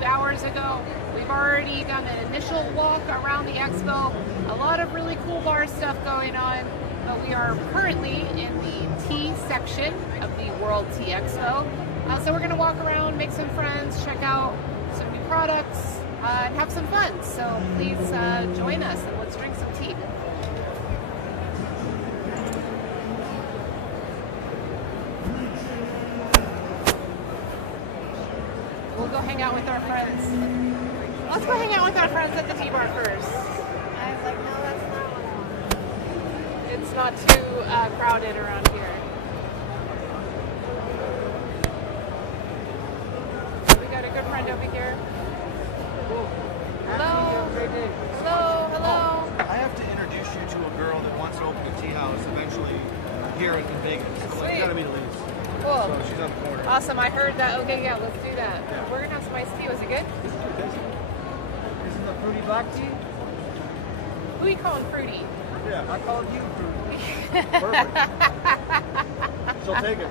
few hours ago. We've already done an initial walk around the expo. A lot of really cool bar stuff going on. But we are currently in the tea section of the World Tea Expo. So we're going to walk around, make some friends, check out some new products, and have some fun. So please join us and let's drink some tea. We'll go hang out with our friends. Let's go hang out with our friends at the tea bar first. I was like, no, that's not what I want. It's not too crowded around here. We got a good friend over here. Hello. Hello. Hello. I have to introduce you to a girl that wants to open a tea house eventually here in Vegas. So you gotta meet Elise. Cool. So she's on the corner. Awesome. I heard that. Okay, yeah, let's do that. Yeah. We're gonna have some iced tea. Was it good? This is the fruity black tea. Who are you calling fruity? Yeah. I called you fruity. Perfect. She'll take it.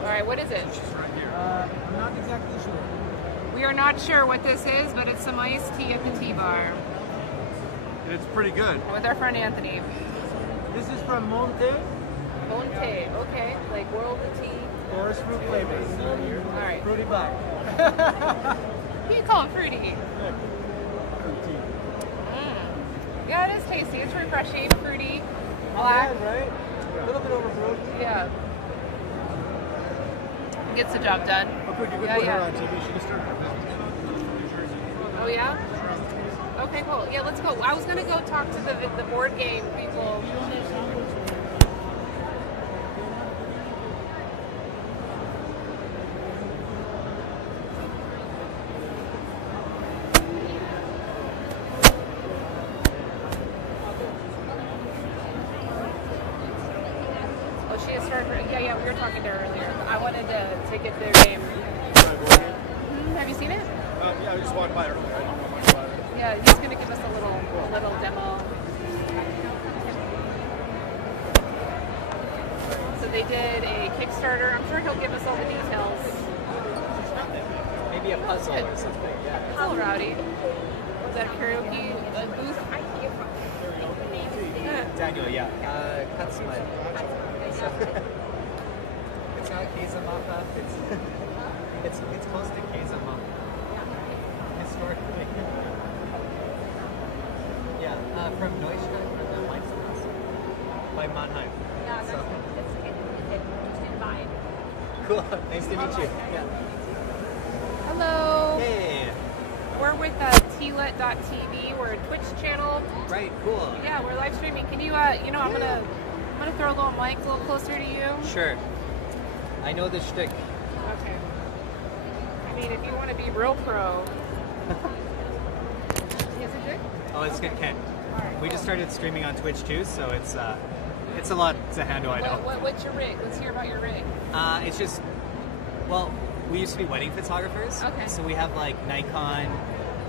All right. What is it? She's right here. I'm not exactly sure. We are not sure what this is, but it's some iced tea at the tea bar It's pretty good. with our friend Anthony. This is from Monte, Monte. Okay. Like world of tea. forest fruit flavors. All right. Fruity black. You call it fruity. Fruit tea. Yeah, it is tasty. It's refreshing, fruity, Not black. bad, right? A little bit overbrewed. Yeah. Gets the job done. Oh, quick, you could Yeah, put yeah. her on TV. She can start her business. New Jersey. Oh yeah? Okay, cool. Yeah, let's go. I was gonna go talk to the board game people. Oh, she has started. Yeah, we were talking to her earlier. I wanted to take it to their game. Have you seen it? Yeah, I just walked by earlier. I don't know much about it. Yeah, he's gonna give us a little demo. So they did a Kickstarter. I'm sure he'll give us all the details. Maybe a puzzle or something. Yeah. Hello, Rowdy. Was that a karaoke booth? Daniel, yeah. Katsuma. It's not Keizamapa. It's close to Keizama. Historically. Yeah. From Neustadt or the Mainz by Mannheim. Yeah, So. it's in vibe. Cool. Nice to meet you. Yeah. Hello. Hey. We're with tlet.tv. We're a Twitch channel. Right. Cool. Yeah, we're live streaming. Can you, I'm gonna throw a little mic a little closer to you. Sure. I know the shtick. Okay. I mean, if you want to be real pro. Is it good? Oh, it's good, Ken. All right, We just started streaming on Twitch too, so it's a lot to handle. I know. What's your rig? Let's hear about your rig. It's just, well, we used to be wedding photographers. Okay. So we have like Nikon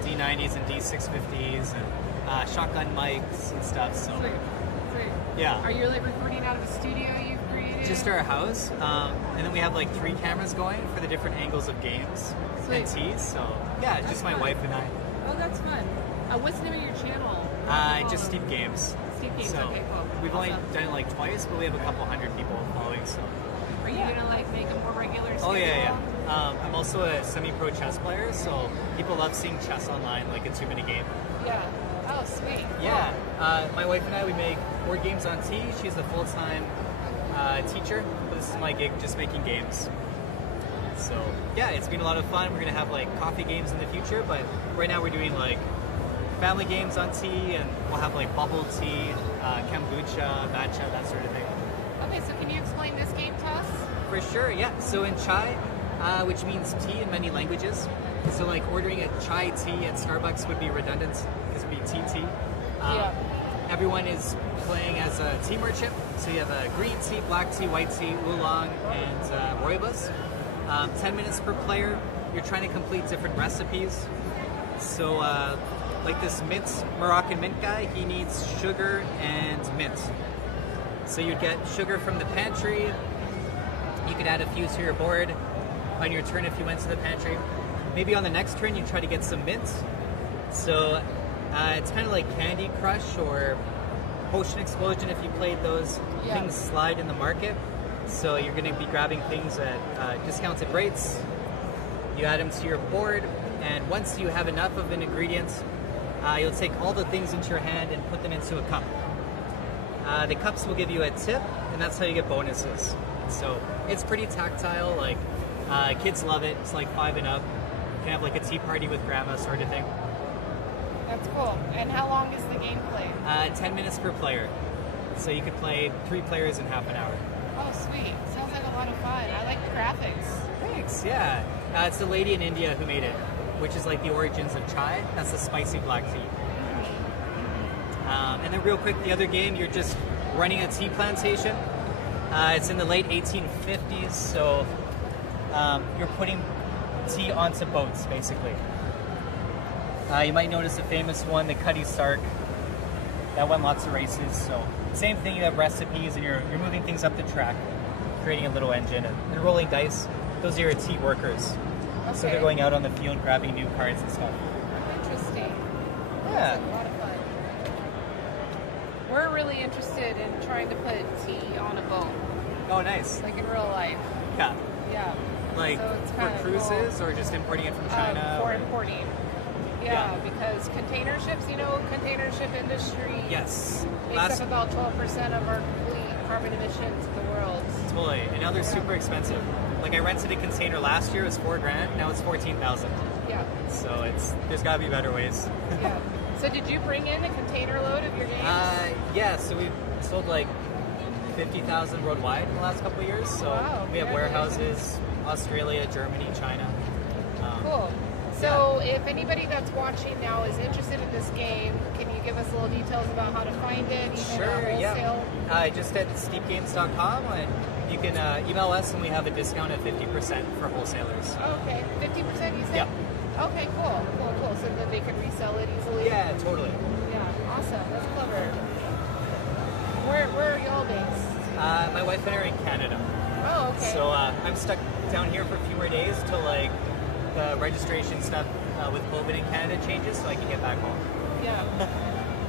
D90s and D650s and shotgun mics and stuff. So Sweet. yeah, Are you like recording out of a studio you've created? just our house, and then we have like 3 cameras going for the different angles of games and Sweet. teas. So yeah, it's just my fun. wife and I. Oh, that's fun. What's the name of your channel? Just Steve Games. Steve Games. So Okay, cool. we've only Awesome. done it like twice, but we have a couple hundred people following. So. Are you gonna like make a more regular schedule? Oh yeah. I'm also a semi-pro chess player, so people love seeing chess online like a 2-minute game. Yeah. Oh, sweet. Yeah, my wife and I, we make board games on T. She's a full-time teacher, but this is my gig, just making games. So yeah, it's been a lot of fun. We're gonna have like coffee games in the future, but right now we're doing like family games on tea, and we'll have like bubble tea, kombucha, matcha, that sort of thing. Okay, so can you explain this game to us? For sure, yeah. So in chai, which means tea in many languages, so like ordering a chai tea at Starbucks would be redundant because it would be TT. Yeah. Everyone is playing as a tea merchant, so you have a green tea, black tea, white tea, oolong, and rooibos. 10 minutes per player. You're trying to complete different recipes. So like this Moroccan mint guy, he needs sugar and mint. So you'd get sugar from the pantry. You could add a few to your board on your turn if you went to the pantry. maybe on the next turn you try to get some mint. So it's kind of like Candy Crush or Potion Explosion if you played those. Yeah. Things slide in the market. So you're going to be grabbing things at discounted rates. You add them to your board, and once you have enough of an ingredient, you'll take all the things into your hand and put them into a cup. The cups will give you a tip, and that's how you get bonuses. So it's pretty tactile. Like kids love it. It's like 5 and up. You can have like a tea party with grandma, sort of thing. That's cool. And how long is the gameplay? 10 minutes per player. So you could play 3 players in half an hour. Oh, sweet. Sounds like a lot of fun. I like the graphics. Thanks. Yeah. It's the lady in India who made it, which is like the origins of chai. That's the spicy black tea. And then real quick, the other game, you're just running a tea plantation. It's in the late 1850s, so you're putting tea onto boats, basically. You might notice a famous one, the Cuddy Sark. That won lots of races. So same thing, you have recipes and you're moving things up the track, creating a little engine and rolling dice. Those are your tea workers. Okay. So they're going out on the field grabbing new cards and stuff. Interesting. Yeah. Sounds like a lot of fun. We're really interested in trying to put tea on a boat, Oh, nice. like in real life. Yeah. Yeah. Like So it's for kinda cruises or just importing it from China? For or- importing. Yeah, because container ships, container ship industry Yes. makes up about 12% of our complete carbon emissions in the world. Totally. And now they're super expensive. Like I rented a container last year, it was $4,000. Now it's 14,000. Yeah, So there's got to be better ways. yeah. So did you bring in a container load of your games? Yeah. So we've sold like 50,000 worldwide in the last couple of years. So Wow, we have congratulations. warehouses, Australia, Germany, China. Cool. So if anybody that's watching now is interested in this game, can you give us a little details about how to find it? Even Sure, yeah. wholesale? Just at steepgames.com, and you can email us, and we have a discount of 50% for wholesalers. Okay, 50% you said? Yeah. Okay, cool. So that they can resell it easily? Yeah, totally. Yeah, awesome. That's clever. Where are y'all based? My wife and I are in Canada. Oh, okay. So I'm stuck down here for a few more days till like the registration stuff with COVID in Canada changes, so I can get back home. Yeah.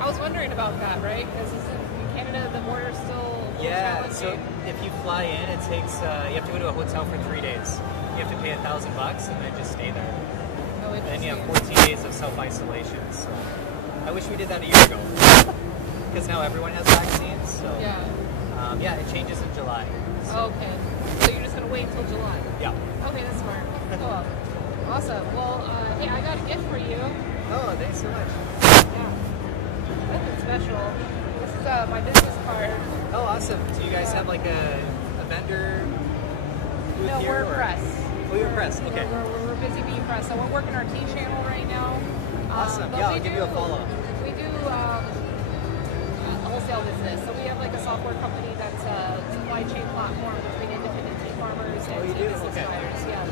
I was wondering about that, right? Because in Canada, the border's still a little Yeah. So challenging. if you fly in, it takes you have to go to a hotel for 3 days. You have to pay $1,000 and then just stay there. Oh, And then you have interesting. 14 days of self-isolation. So I wish we did that a year ago, because now everyone has vaccines. So Yeah. it changes in July. So, Okay. So you're just going to wait until July? yeah. Okay, that's smart. Cool. Awesome. Well, hey, I got a gift for you. Oh, thanks so much. Yeah. Nothing special. This is my business card. Oh, awesome. So you guys have like a vendor booth No, here? we're or- press. Oh, you're press. Okay. We're busy being press. So we're working our tea channel right now. Awesome. But Yeah, we I'll give you a follow. We do wholesale business. So we have like a software company that's a supply chain platform between independent tea farmers and Oh, you tea do? business Okay. buyers. Yeah.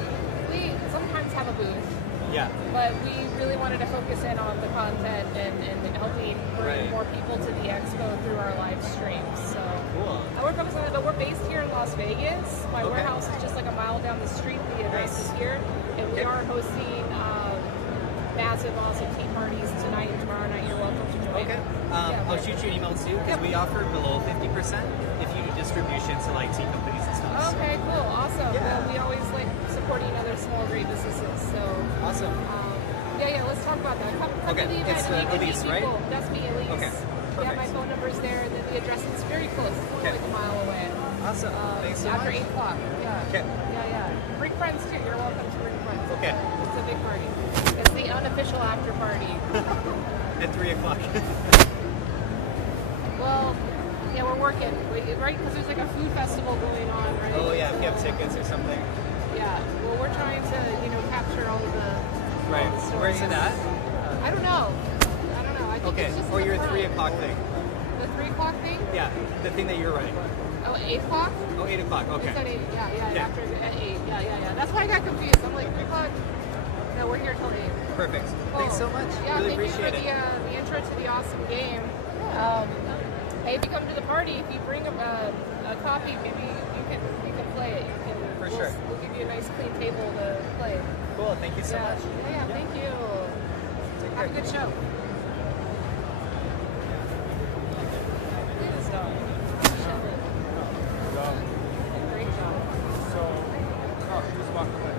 We sometimes have a booth, Yeah. but we really wanted to focus in on the content and helping bring Right. more people to the expo through our live streams. So Cool. we're focused on it, but we're based here in Las Vegas. My Okay. warehouse is just like a mile down the street. The address Nice. is here, and we Okay. are hosting massive, awesome tea parties tonight and tomorrow night. You're welcome to join. Okay. Yeah, I'll shoot you an email too, because Yep. we offer below 50% if you do distribution to like tea companies and stuff. So- Okay, cool, awesome. Yeah. Well, we always like supporting other small, great businesses. So, Awesome. yeah, let's talk about that. Come Okay, to the event. it's, and meet Elise, people. right? That's me, Elise. Okay, Yeah, my perfect. phone number's there, and then the address is very close. It's only Okay. like a mile away. Awesome. Thanks so After much. 8 o'clock. Yeah. Okay. Yeah. Bring friends too. You're welcome to bring friends. Okay. It's a big party. It's the unofficial after party. At 3 o'clock. Well, yeah, we're working, right? Because there's like a food festival going on, right? Oh yeah, if you have tickets or something. Yeah. Well, we're trying to, capture all of the Right. all the stories. Where's it at? I don't know. I think Okay. it's just Or in the your front. 3 o'clock thing. The 3 o'clock thing? Yeah, the thing that you're running. Oh, 8 o'clock? Oh, 8 o'clock. You said Okay. 8. Yeah. Yeah. After at 8. Yeah. That's why I got confused. I'm like 3 o'clock. No, we're here till 8. Perfect. Cool. Thanks so much. Yeah, Really thank appreciate you it. for the intro to the awesome game. Hey, if you come to the party, if you bring a copy, maybe you can play it. You can For sure. We'll give you a nice clean table to play. Cool. Thank you so Yeah. much. Yeah, thank you. Have a good show. Great job. So, just walk away.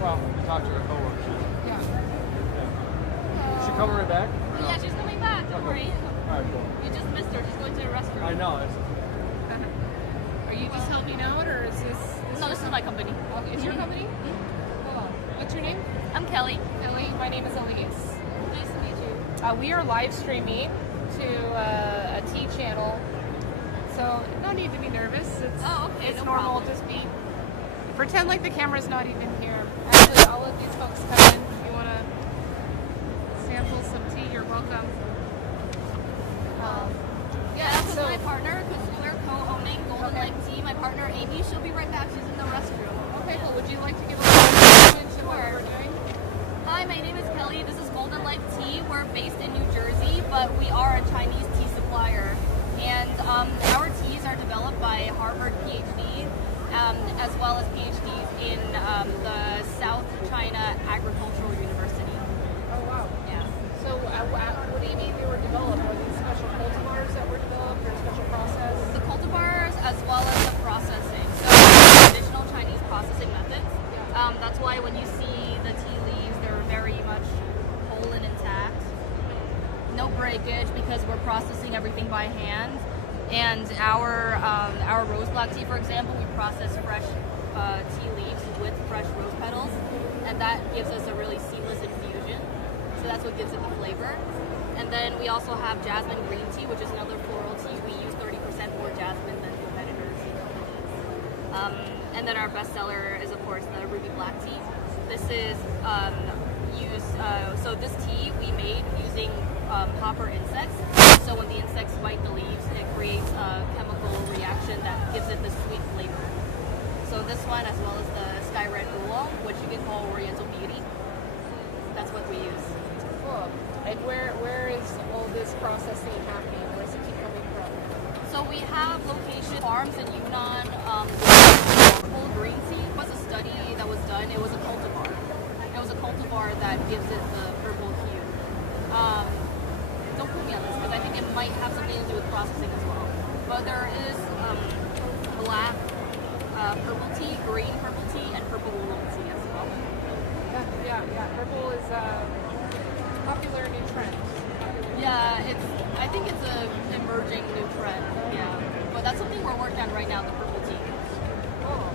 Well, talk to her coworkers. Yeah. Is she coming right back? Yeah, she's coming back. Don't worry. Alright, cool. You just missed her. She's going to the restroom. I know. Are you just helping out, or is this? No, this is my company. Okay, is your company? Hold on. What's your name? I'm Kelly. Ellie. My name is Elise. Nice to meet you. We are live streaming to a tea channel, so no need to be nervous. It's, Oh, okay, it's no normal. problem. Just be pretend like the camera's not even here. Actually, I'll let these folks come in. If you want to sample some tea, you're welcome. Yeah, that's So- with my partner because we're co-owning Golden Okay. Lake Tea. My partner Amy, she'll be right back. She's in the restroom. Okay, well, would you like to give a little introduction to what Sure. we're doing? Hi, my name is Kelly. This is Golden Lake Tea. We're based in New Jersey, but we are a Chinese tea supplier. And our teas are developed by Harvard PhD, as well as PhDs in the South China Agricultural University. Oh, wow. Yeah. So, what do you mean they were developed? Are these special cultivars that were developed, or a special process? The cultivars as well as the processing. So traditional Chinese processing methods. That's why when you see the tea leaves, they're very much whole and intact. No breakage because we're processing everything by hand. And our rose black tea, for example, we process fresh tea leaves with fresh rose petals, and that gives us a really seamless infusion. So that's what gives it the flavor. And then we also have jasmine green tea, which is another floral tea. We use 30% more jasmine than competitors. And then our bestseller is, of course, the ruby black tea. This is so this tea we made using hopper insects. So when the insects bite the leaves, it creates a chemical reaction that gives it this sweet flavor. So this one, as well as the sky red oolong, which you can call Oriental Beauty, that's what we use. Cool. And where is all this processing happening? Where's the tea coming from? So we have location farms in Yunnan. Whole green tea was a study that was done. It was a cultivar. It was a cultivar that gives it the purple hue. Don't quote me on this because I think it might have something to do with processing as well. But there is black purple tea, green purple tea, and purple oolong tea as well. Yeah. Purple is a popular new trend. Yeah, I think it's an emerging new trend. Yeah, but that's something we're working on right now. The purple tea. Cool.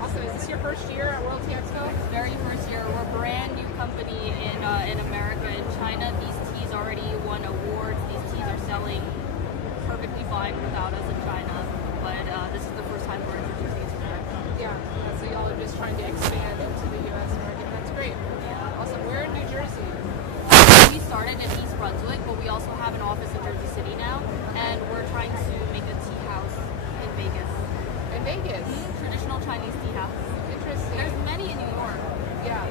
Awesome. Is this your first year at World Tea Expo? Very first year. We're a brand new company in America and China. These teas already won awards. These teas are selling perfectly fine without us in China. But this is the first time we're introducing it to America. Yeah. So y'all are just trying to expand into the U.S. market. That's great. Awesome. We're in New Jersey. We started in East Brunswick, but we also have an office in Jersey City now, and we're trying to make a tea house in Vegas. In Vegas. Traditional Chinese tea house. Interesting. There's many in New York. Yeah.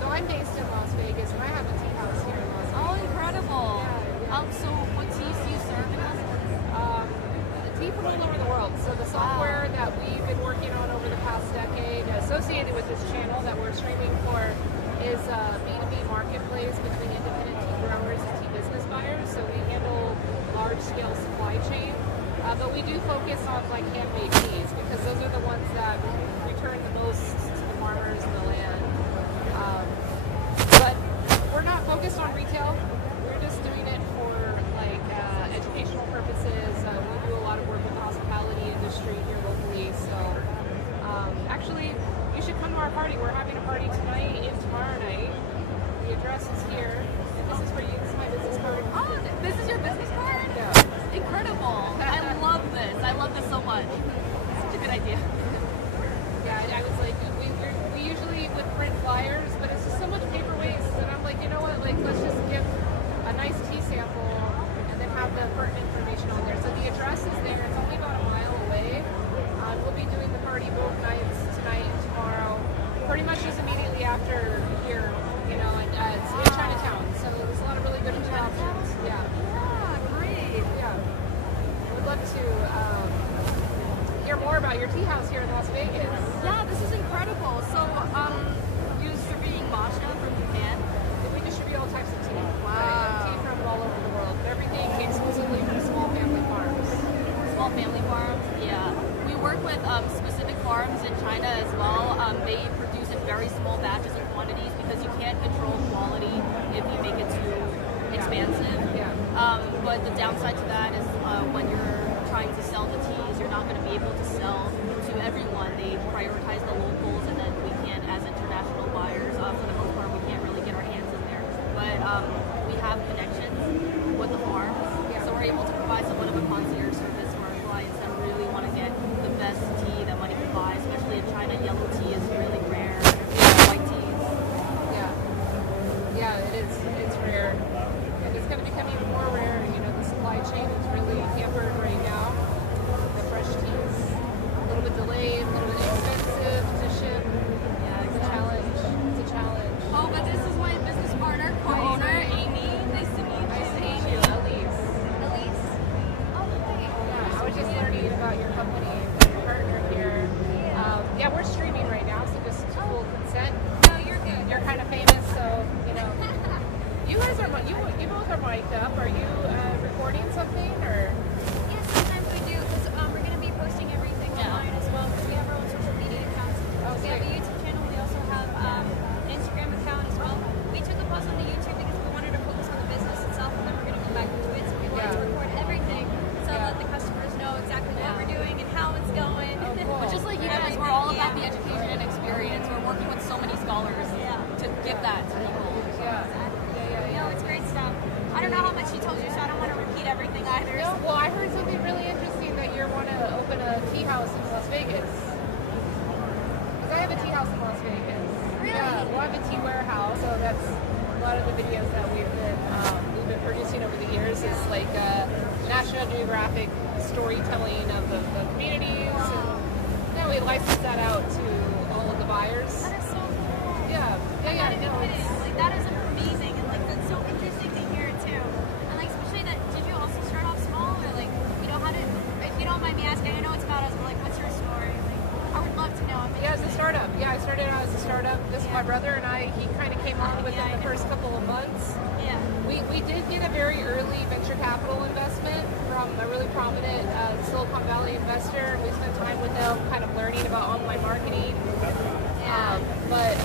So I'm based in Las Vegas, and I have a tea house here in Las Vegas. Oh, incredible! Yeah. So what teas do you serve in Las Vegas? Tea from all over the world. So the software that we've been working on over the past decade, associated with this channel that we're streaming for, is a B2B marketplace between independent tea growers and tea business buyers. So we handle large-scale supply chain, but we do focus on like handmade teas because those are the ones that return the most to the farmers and the land. But we're not focused on retail. We're just doing it for like educational purposes. We do a lot of work with the hospitality industry here locally. So actually, you should come to our party. We're having a party tonight and tomorrow night. The address is here, and this is for you. This is my business card. Oh, this is your business card? Yeah. Incredible! I love this. I love this so much. Such a good idea. Yeah, I was like, we usually would print flyers, but it's just so much paper waste. And I'm like, you know what? Like, let's just give a nice tea sample and then have the pertinent information on there. So the address is there. It's only about a mile away. We'll be doing the party both nights, tonight and tomorrow. Pretty much just immediately after here, you know, and it's in Chinatown. So there's a lot of really good food options. Yeah. Yeah, great. Yeah. We'd love to hear more more about your tea house here in Las Vegas. Yeah, this is incredible. So, you're distributing matcha from Japan. We distribute all types of tea. Wow. Right? Tea from all over the world. Everything exclusively from small family farms. Small family farms, yeah. We work with specific farms in China as well. They produce in very small batches and quantities because you can't control quality if you make it too expansive. Yeah. But the downside to that is when you're trying to sell the teas, you're not going to be able to sell to everyone. They prioritize the locals, and then we can't, as international buyers, for the most part, we can't really get our hands in there. But we have connections with the farms, so we're able to provide somewhat of a concierge service for our clients that really want to get the best tea that money can buy, especially in China. Yellow tea is really rare. White teas. Yeah, it is. It's rare, and it's going to become even more rare. You know, the supply chain is really hampered right now. The fresh teas, a little bit delayed, a little bit expensive to ship. Yeah, it's a challenge. It's a challenge. Oh, but this is my business partner, co-owner, Amy. Nice to meet you. Nice to meet you, Elise. Elise. Oh, hey. Yeah, I was just learning about your company and your partner here. Yeah, we're streaming right now, so just full consent. No, you're good. You're kind of famous, so you know. You guys are you both are mic'd up. Are you recording something or? Yeah, sometimes we do because we're going to be posting everything online as well because we have our own social media accounts. Oh, We have a sweet. YouTube channel. We also have an Instagram account as well. We took a pause on the YouTube because we wanted to focus on the business itself, and then we're going to go back into it. So we wanted to record everything so that the customers know exactly what we're doing and how it's going. Oh, cool. But just like you guys, we're all about the education and experience. We're working with so many scholars to give that to people. No, it's great stuff. I don't know how much she told you, so I don't want to repeat everything either. No, well, I heard something really interesting that you want to open a tea house in Las Vegas. Because I have a tea house in Las Vegas. Really? Yeah, well, I have a tea warehouse, so that's a lot of the videos that we've been producing over the years is like National Geographic storytelling of the communities, and then we license that out to all of the buyers. That is so cool. Yeah, I'm not even no, kidding. it's- Like that is amazing, and like that's so interesting to hear too. And like especially that, did you also start off small, or like you know how to? If you don't mind me asking, I know it's about us, but like what's your story? Like I would love to know. Yeah, as a startup. Yeah, I started out as a startup. This is my brother and I. He kind of came on within the first couple of months. Yeah. We did get a very early venture capital investment from a really prominent Silicon Valley investor. We spent time with them, kind of learning about online marketing. But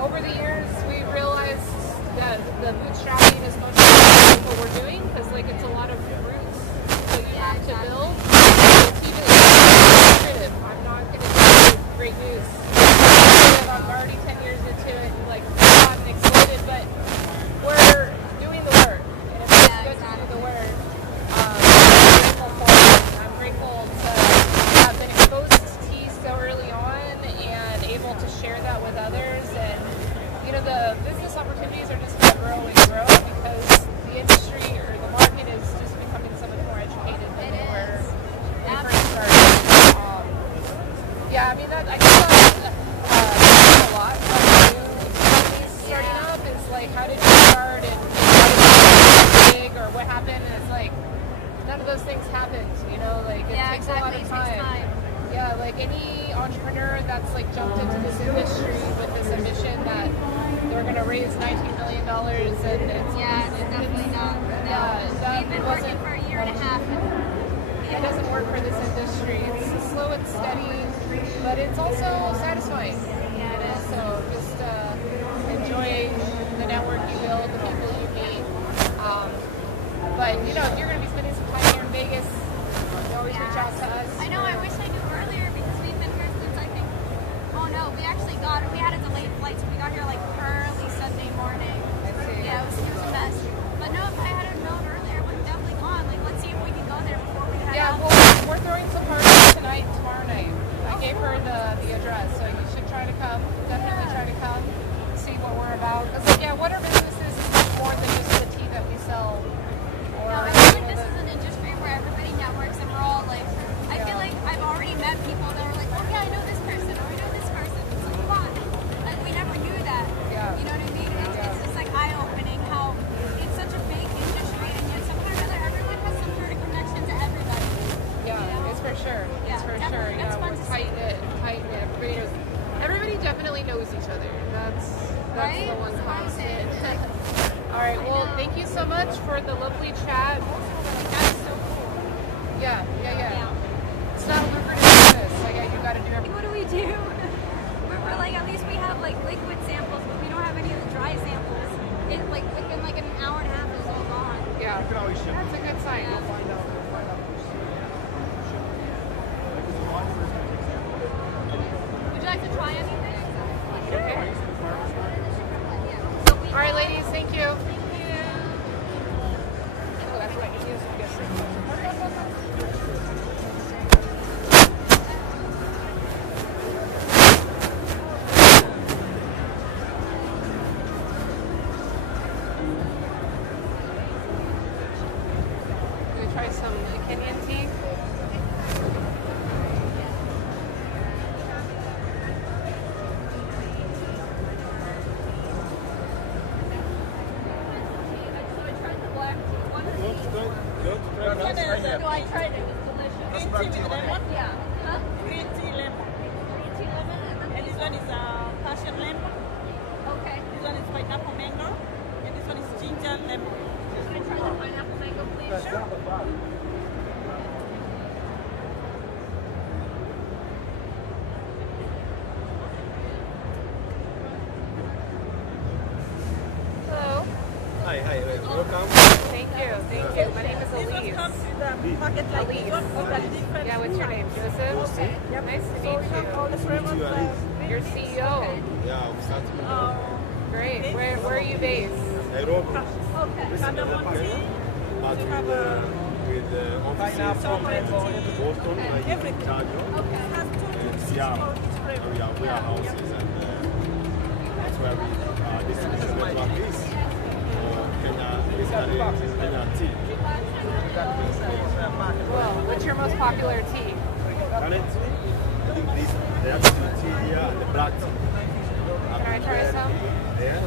over the years, we realized that the bootstrapping is much more what we're doing because, like, it's a lot of roots that you have to build. Keep it creative. I'm not going to tell you great news. I'm already 10 years into it, and like, I'm excited, but we're doing the work, and it's just good to do the work. I'm grateful to have been exposed to tea so early on and able to share that with others. And you know, the business opportunities are just going to grow and grow because the industry or the market is just becoming so much more educated than they were when we first started. Yeah, I mean, that I guess that's a lot. But new starting up is like, how did you start and how did you get big or what happened? And it's like, none of those things happened, you know, like it takes a lot of time. Yeah, like any entrepreneur that's like jumped into this industry with this ambition that they're going to raise $19 million and it's definitely not. Yeah, that We've been working for a year and a half. it doesn't work for this industry. It's slow and steady, but it's also satisfying. Yeah, it is. So just enjoy the network you build, the people you meet. But you know, if you're going to be spending some time here in Vegas, you always reach out to us. I know. I wish I knew earlier because we've been here since I think. Oh no, we had a delayed flight, so we got here like early Sunday morning. I see. Yeah, it was a mess. But no, if I had known earlier, I would have definitely gone. Like, let's see if we can go there before we head Yeah, out. well, we're throwing some parties tonight, tomorrow night. I gave her the address, so you should try to come. Definitely try to come, see what we're about. Because, like, yeah, what our business is much more than just the tea that we sell. Or, No, I feel like this is an industry where everybody networks and we're all like, I feel like I've already met people that are like, oh yeah, I know this person or I know this person. It's like, come on. Like, we never knew that. everybody knows each other. That's Right? the one constant. Constant. All right. Well, thank you so much for the lovely chat. That's so cool. Yeah. Yeah. It's not lucrative business. Like you got to do everything. What do we do? We're like, at least we have like liquid samples, but we don't have any of the dry samples. It like within like an hour and a half, it's all gone. Yeah. That's a good sign. Yeah. Would you like to try anything? Okay. So we All right, ladies. Thank you. We're gonna try some Kenyan tea. No, I tried it. It was delicious. Green tea with lemon. Yeah. Huh? Green tea lemon. Green tea lemon and then And this one is passion lemon. okay. This one is pineapple mango. And this one is ginger lemon. Can I try the pineapple mango, please? Hello. Hi, welcome. Thank you. My name is This one Elise. comes with a packet like this one. But different. Yeah, what's your name? Joseph? Nice to meet All the flavors. you. Your CEO. Yeah, we start Great. Where are you based? Nairobi, Okay. cardamom tea. but with offices in Boston, like in Ontario, Okay. Has two and juices Seattle. for each flavor. We have warehouses, and that's where we distribution network is. Kenya tea. Well, what's your most popular tea? Currently, I think this the actual tea here and the black tea. Can I try some? Yeah.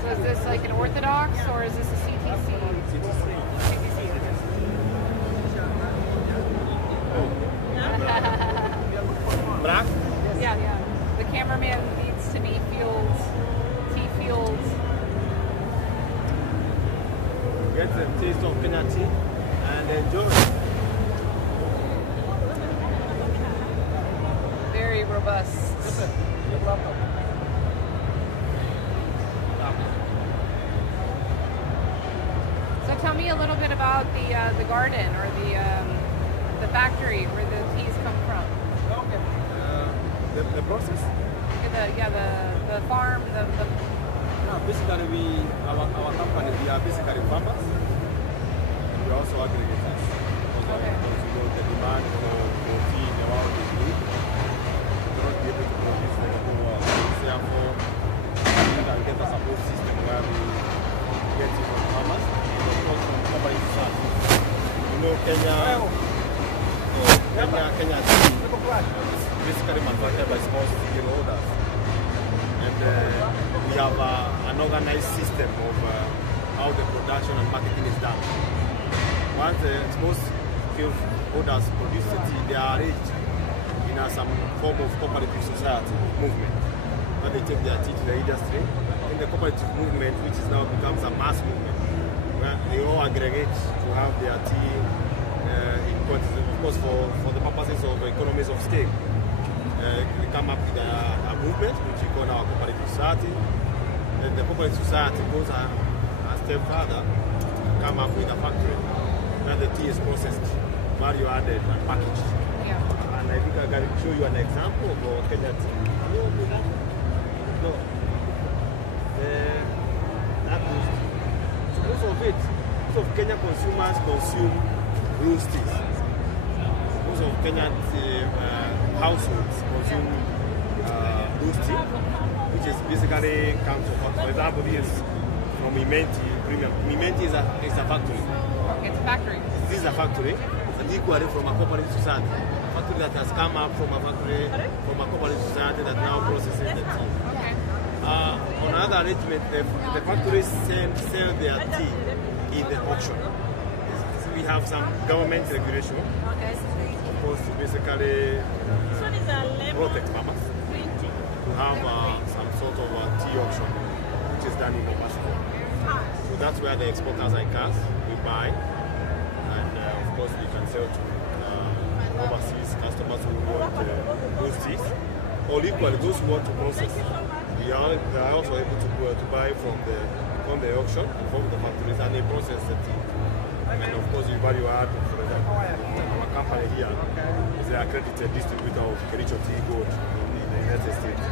So is this like an Orthodox or is this a CTC? Black? Yeah. The cameraman needs to be tea fields. Get the taste of Kenya tea and enjoy it. Very robust. So tell me a little bit about the garden or the factory where the teas come from. The process? The farm, the Basically, our company, we are basically farmers. We are also aggregators. Okay. Because you know the demand for tea in the world is big. We cannot be able to produce for the whole world. Therefore, we can get a support system where we get it from farmers and of course from companies starting. You know, Kenya tea is basically manufactured by small scale holders. And we have an organized system of how the production and marketing is done. Once the small scale holders produce the tea, they are arranged in some form of cooperative society movement. When they take their tea to the industry, in the cooperative movement, which is now becomes a mass movement, where they all aggregate to have their tea in quantities, of course, for the purposes of economies of scale. We come up with a movement which we call our cooperative society. Then the cooperative society goes a step further, come up with a factory where the tea is processed, value added, and packaged. yeah. And I think I can show you an example of Kenya tea. No. That roast. So most of Kenyan consumers consume roast teas. Most of Kenyan households consume roast tea, which is basically comes from, for example, this from Imenti Premium. Imenti is a factory. It's a factory. This is a factory, but equally from a cooperative society. A factory that has come up from a factory, from a cooperative society that now processes the tea. Okay. On another arrangement, the factories sell their tea in the auction. We we have some government regulation, Okay. of course, to basically This one is a lemon protect farmers, green tea. to have some sort of tea auction, which is done in Mexico. So that's where the exporters like us, we buy, and of course we can sell to overseas customers who want those teas, or equally those who want to process. They are also able to buy from the auction, from the factories, and they process the tea. And of course, we value add, for example, our company here is an accredited distributor of Kericho tea gold in the United States,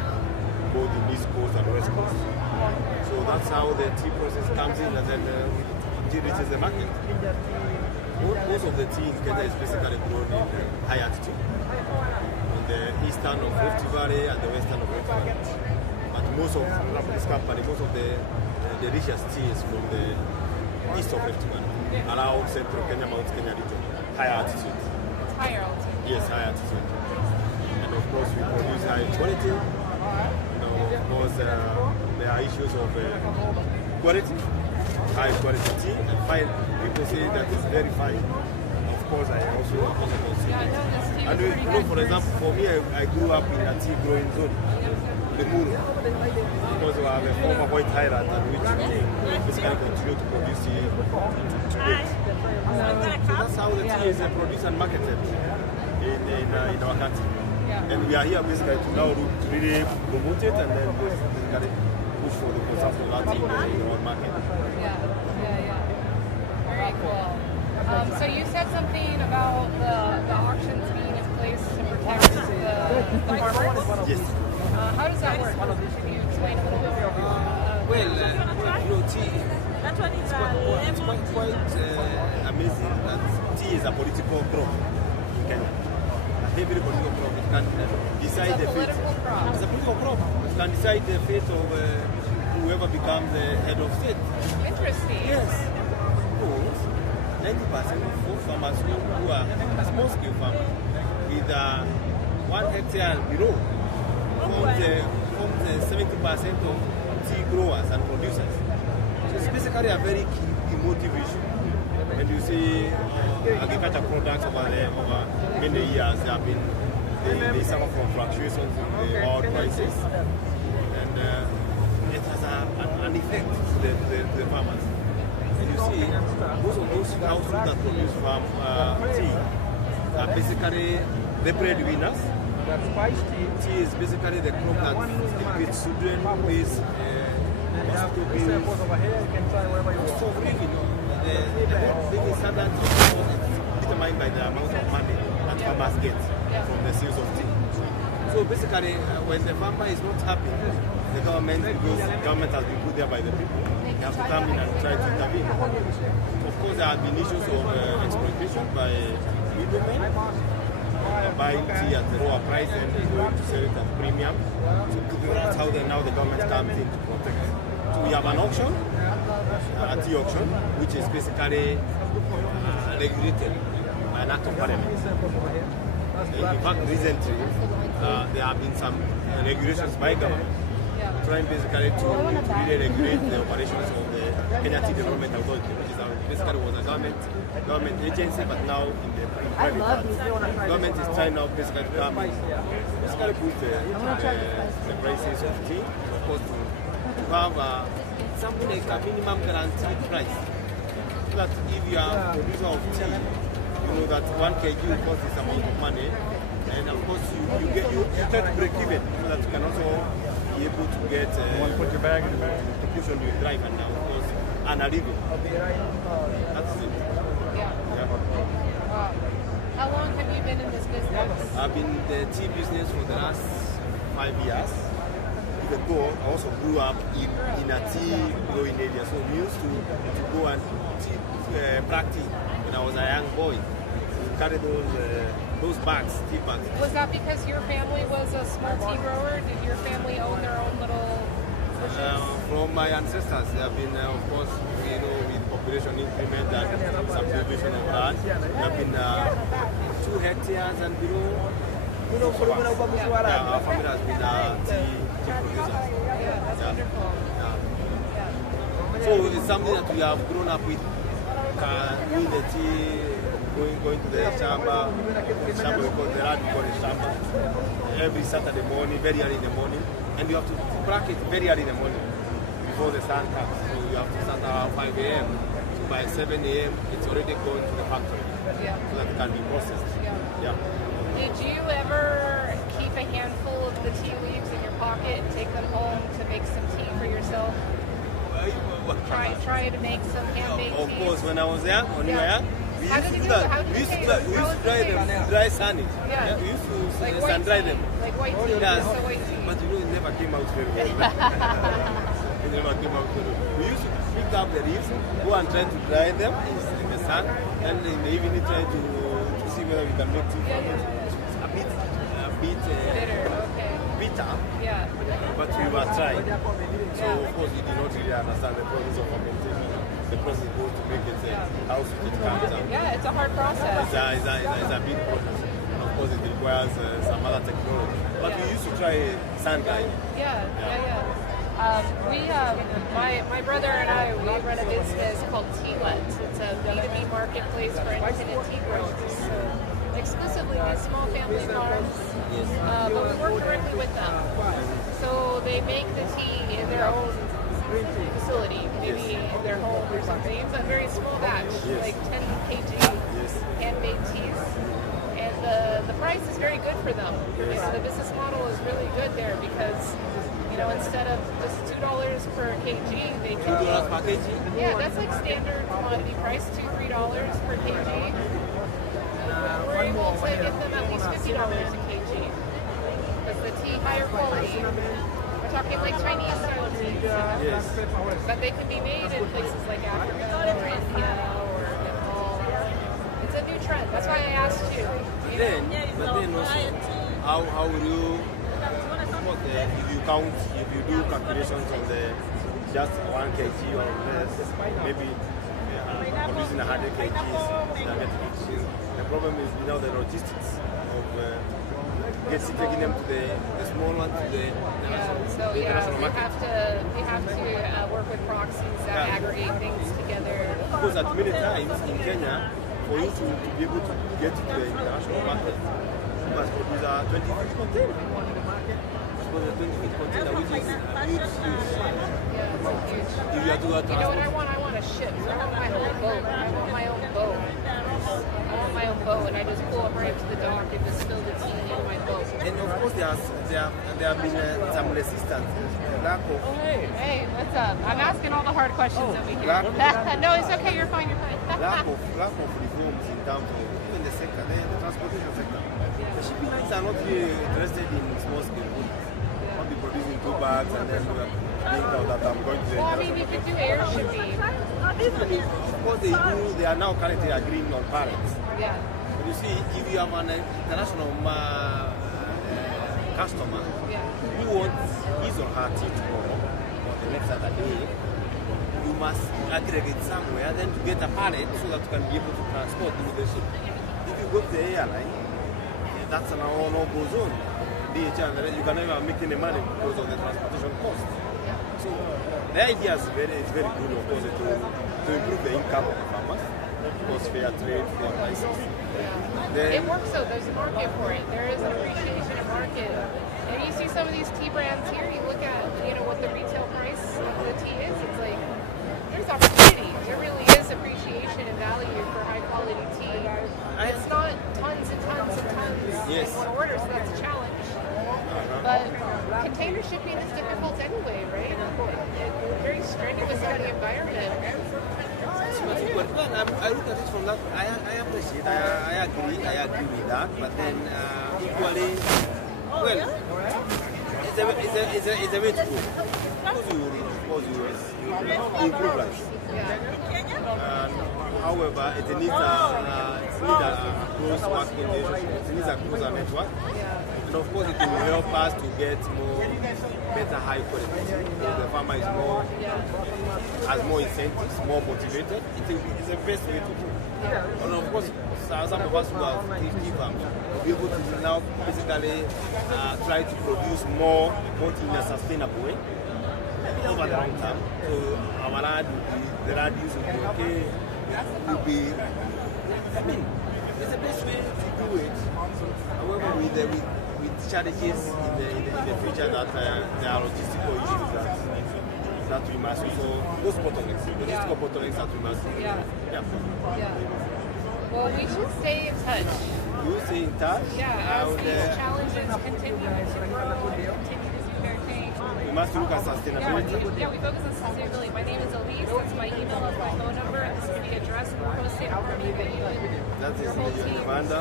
both in East Coast and West Coast. So that's how the tea process comes in, and then it reaches the market. Most of the tea in Kenya is basically grown in high altitude, on the eastern of Rift Valley and the western of Rift Valley. But most of this company, most of the richest tea is from the east of Rift Valley, around central Kenya, Mount Kenya region, high altitude. It's higher altitude. Yes, high altitude. And of course, we produce high quality. Of course, there are issues of quality, high quality tea, and fine. People say that it's very fine. Of course, I also consume. Yeah, I know this tea And is pretty good. for example, for me, I grew up in a tea growing zone, the Muru, because we have a former white highland, which we basically continue to produce tea to date. So that's how the tea is produced and marketed in our country. Yeah. And we are here basically to now to really promote it and then basically push for the consumption of that tea in our market. Yeah. Very cool. So you said something about the auctions being in place to protect the farmers. Yes. How does that work? Can you explain a little bit more? Tea. That one is a It's lemon quite amazing that tea is a political crop in Kenya. A heavy political crop. It can decide the fate. Political crop. It's a political crop. It can decide the fate of whoever becomes the head of state. Interesting. Yes. Because 90% of all farmers who are small scale farmers with 1 hectare and below forms 70% of tea growers and producers. So it's basically a very key emotive issue. When you see agriculture products over there over many years, they suffer from fluctuations in the oil prices, and it has an effect to the farmers. And you see, most of those households that produce farm tea are basically the breadwinners. Tea is basically the crop that feeds children, pays hospital bills, cost of living. The living standard is determined by the amount of money that farmers get from the sales of tea. So basically, when the farmer is not happy, the government, because the government has been put there by the people, they have to come in and try to intervene. Of course, there have been issues of exploitation by middlemen, buying tea at a lower price and going to sell it at premium. So that's how now the government comes in to protect. So we have an auction, a tea auction, which is basically regulated by an act of parliament. In fact, recently, there have been some regulations by government trying basically to really regulate the operations of the Kenya Tea Development Authority, which is basically was a government agency, but now in the private hands. Government is trying now basically to come basically boost the prices of tea, of course, to have something like a minimum guaranteed price. So that if you are a producer of tea, you know that 1 kg will cost this amount of money, and of course you try to break even so that you can also be able to get to push on your drive and of course earn a living. That's it. Yeah. How long have you been in this business? I've been in the tea business for the last 5 years. Even though I also grew up in a tea growing area, so we used to go and practice when I was a young boy. We carry those bags, tea bags. Was that because your family was a small tea grower? Did your family own their own little bushes? From my ancestors, they have been, of course, with population increment and subdivision of land, there have been 2 hectares and below. Our family has been tea producers. Yeah, that's wonderful. So it's something that we have grown up with. do the tea, going to the shamba because the land we call the shamba, every Saturday morning, very early in the morning, and you have to crack it very early in the morning before the sun comes. So you have to start around 5 a.m. So by 7 a.m. it's already going to the factory so that it can be processed. Yeah. Did you ever keep a handful of the tea leaves in your pocket and take them home to make some tea for yourself? Try to make some handmade Of teas? course, when I was young, we How used did to you do do it? that. How did We you used to taste? dry, we How used to was dry the them, taste? dry sun it. Yeah. We used to Like sun dry them. Like white tea. Yes, So white tea. but it never came out very well. It never came out very well. We used to pick up the leaves, go and try to dry them in the sun, and in the evening try to see whether we can make tea from it. It's a bit Bitter, okay. bitter, Yeah. but we were trying. So of course we did not really understand the process of fermentation. The process goes to make it how sweet it comes out. Yeah, it's a hard process. It's a big process. And of course it requires some other technology. But we used to try sun drying. Yeah. My brother and I, we run a business called Tealet. It's a B2B marketplace for independent tea growers. So exclusively these small family farms, but we work directly with them. So they make the tea in their own facility, maybe in their home or something, but very small batch, like 10 kg handmade teas. And the price is very good for them. So the business model is really good there because, you know, instead of just $2 per kg, they $2 charge. per kg? Yeah, that's like standard commodity price, $2-3 per kg. We're able to get them at least $50 a kg. Because the tea higher quality. We're talking like Chinese style teas. Yes. But they can be made in places like Africa or India or Nepal. It's a new trend. That's why I asked you. But then also, how will you, if you do calculations on the just 1 kg or less, maybe producing 100 kgs, the problem is without the logistics of taking them to the small one to the international market. We have to work with proxies that aggregate things together. Because at many times in Kenya, for you to be able to get to the international market, you must produce a 20-feet container. Suppose a 20-feet container, which is huge. If you are to You know what transport. I want? I want a ship. I want my own boat. I want my own boat. I want my own boat, and I just pull up right to the dock and just spill the tea in my boat. And of course, there have been some resistance, lack of. Hey, what's up? I'm asking all the hard questions over here. No, it's okay. You're fine. You're fine. lack of reforms in terms of even the sector, the transportation sector. The shipping lines are not really interested in small scale goods. Not be producing 2 bags and then being out that I'm going to. Well, I mean, you could do air shipping. Of course, they are now currently agreeing on parents. Yeah. But you see, if you have an international customer who wants his or her tea tomorrow or the next other day, you must aggregate somewhere then to get a pallet so that you can be able to transport into the ship. If you go to the airline, that's an no-go zone. DHL, you can never make any money because of the transportation cost. So the idea is very good, of course, to improve the income of the farmers, because fair trade, fair prices. It works though. There's a market for it. There is an appreciation of market. And you see some of these tea brands here. You look at what the retail price of the tea is. It's like there's opportunity. There really is appreciation and value for high quality tea. It's not tons and tons and tons in one order, so that's a challenge. But container shipping is difficult anyway, right? It's very strenuous on the environment. But I look at it from that. I appreciate. I agree with that. But then equally, well, it's a way to go. Suppose you improve life. However, it needs a close market relationship. It needs a closer network. And of course, it will help us to get better high quality. So the farmer is has more incentives, more motivated. It's the best way to go. And of course, some of us who have tea farms will be able to now basically try to produce more, but in a sustainable way over the long term. So our land will be, the land use will be okay, will be, I mean, it's the best way to do it. However, with challenges in the future that there are logistical issues that we must also, those bottlenecks, logistical bottlenecks that we must. Yeah. Well, we should stay in touch. You stay in touch. Yeah, as these challenges continue to grow and continue to do their thing. We must look at sustainability. Yeah, we focus on sustainability. My name is Elise. That's my email. That's my phone number. And this is the address. We'll post it for you and That is your whole team. Yolanda.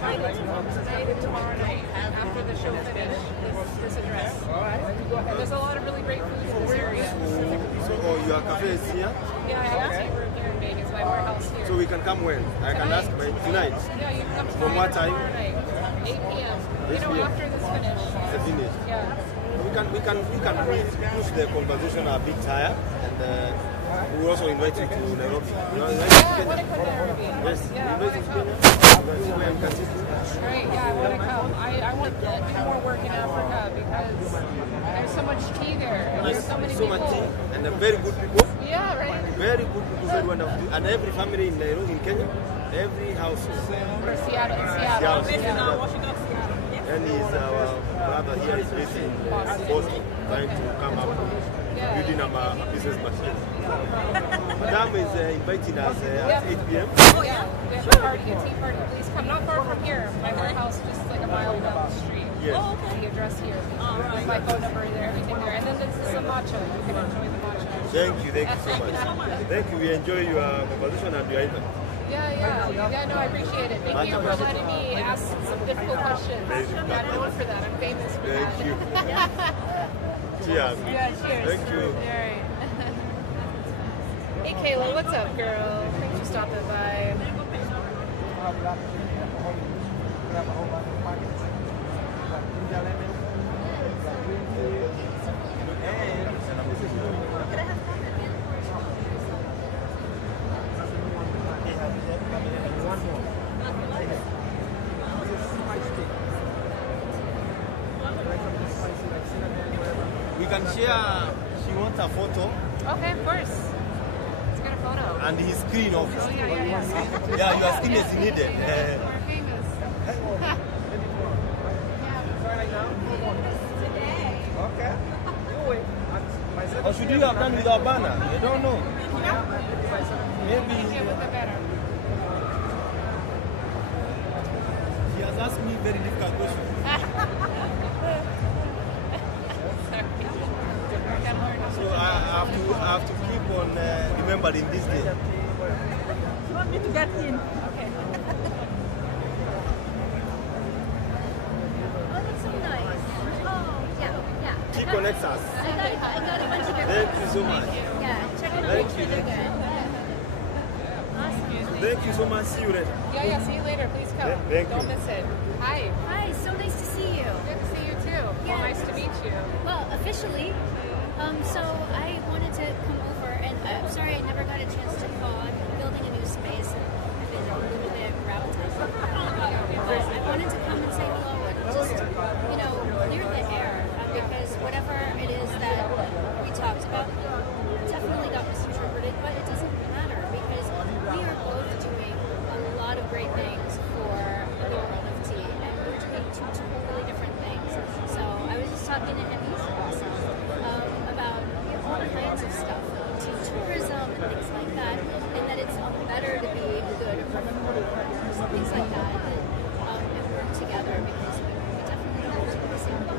Invited to come tonight and tomorrow night after the show finished. This address. And there's a lot of really great food in this area. So your cafe is here? Yeah, I have a tea room here in Vegas. My warehouse here. So we can come when? I can ask by tonight. Yeah, you can come From tonight what or time? tomorrow night. 8 p.m. You know, 8 p.m. after this finish. It's a finish. Yeah. We can push the conversation a bit higher, and we will also invite you to Nairobi. You know, invite you to Yeah, I want to Kenya. come to Nairobi. Yes, Yeah, I invite want you to to come. Kenya. Where we can see you. Right, yeah, I want to come. I want to do more work in Africa because there's so much tea there. And Yes, there's so many so people. much tea and very good people. Yeah, right. Very good people, very wonderful. And every family in Nairobi, in Kenya, every household. Or Seattle. Seattle. Based in Washington, Seattle. Yes. And his brother here is based in Boston, trying to come up building up a business machine. Madam is inviting us at 8 p.m. Oh, yeah. We have a party, a tea party. Please come. Not far from here. My warehouse is just like a mile down the street. Yes. Oh, okay. The address here. With my phone number there, everything there. And then this is a matcha. You can enjoy the matcha. Thank you so much. Thank you. We enjoy your conversation and your event. Yeah, no, I appreciate it. Thank you for letting me ask some difficult questions. Amazing. I'm known for that. I'm famous for that. Thank you. Cheers. Yeah, cheers. Thank you. All right. Hey, Kayla, what's up, girl? Thanks for stopping by. We can share. She wants a photo Okay, of course. Let's get a photo. and his screen of. Oh, yeah. Yeah, your screen is needed. We're famous. Or should you have done with our banner? I don't know. Maybe. Yeah, with the better. He has asked me very difficult questions. So I have to keep on remembering this day. You want me to get in? Okay. Oh, that's so nice. Oh, yeah. He connects us. I got a bunch of Thank you so much. Yeah, check it out. Thank Make sure you. they're good. Awesome. Thank you so much. See you later. Yeah, see you later. Please come. Thank Don't you. miss it. Hi. Hi, so nice to see you. Good to see you too. Yeah. Nice to meet you. Well, officially. So I wanted to come over, and I'm sorry I never got a chance to call. I'm building a new space, and I've been a little bit rabble-tabbed. But I wanted to come and say hello and just, clear the air, because whatever it is that we talked about definitely got misinterpreted, but it doesn't matter, because we are both doing a lot of great things for the world of tea, and we're doing two totally different things. So I was just talking to him, he's awesome, about all kinds of stuff, to tourism and things like that, and that it's better to be good partners and things like that, and work together, because we definitely don't do the same thing.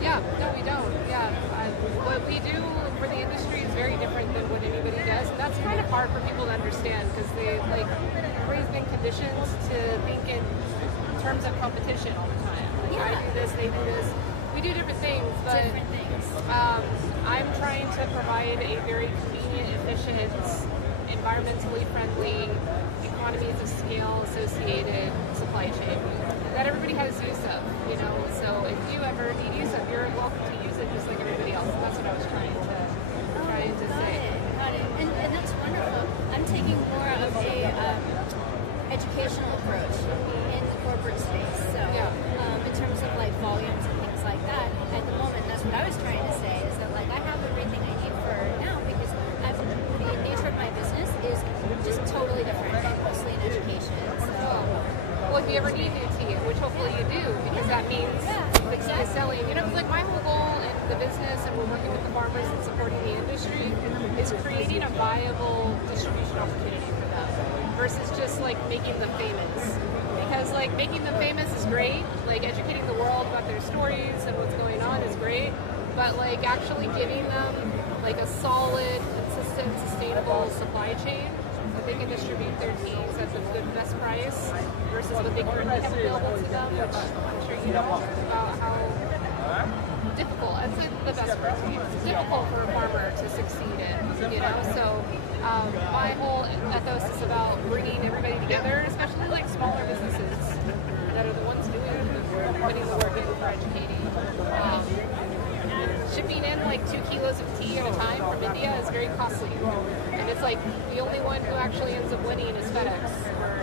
Yeah, no, we don't. Yeah, what we do for the industry is very different than what anybody does, and that's kind of hard for people to understand because everybody's been conditioned to think in terms of competition all the time. Like, I do this, they do this. We do different things, but Different things. I'm trying to provide a very convenient, efficient, environmentally friendly, economies of scale associated supply chain that everybody has use of, So if you ever need use of, you're welcome to use it just like everybody else. And that's what I was trying to say. Got it. And that's wonderful. I'm taking more of a educational approach in the corporate space. So in terms of volumes and things like that, at the moment, that's what I was trying to say, is that I have everything I need for now, because I've been pretty if you ever need new tea, which hopefully you do, because that means the tea is selling. You know, it's like my whole goal in the business, and we're working with the farmers and supporting the industry, is creating a viable distribution opportunity for them versus just like making them famous. Because like making them famous is great, like educating the world about their stories and what's going on is great, but like actually giving them like a solid, consistent, sustainable supply chain that they can distribute their teas at the good best price versus what they currently have available to them, which I'm sure you know about how difficult, I'd say the best for tea. It's difficult for a farmer to succeed in, you know, so my whole ethos is about bringing everybody together, especially like smaller businesses that are the ones putting the work in for educating. Shipping in like 2 kilos of tea at a time from India is very costly, and it's like the only one who actually ends up winning is FedEx or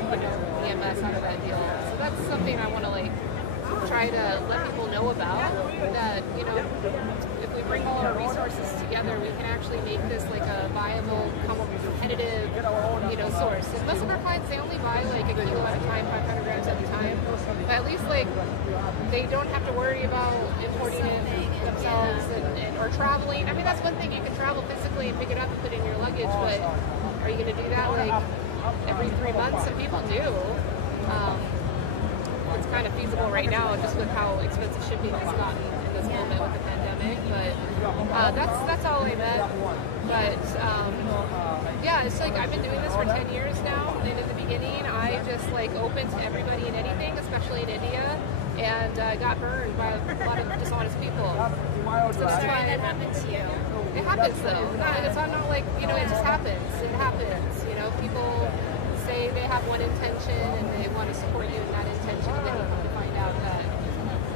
EMS out of that deal. So that's something I want to like try to let people know about, that if we bring all our resources together, we can actually make this like a viable, competitive, source. And most of our clients, they only buy like a kilo at a time, 500 grams at a time, but at least like they don't have to worry about importing it themselves or traveling. I mean, that's one thing, you can travel physically and pick it up and put it in your luggage, but are you going to do that like every 3 months? Some people do. It's kind of feasible right now just with how expensive shipping has gotten in this moment with the pandemic, but that's all I meant. But yeah, it's like I've been doing this for 10 years now, and in the beginning I just like opened to everybody and anything, especially in India, and got burned by a lot of dishonest people. So that's why that happened to you. it happens though. It's not like, it just happens. It happens. People say they have one intention and they want to support you in that intention, and then you come to find out that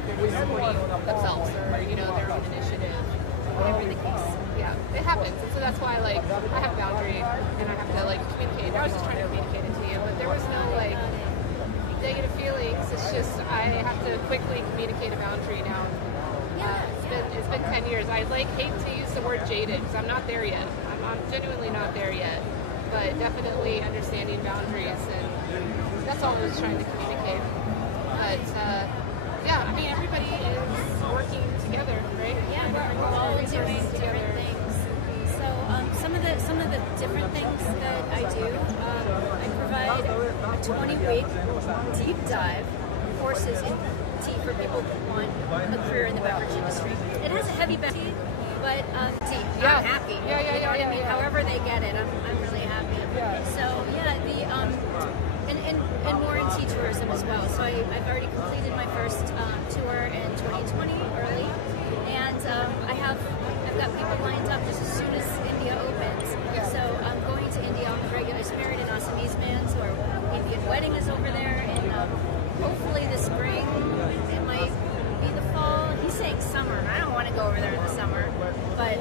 they're just supporting themselves or their own initiative. Whatever the case. Yeah, it happens. And so that's why like I have a boundary and I have to like communicate. I was just trying to communicate it to you, but there was no like negative feelings. It's just I have to quickly communicate a boundary now. It's been 10 years. I hate to use the word jaded because I'm not there yet. I'm genuinely not there yet. But definitely understanding boundaries, and that's all I was trying to communicate. But yeah, I mean, everybody is working together, right? Yeah, we're all doing different things. So some of the different things that I do, I provide a 20-week deep dive courses in tea for people who want a career in the beverage industry. It has a heavy tea, but tea. Yeah. I'm happy. Yeah. I mean, however they get it, I'm really happy. So yeah, and more in tea tourism as well. So I've already completed my first tour in 2020 early, and I've got people lined up just as soon as India opens. So I'm going to India on the regular. I married an Assamese man, so our Indian wedding is over there, and hopefully this spring. It might be the fall. He's saying summer. I don't want to go over there in the summer, but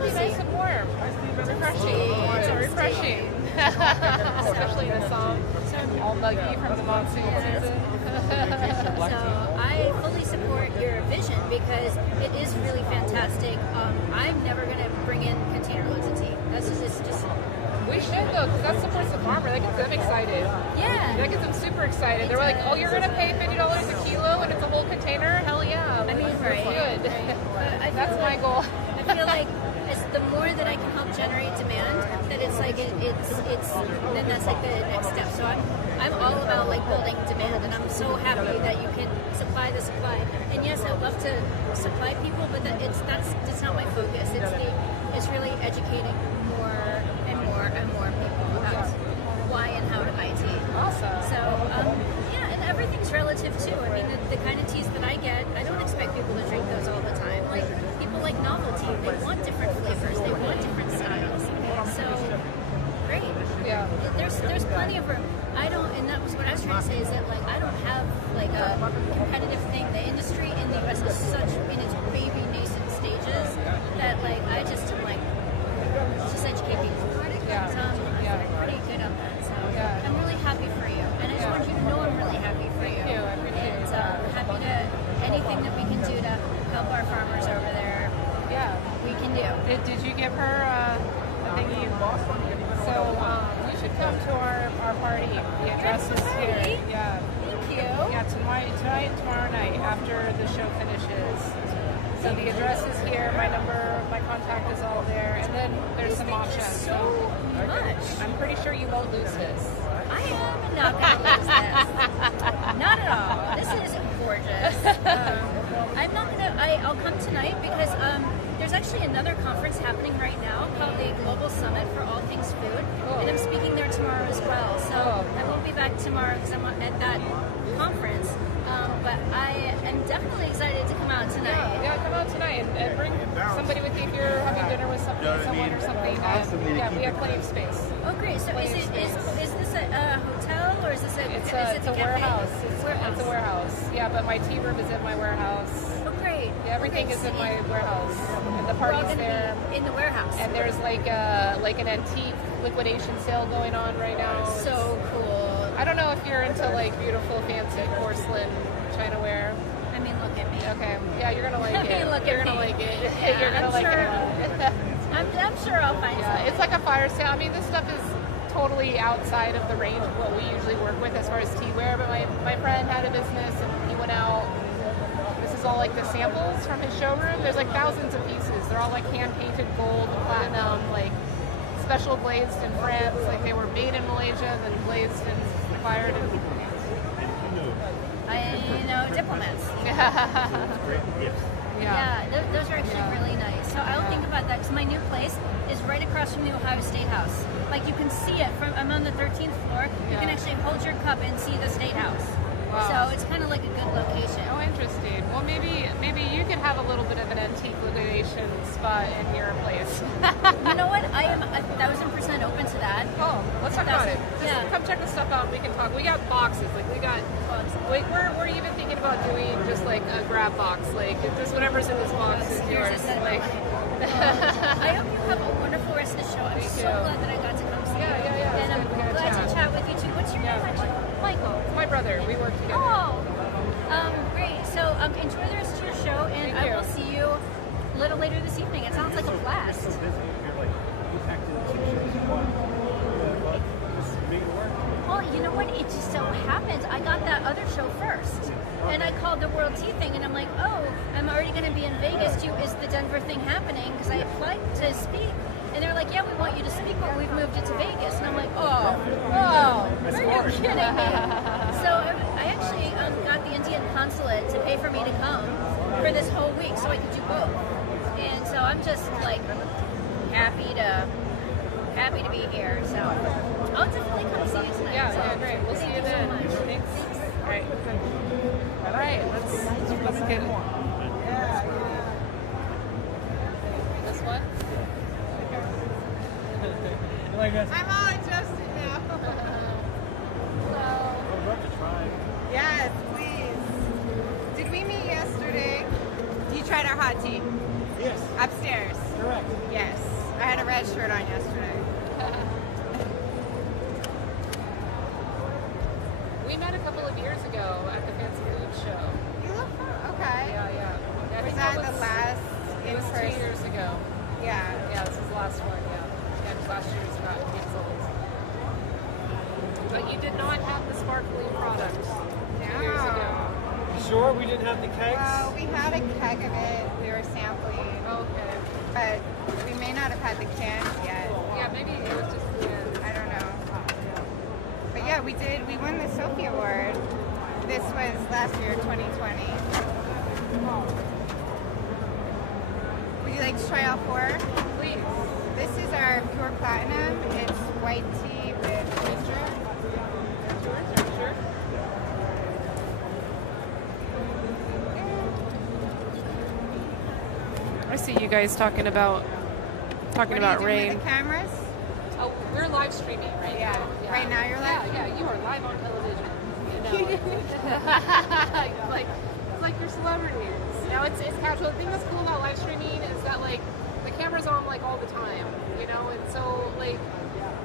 It's nice and warm. Refreshing. It's refreshing. Especially in Assam. All muggy from the monsoon season. So I fully support your vision because it is really fantastic. I'm never going to bring in container loads of tea. That's just We should though, because that supports the farmer. That gets them excited. yeah. That gets them super excited. They're like, oh, you're going to pay $50 a kilo and it's a whole container? Hell yeah. I mean, Let's do it. That's my goal. I feel like the more that I can help generate demand, that it's like it's then that's like the next step. So I'm all about like building demand, and I'm so happy that you can supply the supply. And yes, I love to supply people, but that's not my focus. It's really educating more and more people about why and how to buy tea. Awesome. So yeah, and everything's relative too. I mean, the kind of teas that I get, I don't expect people to drink those all the time. Like people like novelty, they want different flavors, they want different styles. So great. Yeah. There's plenty of room. And that was what I was trying to say, is that like I don't have like a competitive thing. The industry in the US is such in its baby nascent stages that like I just am like just educate people. Yeah. So I'm pretty good on that. So I'm really happy for you, and I just want you to know I'm really happy for you. Thank you. I appreciate And it. happy to anything that we can do to help our farmers over there. Yeah. We can do. Did you give her a thingy? So you should come to our party. The address is here. Party? Yeah. Thank you. tonight and tomorrow night after the show finishes. So the address is here, my number, my contact is all there, and then there's some options. So much. I'm pretty sure you won't lose this. I am not going to lose this. Not at all. This is gorgeous. I'm not going to, I'll come tonight because there's actually another conference happening right now called the Global Summit for All Things Food. And I'm speaking there tomorrow as well. So I won't be back tomorrow because I'm at that conference. But I am definitely excited to come out tonight. Yeah, come out tonight and bring somebody with you if you're having dinner with someone or something. Yeah, we have plenty of space. Oh, great. So is this a hotel or is this a It's a a cafe? warehouse. It's a warehouse. Yeah, but my tea room is in my warehouse. Oh, great. Yeah, everything is in my warehouse, and the We're all party's gonna there. be in the warehouse. And there's like an antique liquidation sale going on right now. So cool. I don't know if you're into like beautiful, fancy porcelain chinaware. I mean, look at me. Okay, yeah, you're gonna like I mean, it. look at You're gonna me. like it. Yeah, You're gonna I'm like sure. it. I'm sure I'll find Yeah, something. it's like a fire sale. I mean, this stuff is totally outside of the range of what we usually work with as far as teaware, but my friend had a business and he went out. This is all like the samples from his showroom. There's like thousands of pieces. They're all like hand-painted gold, platinum, like special glazed in France. Like they were made in Malaysia, then glazed and fired in I know diplomats. Yeah, those are actually really nice. So I'll think about that because my new place is right across from the Ohio State House. Like you can see it from. I'm on the 13th floor. You can actually hold your cup and see the State House. Wow. So it's kind of like a good location. Oh, interesting. Well, maybe you could have a little bit of an antique liquidation spot in your place. You know what? I am 1,000% open to that. Oh, let's talk about it. Just Yeah. come check the stuff out and we can talk. We got boxes. Like we got like we're even thinking about doing just like a grab box. Like just whatever's in this box is yours. Like I hope you have a wonderful rest of the show. I'm so glad that I got to come see you. Yeah. And I'm We got a glad chat. to chat with you too. What's your name actually? Michael. my brother, we work together. Oh, great. So enjoy the rest of your show, and Thank you. I will see you a little later this evening. It sounds like a blast. Well, you know what? It just so happened I got that other show first. And I called the World Tea thing, and I'm like, oh, I'm already going to be in Vegas too. Is the Denver thing happening? Because I applied to speak. And they're like, yeah, we want you to speak, but we've moved it to Vegas. And I'm like, oh, are you kidding me? So I actually got the Indian consulate to pay for me to come for this whole week so I could do both. And so I'm just like happy to be here. So I'll definitely come see you tonight. Yeah, So, yeah, great. We'll see you then. Thank you so much. Thanks. All right. All right. Let's get it. This one. I'm all adjusted now. Yes, please. Did we meet yesterday? You tried our hot tea? Yes, Upstairs? correct. Yes. I had a red shirt on yesterday. We met a couple of years ago at the Fancy Food Show. You look fun. Okay. Yeah. I Was think that it the last It in was 2 person? years ago. Yeah. Yeah, this is the last one. Yeah, 'cause last year's got canceled. But you did not have the sparkling product 2 years ago. Sure, we didn't have the kegs? Well, we had a keg of it. We were sampling, Okay. but we may not have had the cans yet. Yeah, maybe it was just I don't know. But yeah, we did. We won the Sophie Award. This was last year, 2020. Would you like to try all four? please. This is our pure platinum. It's white tea with ginger. Sure. I see you guys talking about What are you doing rain. with the cameras? Oh, we're live streaming right Yeah. now. Right now you're live? Yeah, you are live on television. You know, it's like you're celebrities. No, it's casual. The thing that's cool about live streaming is that like the camera's on like all the time, you know, and so like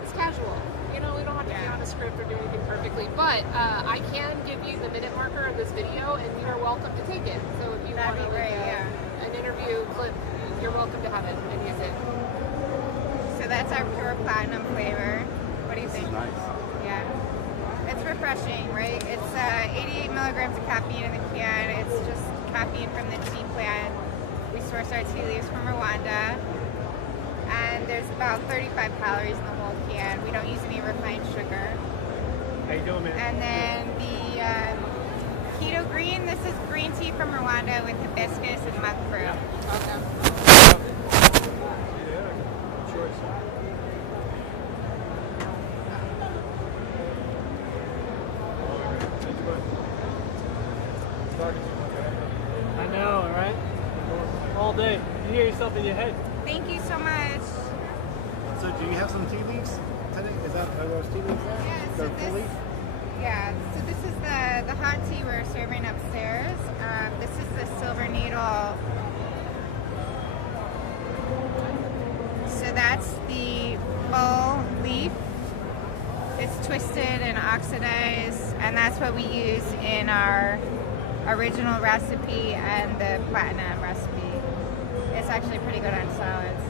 it's casual. You know, we don't have to be on a script or do anything perfectly, but I can give you the minute marker of this video, and you are welcome to take it. So if you That'd want be great, an interview clip, you're welcome to have it and use it. So that's our pure platinum flavor. What do you think? Nice. Yeah. It's refreshing. refreshing, right? It's 88 milligrams of caffeine in the can. It's just caffeine from the tea plant. We source our tea leaves from Rwanda. And there's about 35 calories in the whole can. We don't use any refined sugar. How you doing, man? And then the keto green, this is green tea from Rwanda with hibiscus and monk fruit. Yeah, good choice. I know, right? All day. You hear yourself in your head. Thank you so much. So, do you have some tea leaves today? Are those tea leaves there? Yeah, so this is the hot tea we're serving upstairs. This is the silver needle. So that's the full leaf. It's twisted and oxidized, and that's what we use in our original recipe and the platinum recipe. It's actually pretty good on salads.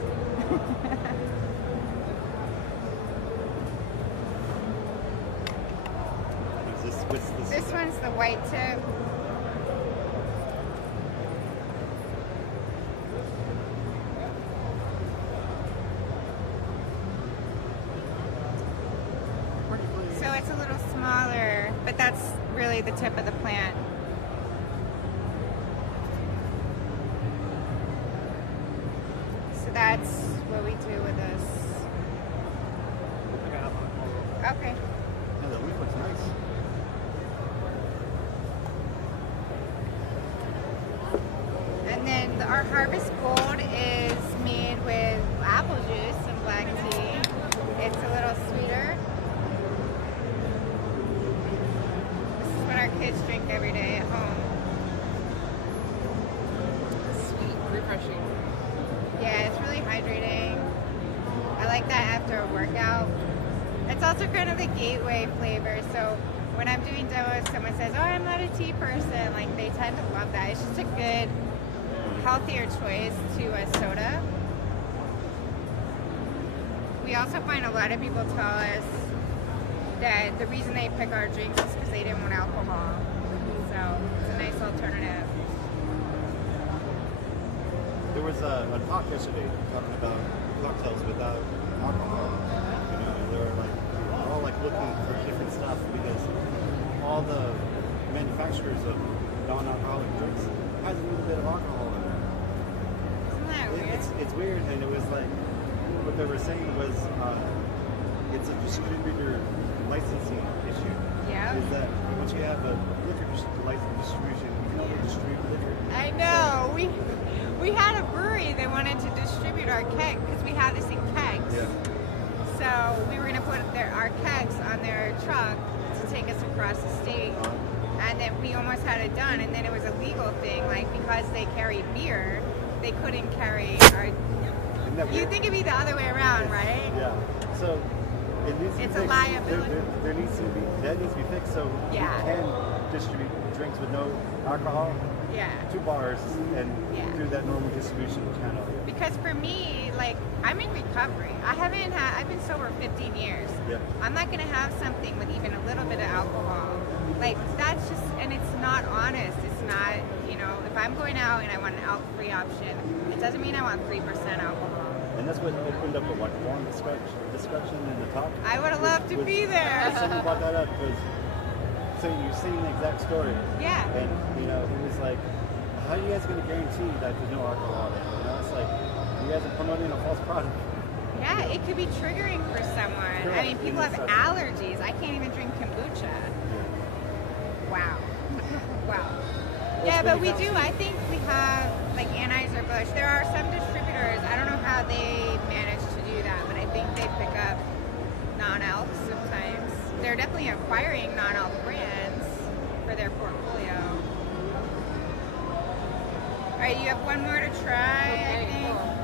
This one's the white tip. So it's a little smaller, but that's really the tip of the plant. So that's what we do with this. Okay. Yeah, the leaf looks nice. And then our Harvest Gold is made with apple juice and black tea. It's a little sweeter. This is what our kids drink every day at home. Sweet, refreshing. Yeah, it's really hydrating. I like that after a workout. It's also kind of the gateway flavor. So when I'm doing demos, someone says, "Oh, I'm not a tea person." Like they tend to love that. It's just a good, healthier choice to a soda. We also find a lot of people tell us that the reason they pick our drinks is because they didn't want alcohol. So it's a nice alternative. There was a talk yesterday talking about cocktails without alcohol. You know, they were like all like looking for different stuff because all the manufacturers of non-alcoholic drinks has a little bit of alcohol in there. Isn't that weird? It's weird, and it was like what they were saying was it's a distributor licensing issue. Yeah. Is that once you have a liquor license distribution, you can only distribute liquor. I know. We had a brewery that wanted to distribute our keg because we have this in kegs. Yeah. So we were going to put our kegs on their truck to take us across the state. And then we almost had it done, and then it was a legal thing, like because they carry beer, they couldn't carry our. You'd think it'd be the other way around, right? Yeah. So it needs to It's be a fixed. liability. There needs to be fixed so Yeah. you can distribute drinks with no alcohol Yeah. to bars and Yeah. through that normal distribution channel. Because for me, like, I'm in recovery. I've been sober 15 years. Yeah. I'm not gonna have something with even a little bit of alcohol. Like, that's just, and it's not honest. It's not, if I'm going out and I want an alcohol-free option, it doesn't mean I want 3% alcohol. And that's what opened up a one discussion in the talk. I would have loved to be there. Someone brought that up was so you're seeing the exact story. Yeah. And it was like, how are you guys going to guarantee that there's no alcohol in it? It's like you guys are promoting a false product. Yeah, it could be triggering for someone. I mean, people have allergies. I can't even drink kombucha. Wow. Wow. Yeah, but we do. I think we have, like, Anheuser-Busch. There are some distributors. I don't know how they manage to do that, but I think they pick up non-alc sometimes. They're definitely acquiring non-alc brands for their portfolio. All right, you have one more to try, I think. Cool.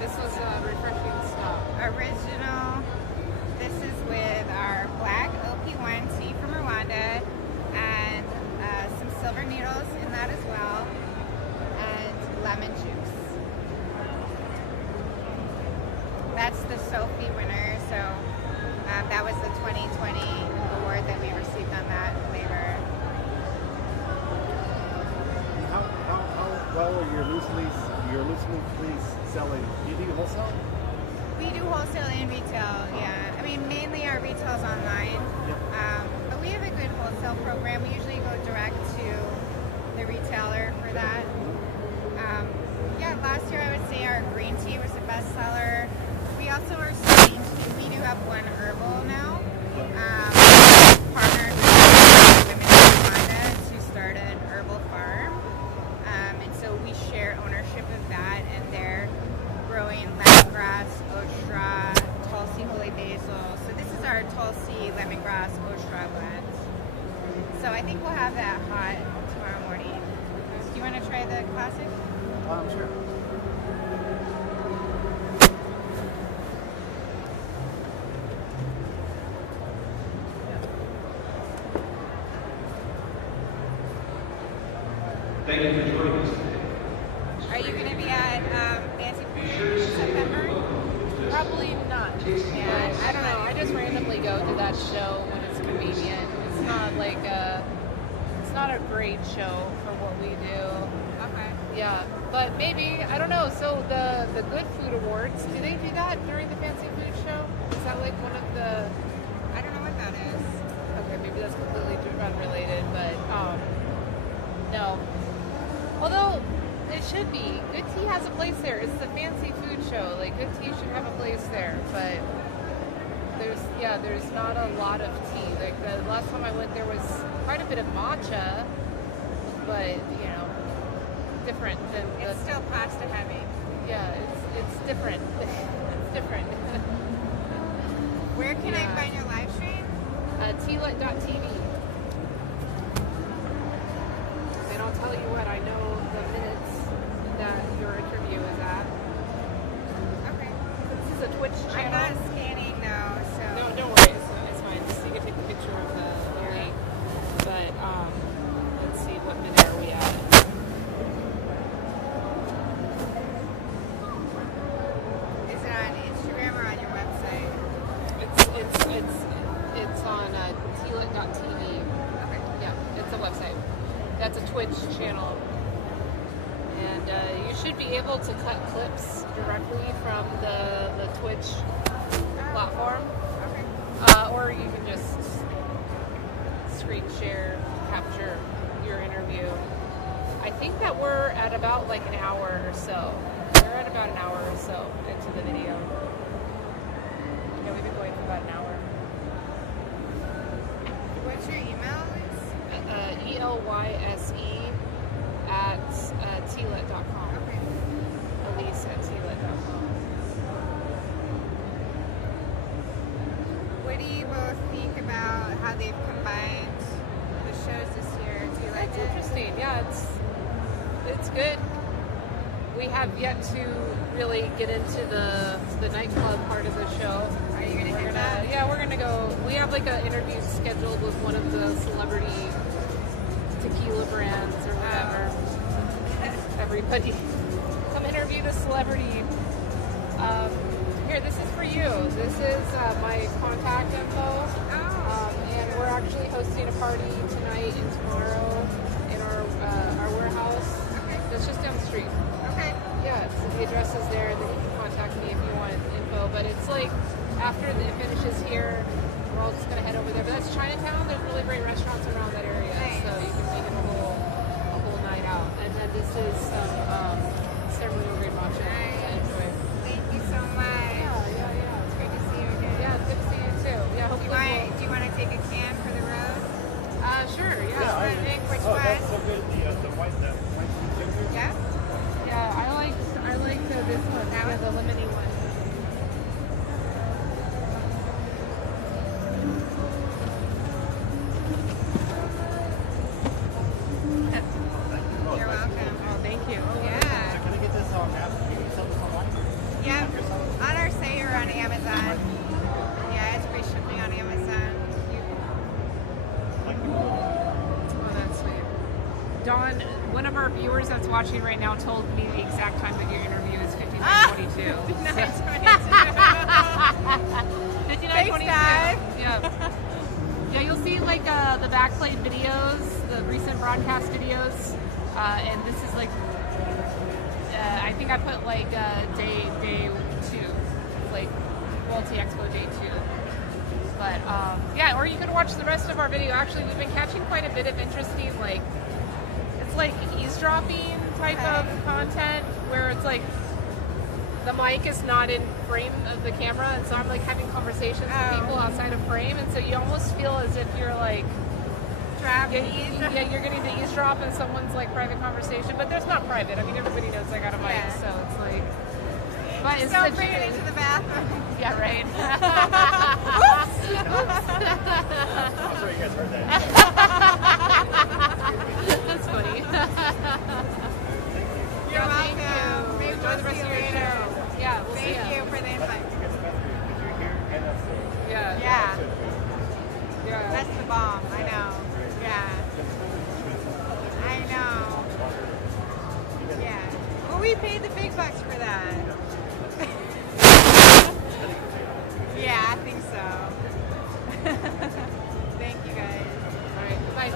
This was refreshing stuff. Original. This is with our black OP1 tea from Rwanda and some silver needles in that as well, and lemon juice. That's the Sophie winner, so that was the 2020 award that we received on you're loosely selling. Do you do wholesale? We do wholesale and retail, yeah. I mean, mainly our retail's online, but we have a good wholesale program. We usually go direct to the retailer for that. Yeah, last year I would say our green tea was the best seller. We also are seeing, we do have one herbal now. Partnered with women in Rwanda to start an herbal farm. And so we share ownership of that, and they're growing lemongrass, ostra, tulsi, holy basil. So this is our tulsi, lemongrass, ostra blend. So I think we'll have that hot tomorrow morning. Do you want to try the classic? Sure. Thank you for joining us today. Are you going to be at Fancy Food in September? Probably not. Yeah, I don't know. I just randomly go to that show when it's convenient. It's not like it's not a great show for what we do. Okay. Yeah, but maybe, I don't know. So the Good Food Awards, do they do that during the Fancy Food Show? Is that like one of the? I don't know what that is. Okay, maybe that's completely unrelated, but no. Although it should be. Good Tea has a place there. It's the fancy food show. Like Good Tea should have a place there, but there's not a lot of tea. Like the last time I went, there was quite a bit of matcha, but different than It's still pasta heavy. Yeah, it's different. It's different. Where can I find your live stream? Tealet.tv. And I'll tell you what, I know the minutes that your interview is at. Okay. This is a Twitch I'm channel. not scanning though, so. No, don't worry. It's fine. Just you can take a picture of the link. But let's see, what minute are we at? Is it on Instagram or on your website? It's on tealet.tv. Okay. Yeah, it's a website. That's a Twitch channel. And you should be able to cut clips directly from the Twitch platform. Okay. Or you can just screen share, capture your interview. I think that we're at about like an hour or so. We're at about an hour or so into the video. Yeah, we've been going for about an hour. What's your email, Liz? ELYSE at tealet.com. Okay. Elise at tealet.com. What do you both think about how they've combined the shows this year? Do you like That's it? interesting. Yeah, it's good. We have yet to really get into the nightclub part of the show. Are you gonna hit that? Yeah, we're gonna go. We have like an interview scheduled with one of the celebrity tequila brands or whatever. Everybody, come interview the celebrity. Here, this is for you. This is my contact info. And we're actually hosting a party tonight and tomorrow in our warehouse. Okay. That's just down the street. Okay. Yeah, so the address is there, and then you can contact me if you want info. But it's like after it finishes here, we're all just gonna head over there. But that's Chinatown. There's really great restaurants around that area, Nice. so you can make it a whole night out. And then this is some ceremonial grade matcha. Nice. Anyway. Thank you so much. Yeah. It's great to see you again. Yeah, it's good to see you too. Yeah, hopefully. Do you want to take a can for the road? Sure. Yeah. I think which Oh, one? that's so good. The white ginger. Yeah. Yeah, I like this one. That one? The lemony one. You're welcome. Oh, thank you. Yeah. So can I get this on app? Can you sell this online? Yep. On our site or on Amazon. Yeah, it's free shipping on Amazon. Oh, that's sweet. Dawn, one of our viewers that's watching right now told me the exact time that your interview is 59:22. 59:22. Dad. Yeah. Yeah, you'll see like the backplate videos, the recent broadcast videos, and this is like I think I put like day 2, like World Tea Expo day 2. But yeah, or you could watch the rest of our video. Actually, we've been catching quite a bit of interesting, like, it's like eavesdropping type of content where it's like the mic is not in frame of the camera, and so I'm like having conversations with people outside of frame, and so you almost feel as if you're like trapped. Yeah, you're getting to eavesdrop in someone's like private conversation, but there's not private. I mean, everybody knows I got a mic, so it's like. But Just don't bring it into the bathroom. Yeah, right. I'm sure you guys heard that. That's funny. You're welcome. Maybe Enjoy the rest of your show. Yeah, we'll see Thank you for the invite. Yeah. Yeah, Yeah. that's the bomb. I know. Yeah. I know. Yeah. Well, we paid the big bucks for that. Yeah, I think so. Thank you guys. All right. Bye.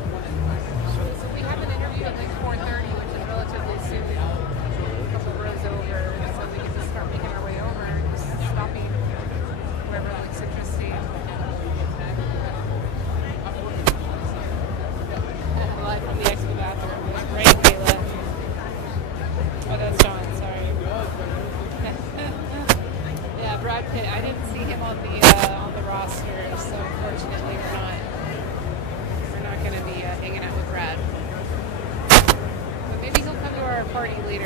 So we have an interview at like 4:30, which is relatively soon. A couple rows over, so we can just start making our way over and just stopping wherever looks interesting. Live from the Expo bathroom. Right, Kayla? Oh, that's John. Sorry. Yeah, Brad Pitt. I didn't see him on the roster, so unfortunately we're not going to be hanging out with Brad. But maybe he'll come to our party later.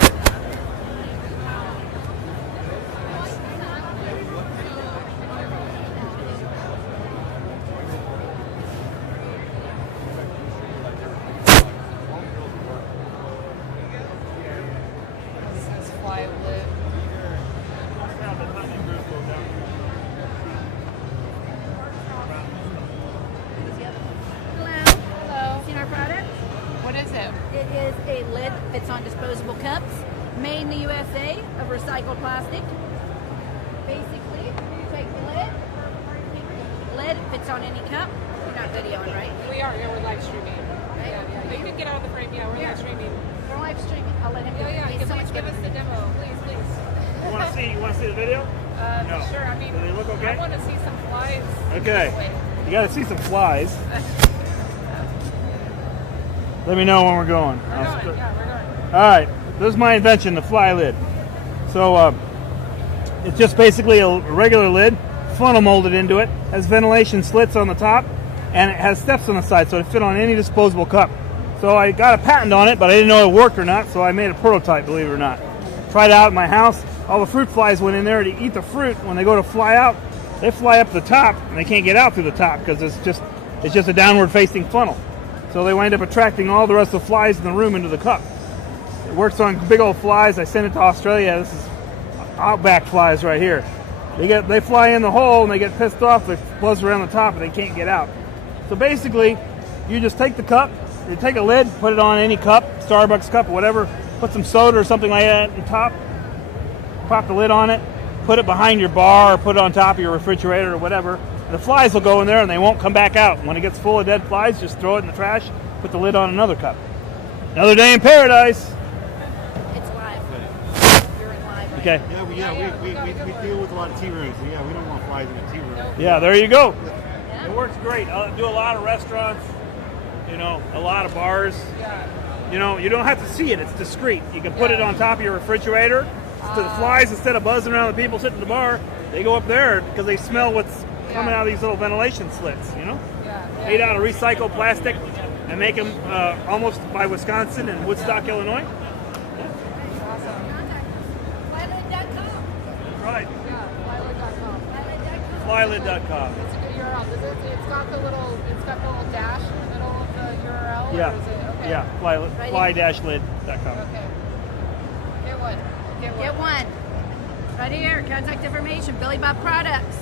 This is Flywood. Hello. Seen our product? What is it? It is a lid that fits on disposable cups, made in the USA of recycled plastic. Basically, you take the lid fits on any cup. You're not videoing, right? We are. Yeah, we're live streaming. Yeah. You can get out of the frame. Yeah, we're live streaming. We're live streaming. I'll let him do it. He's so much Give us the demo, please. You want to see the video? No. Sure. I mean, Do they look okay? I want to see some flies. Okay. This way. You got to see some flies. Let me know when we're going. We're going. All right. This is my invention, the fly lid. So it's just basically a regular lid, funnel molded into it, has ventilation slits on the top, and it has steps on the side, so it fit on any disposable cup. So I got a patent on it, but I didn't know it worked or not, so I made a prototype, believe it or not. Tried it out at my house. All the fruit flies went in there to eat the fruit. When they go to fly out, they fly up the top, and they can't get out through the top because it's just a downward-facing funnel. So they wind up attracting all the rest of the flies in the room into the cup. It works on big old flies. I sent it to Australia. This is outback flies right here. They fly in the hole and they get pissed off. They buzz around the top and they can't get out. So basically, you just take the cup, you take a lid, put it on any cup, Starbucks cup or whatever, put some soda or something like that on top, pop the lid on it, put it behind your bar or put it on top of your refrigerator or whatever. And the flies will go in there and they won't come back out. When it gets full of dead flies, just throw it in the trash, put the lid on another cup. Another day in paradise. It's live. You're in live right Okay. We deal with a lot of tea rooms. So yeah, we don't want flies in a tea room. Yeah, there you go. now. It works great. I do a lot of restaurants, a lot of bars. You don't have to see it. It's discreet. You can put it on top of your refrigerator. So the flies, instead of buzzing around the people sitting at the bar, they go up there because they smell what's coming out of these little ventilation slits, Made out of recycled plastic and make them almost by Wisconsin and Woodstock, Illinois. Right. Flylid.com. It's a good URL. It's got the little dash in the middle of the URL. Yeah. Or is it? Okay. Yeah. Fly-lid.com. Okay. Get one. Get one. Right here, contact information, Billy Bob Products.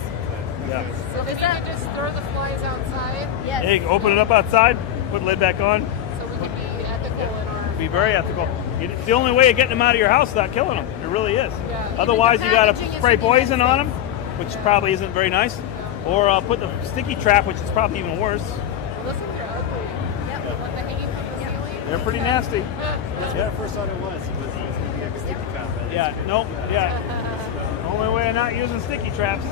Yeah. So if you could just throw the flies outside, Yes. Hey, open it up outside, put the lid back on. so we can be ethical in our. be very ethical. It's the only way of getting them out of your house without killing them. It really is. Yeah. Otherwise, Even you the got to packaging is spray something poison that's on them, which probably isn't very nice, or put the sticky trap, which is probably even worse. Listen, they're ugly. Yep. With the hanging from the ceiling. They're pretty nasty. That's what I first thought it was. It was going to be like a sticky trap. Yeah, nope, yeah. Only way of not using sticky traps. All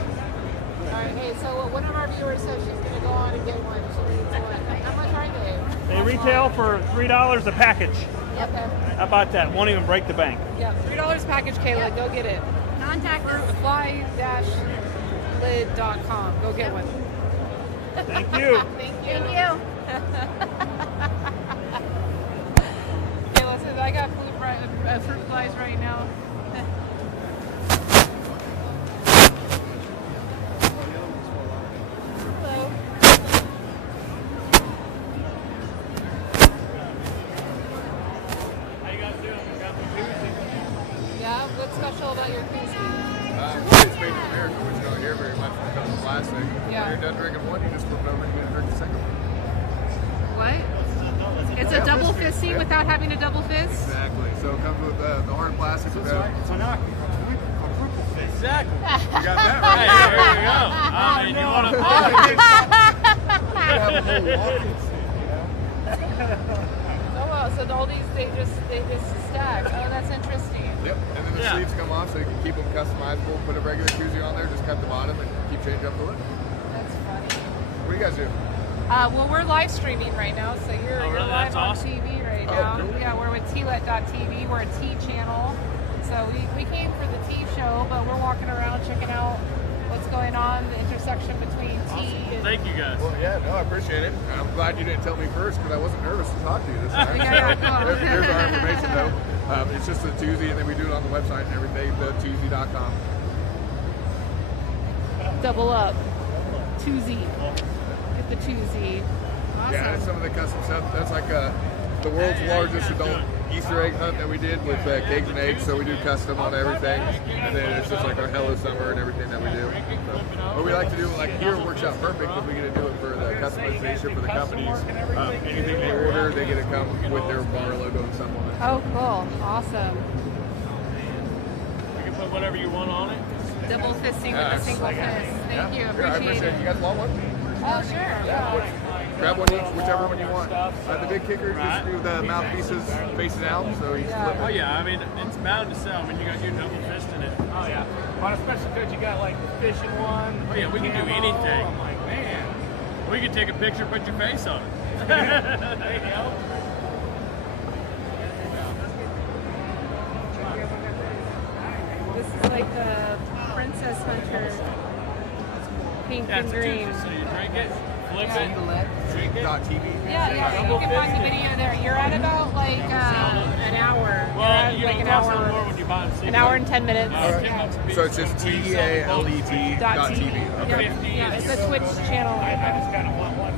right, hey, so one of our viewers says she's going to go on and get one. She needs one. How much are they? They retail for $3 a package. Okay. How about that? Won't even break the bank. Yeah, $3 package, Kayla. Go get it. Contact us. Fly-lid.com. Go get one. Thank you. Thank you. Thank you. Okay, listen, I got fruit flies right now. Hello. How you guys doing? We got the koozie. Yeah, what's special about your koozie? It's made in America, which you don't hear very much when it comes to plastic. Yeah. When you're done drinking one, you just flip it over and you drink the second one. What? It's a double fisting without having a double fist? Exactly. So it comes with the hard plastic. It's an quadruple fist. Exactly. You got that Hey, right. there you go. I mean, you want to You have a whole walking stick, you know? Oh wow, so all these they just stack. Oh, that's interesting. Yep. And then the Yeah. sleeves come off so you can keep them customizable. Put a regular koozie on there, just cut the bottom and keep changing up the lid. That's funny. What do you guys do? Well, we're live streaming right now, so you're really? live That's on awesome. TV right Oh, now. cool. Yeah, we're with tlet.tv. We're a tea channel. So we came for the tea show, but we're walking around checking out what's going on, the intersection between tea and... Thank you guys. Well, yeah, no, I appreciate it. And I'm glad you didn't tell me first because I wasn't nervous to talk to you this time. Yeah, cool. Here's our information, though. It's just the Tuesday, and then we do it on the website and everything, thetuesday.com. Double up. Tuesday. Get the Tuesday. Awesome. Yeah, and some of the custom stuff. That's like the world's largest adult Easter egg hunt that we did with cakes and eggs. So we do custom on everything, and then it's just like our Hello Summer and everything that we do. So, what we like to do, like here, it works out perfect because we get to do it for the customization for the companies. Anything they order, they get to come with their bar logo and something on it. Oh, cool. Awesome. You can put whatever you want on it. Double fisting with a single fist. Thank you. Yeah, I Appreciate appreciate it. it. You guys want one? Oh, sure. Yeah. Grab one each, whichever one you want. The big kicker, just do the mouthpieces facing out, so you flip it. Oh yeah, I mean it's bound to sell when you got your double fist in it. Oh yeah. On especially because you got like the fishing one. Oh yeah, we can do anything. I'm like, man. We can take a picture, put your face on it. There you go. This is like the Princess Hunter. Pink and green. So you drink it, flip Yeah. it, drink it. .tv. Yeah, you can find the video there. You're at about like an hour. Well, You're at you like know, an it costs a little hour. more when you buy them. An hour and 10 minutes. So it's just TEALET.tv. Yeah, it's a Twitch channel. I just kind of want one.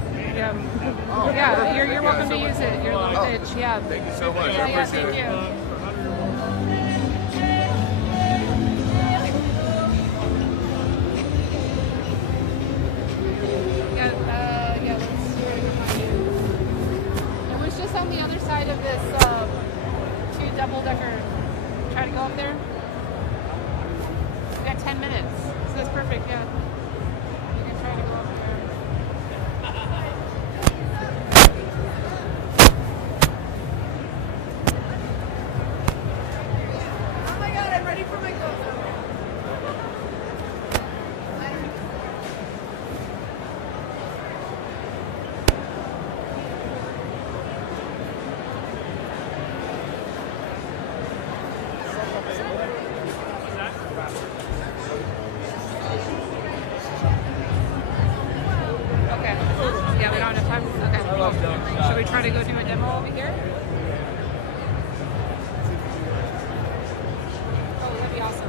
Yeah, you're welcome to use it. Your little pitch, yeah. Thank you so much. Yeah, I yeah, appreciate thank it. you. Yeah, let's see if I can find you. It was just on the other side of this two double-decker. Try to go up there. We got 10 minutes, so that's perfect. Yeah, you can try to go up there. Oh my god, I'm ready for my go-go. Okay. Yeah, we don't have time. Okay. Cool. Should we try to go do a demo over here? Oh, that'd be awesome.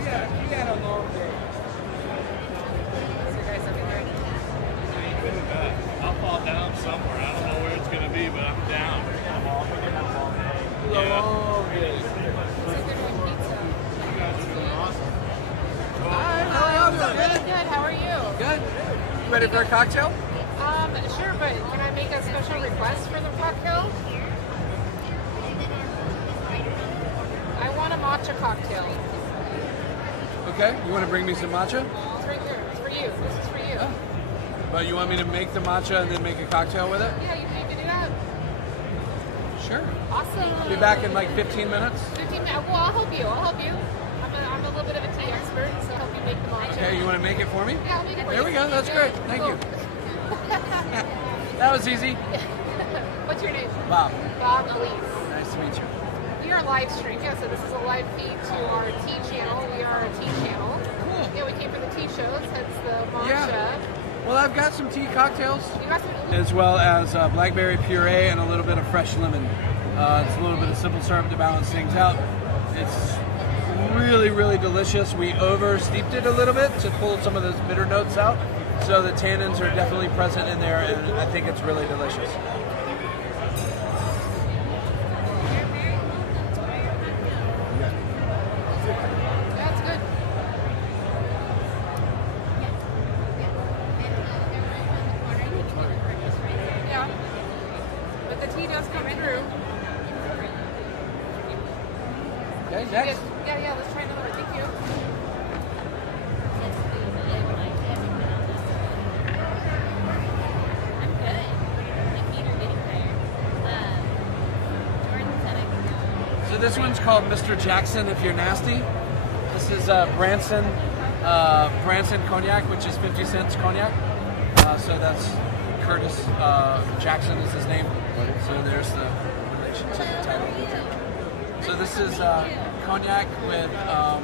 You got a long day. So you guys looking great. I'll fall down somewhere. I don't know where it's going to be, but I'm down. I'm all picking up all day. It's like they're doing pizza. You guys are doing awesome. Really good. How are you? Good. You ready for a cocktail? Sure, but can I make a special request for the cocktail? matcha cocktail. Okay, you want to bring me some matcha? It's right there. It's for you. This is for you. But you want me to make the matcha and then make a cocktail with it? Yeah, you need to do that. Sure. Awesome. Be back in like 15 minutes. 15 minutes. Well, I'll help you. I'm a little bit of a tea expert, so I'll help you make the matcha. Okay, you want to make it for me? Yeah, I'll make it for you. There we go. That's great. Thank you. That was easy. What's your name? Bob. Bob Elise. Nice to meet you. We are live stream. Yeah, so this is a live feed to our tea channel. We are a tea channel. Cool. Yeah, we came for the tea shows, hence the matcha. Yeah. Well, I've got some tea cocktails. You got some? As well as blackberry puree and a little bit of fresh lemon. It's a little bit of simple syrup to balance things out. It's really, really delicious. We over steeped it a little bit to pull some of those bitter notes out. So the tannins are definitely present in there, and I think it's really delicious. That's good. Yeah. But the tea does come through. Okay, next. Yeah, let's try another one. Thank you. So this one's called Mr. Jackson If You're Nasty. This is Branson Cognac, which is 50 cents cognac. So that's Curtis Jackson is his name. So there's the relation to the title. So this is cognac with a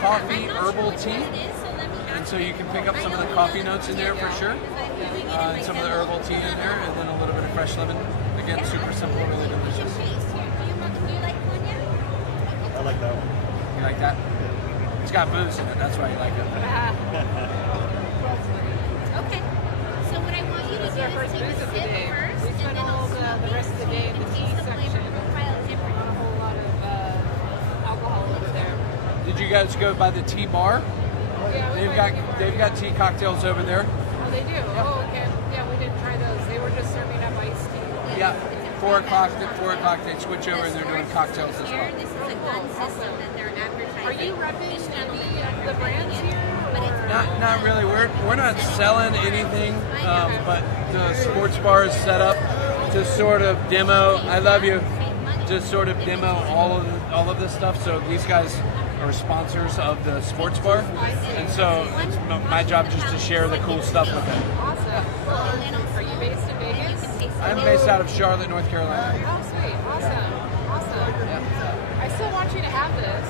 coffee herbal tea. And so you can pick up some of the coffee notes in there for sure. And some of the herbal tea in there, and then a little bit of fresh lemon. Again, super simple, really delicious. I like that one. You like that? It's got booze in it, that's why you like it. Okay. So what I want you to do is take a sip first, We spent all the rest of the day in the tea section. different. A whole lot of alcohol over there. Did you guys go by the tea bar? Yeah, They've got tea cocktails over there. Oh, they do? Oh, okay. Yeah, we didn't try those. They were just serving up iced tea. Yeah. 4 o'clock they switch over and they're doing cocktails as well. This is a gun system that they're advertising. Are you repping the brands here? Not really. We're not selling anything, but the sports bar is set up to sort of demo. I love you. To sort of demo all of this stuff. So these guys are sponsors of the sports bar, and so it's my job just to share the cool stuff with them. Awesome. Are you based in Vegas? I'm based out of Charlotte, North Carolina. Oh, sweet. Awesome. Yeah. I still want you to have this.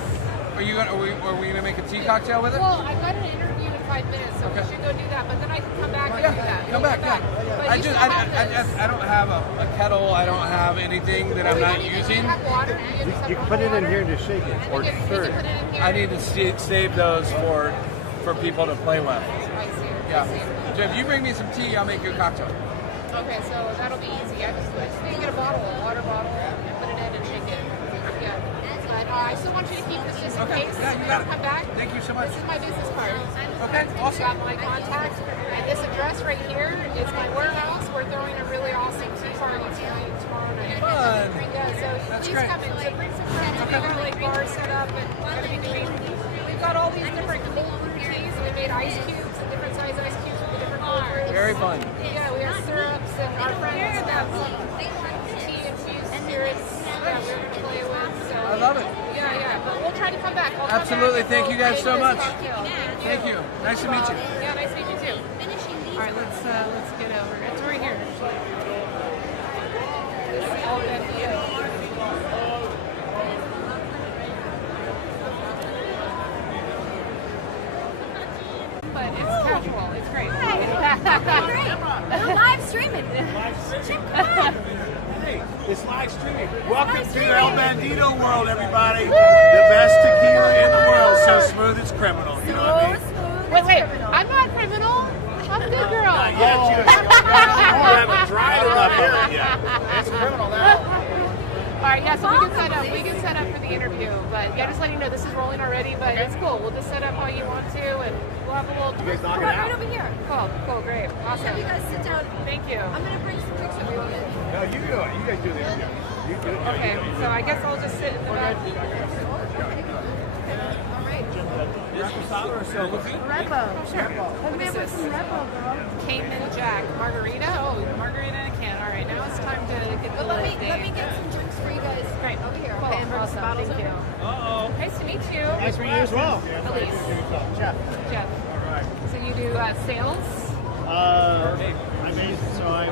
Are we gonna make a tea cocktail with it? Well, I've got an interview in 5 minutes, so we should go do that. But then I can come back and do that. Come back. Yeah. But I you still have this. don't have a kettle. I don't have anything that I'm not using. You have water. You can put it in here and just shake it, or stir it. I need to save those for people to play with. I see. Yeah. So if you bring me some tea, I'll make you a cocktail. Okay, so that'll be easy. I just need to get a water bottle, and put it in and shake it. Yeah. But I still want you to keep this just in case. Yeah, you got it. Come back. Thank you so much. This is my business card. Okay, awesome. You got my contact. And this address right here is my warehouse. We're throwing a really awesome tea party tonight, tomorrow night. Fun. Yeah, so That's please great. come in. So bring some friends. We've got like bars set up and everything. We've got all these different cold brew teas. We made ice cubes and different size ice cubes with the different cold brews. Very fun. Yeah, we have syrups and our friends have tea infused spirits that we're going to play with. So I love it. Yeah, but we'll try to come back. I'll come Absolutely. back. Thank you guys so much. Thank you. Nice to meet you. Yeah, nice to meet you too. All right, let's get over. It's right here. This is all that but it's casual. It's great. We're live streaming. Hey, it's live streaming. Welcome to El Bandito World, everybody. The best tequila in the world. So smooth it's criminal. You know what I mean? Wait. I'm not criminal. I'm a good girl. Not yet. You haven't dried enough yet. It's criminal now. All right, yeah, so we can set up for the interview, but yeah, just letting you know this is rolling already, but it's cool. We'll just set up how you want to, and we'll have a little. You guys knock it Right out. over here. Cool, great, awesome. Have you guys sit down. Thank you. I'm gonna bring some pictures of you. No, you do it. You guys do the interview. Okay, so I guess I'll just sit in the back. Repo. Sure. Let me have some repo, girl. Cayman Jack margarita. Oh, margarita in a can. All right, now it's time to get the Let lid me thing. get some drinks for you guys. Great. Over here. Cool. Okay, and bring some Awesome. bottles Thank you. over. Nice to meet you. Nice to meet you as well. Elise. Jeff. Jeff. All right. So you do sales? I'm based, so I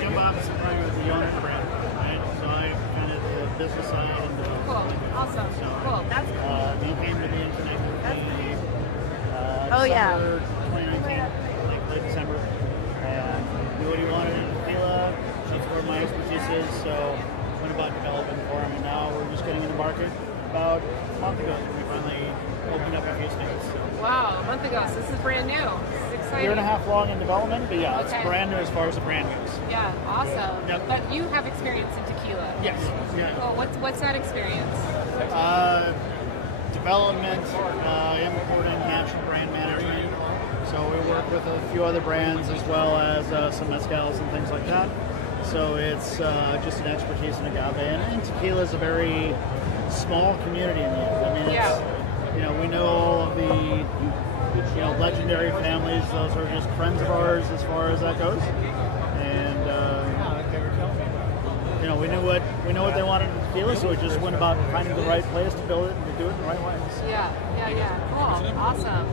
jump opposite right with the owner of the brand, right? So I kind of the business side and the Cool. Awesome. So, Cool. That's cool. he came to the internet with me, Oh, yeah. December 2019, like late December, and knew what he wanted in tequila. That's where my expertise is, so went about developing for him, and now we're just getting in the market. About a month ago, we finally opened up a few states. So. Wow, a month ago. So this is brand new. This is exciting. Year and a half long in development, but yeah, it's Okay. brand new as far as the brand goes. Yeah, awesome. Yep. But you have experience in tequila. Yes. Yeah. Cool. What's that experience? Development, importing, national brand management. So we work with a few other brands as well as some mezcals and things like that. So it's just an expertise in agave, and tequila is a very small community in the end. I mean, it's, we know all of the legendary families. Those are just friends of ours as far as that goes. And we know what they wanted in tequila, so we just went about finding the right place to build it and to do it in the right way. Yeah. Cool. Awesome.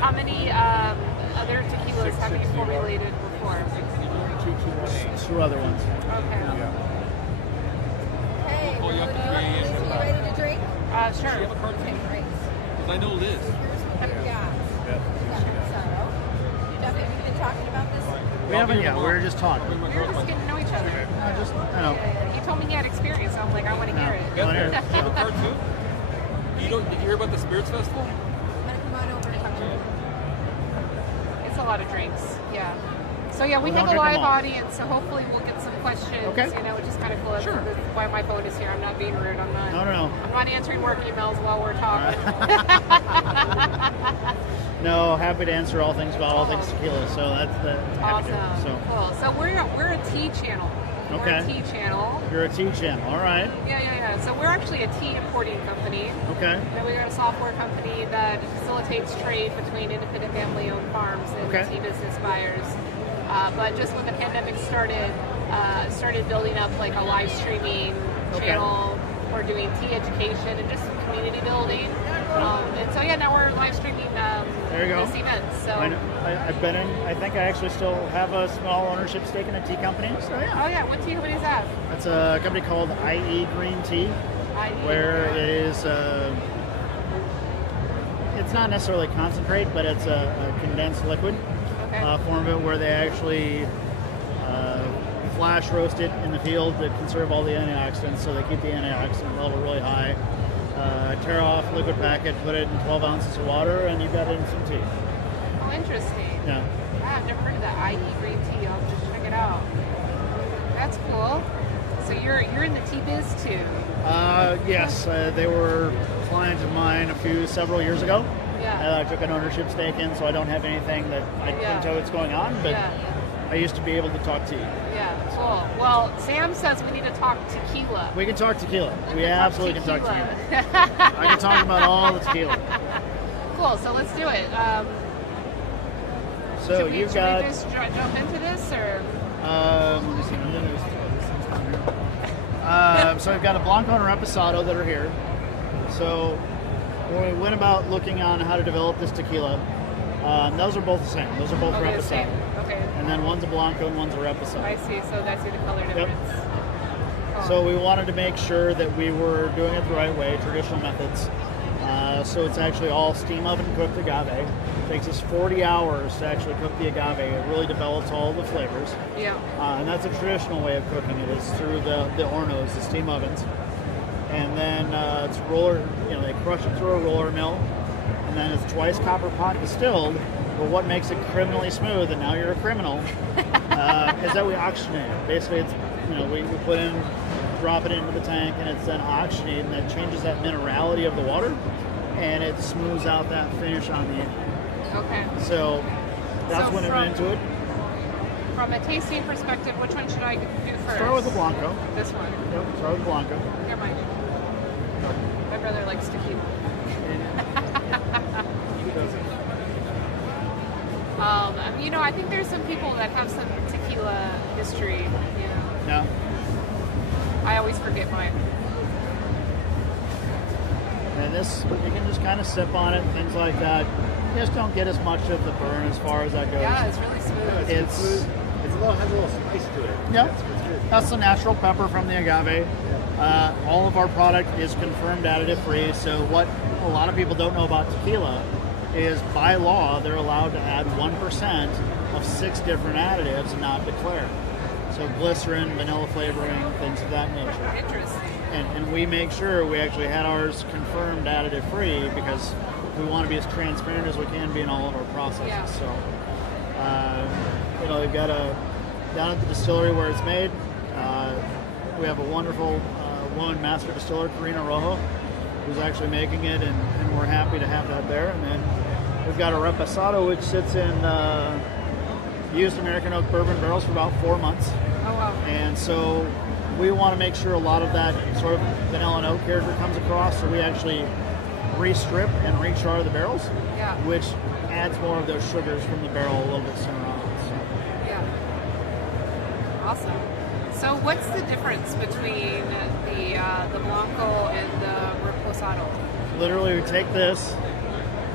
How many other tequilas have you formulated before? Two other ones. Okay. Hey, are you ready to drink? Sure. Okay, great. I know Liz. Here's what we've got. So, you definitely been talking about this? We haven't yet. We're just talking. We're just getting to know each other. I know. He told me he had experience, so I'm like, I want to hear it. You have a card too? Did you hear about the Spirits Festival? I'm going to come on over and talk to you. It's a lot of drinks. Yeah. So yeah, we Well, have a don't drink live them all. audience, so hopefully we'll get some questions. Okay. Which is kind of cool. Sure. That's why my phone is here. I'm not being rude. I'm not. No. I'm not answering work emails while we're talking. No, happy to answer all things about all things tequila. So that's happy to. Awesome. So Cool. So we're a tea channel. We're Okay. a tea channel. you're a tea channel. All right. Yeah. So we're actually a tea importing company. Okay. And we're a software company that facilitates trade between independent family-owned farms and Okay. tea business buyers. But just when the pandemic started building up like a live streaming channel. We're doing tea education and just community building. And so now we're live streaming There you go. this event. So I've been in. I think I actually still have a small ownership stake in a tea company. So yeah. Oh yeah, what is that? It's a company called IE Green Tea, where it is. It's not necessarily concentrate, but it's a condensed liquid form of it, where they actually flash roast it in the field to conserve all the antioxidants. So they keep the antioxidant level really high. Tear off liquid packet, put it in 12 ounces of water, and you've got instant tea. Oh, interesting. Yeah. I've never heard of that. IE Green Tea. I'll just check it out. That's cool. So you're in the tea biz too? Yes, they were clients of mine several years ago. Yeah. I took an ownership stake in, so I don't have anything that I can tell what's going on, but I used to be able to talk tea. Yeah, cool. Well, Sam says we need to talk tequila. We can talk tequila. We absolutely can talk tequila. I can talk about all the tequila. Cool, so let's do it. So should we just jump into this, or? Let me see. So we've got a Blanco and a Reposado that are here. So when we went about looking on how to develop this tequila, those are both the same. Those are both Reposado. Okay. And then one's a Blanco and one's a Reposado. I see. So that's the color difference. Cool. So we wanted to make sure that we were doing it the right way, traditional methods. So it's actually all steam oven cooked agave. It takes us 40 hours to actually cook the agave. It really develops all the flavors. Yeah. And that's a traditional way of cooking it, is through the hornos, the steam ovens. And then it's roller, they crush it through a roller mill. And then it's twice copper pot distilled. But what makes it criminally smooth, and now you're a criminal, is that we oxygenate it. Basically, it's, we put in, drop it into the tank, and it's then oxygenated, and that changes that minerality of the water, and it smooths out that finish on the end. Okay. So that's when it went into it. from a tasting perspective, which one should I do first? Start with the Blanco. This one. Yep, start with the Blanco. Here, mine. My brother likes tequila. You know, I think there's some people that have some tequila history. You know. Yeah. I always forget mine. And this, you can just kind of sip on it and things like that. You just don't get as much of the burn as far as that goes. Yeah, it's really smooth. It's has a little spice to it. Yep. That's the natural pepper from the agave. All of our product is confirmed additive free. So what a lot of people don't know about tequila is by law they're allowed to add 1% of 6 different additives and not declare. So glycerin, vanilla flavoring, things of that nature. Interesting. And we make sure we actually had ours confirmed additive free because we want to be as transparent as we can be in all of our processes. Yeah. So, they've got down at the distillery where it's made, we have a wonderful woman master distiller, Karina Rojo, who's actually making it, and we're happy to have that there. And then we've got a reposado, which sits in used American oak bourbon barrels for about 4 months. Oh, wow. And so we want to make sure a lot of that sort of vanilla and oak character comes across, so we actually re-strip and rechar the barrels, which adds more of those sugars from the barrel a little bit sooner on. So. Yeah. Awesome. So what's the difference between the Blanco and the Reposado? Literally, we take this,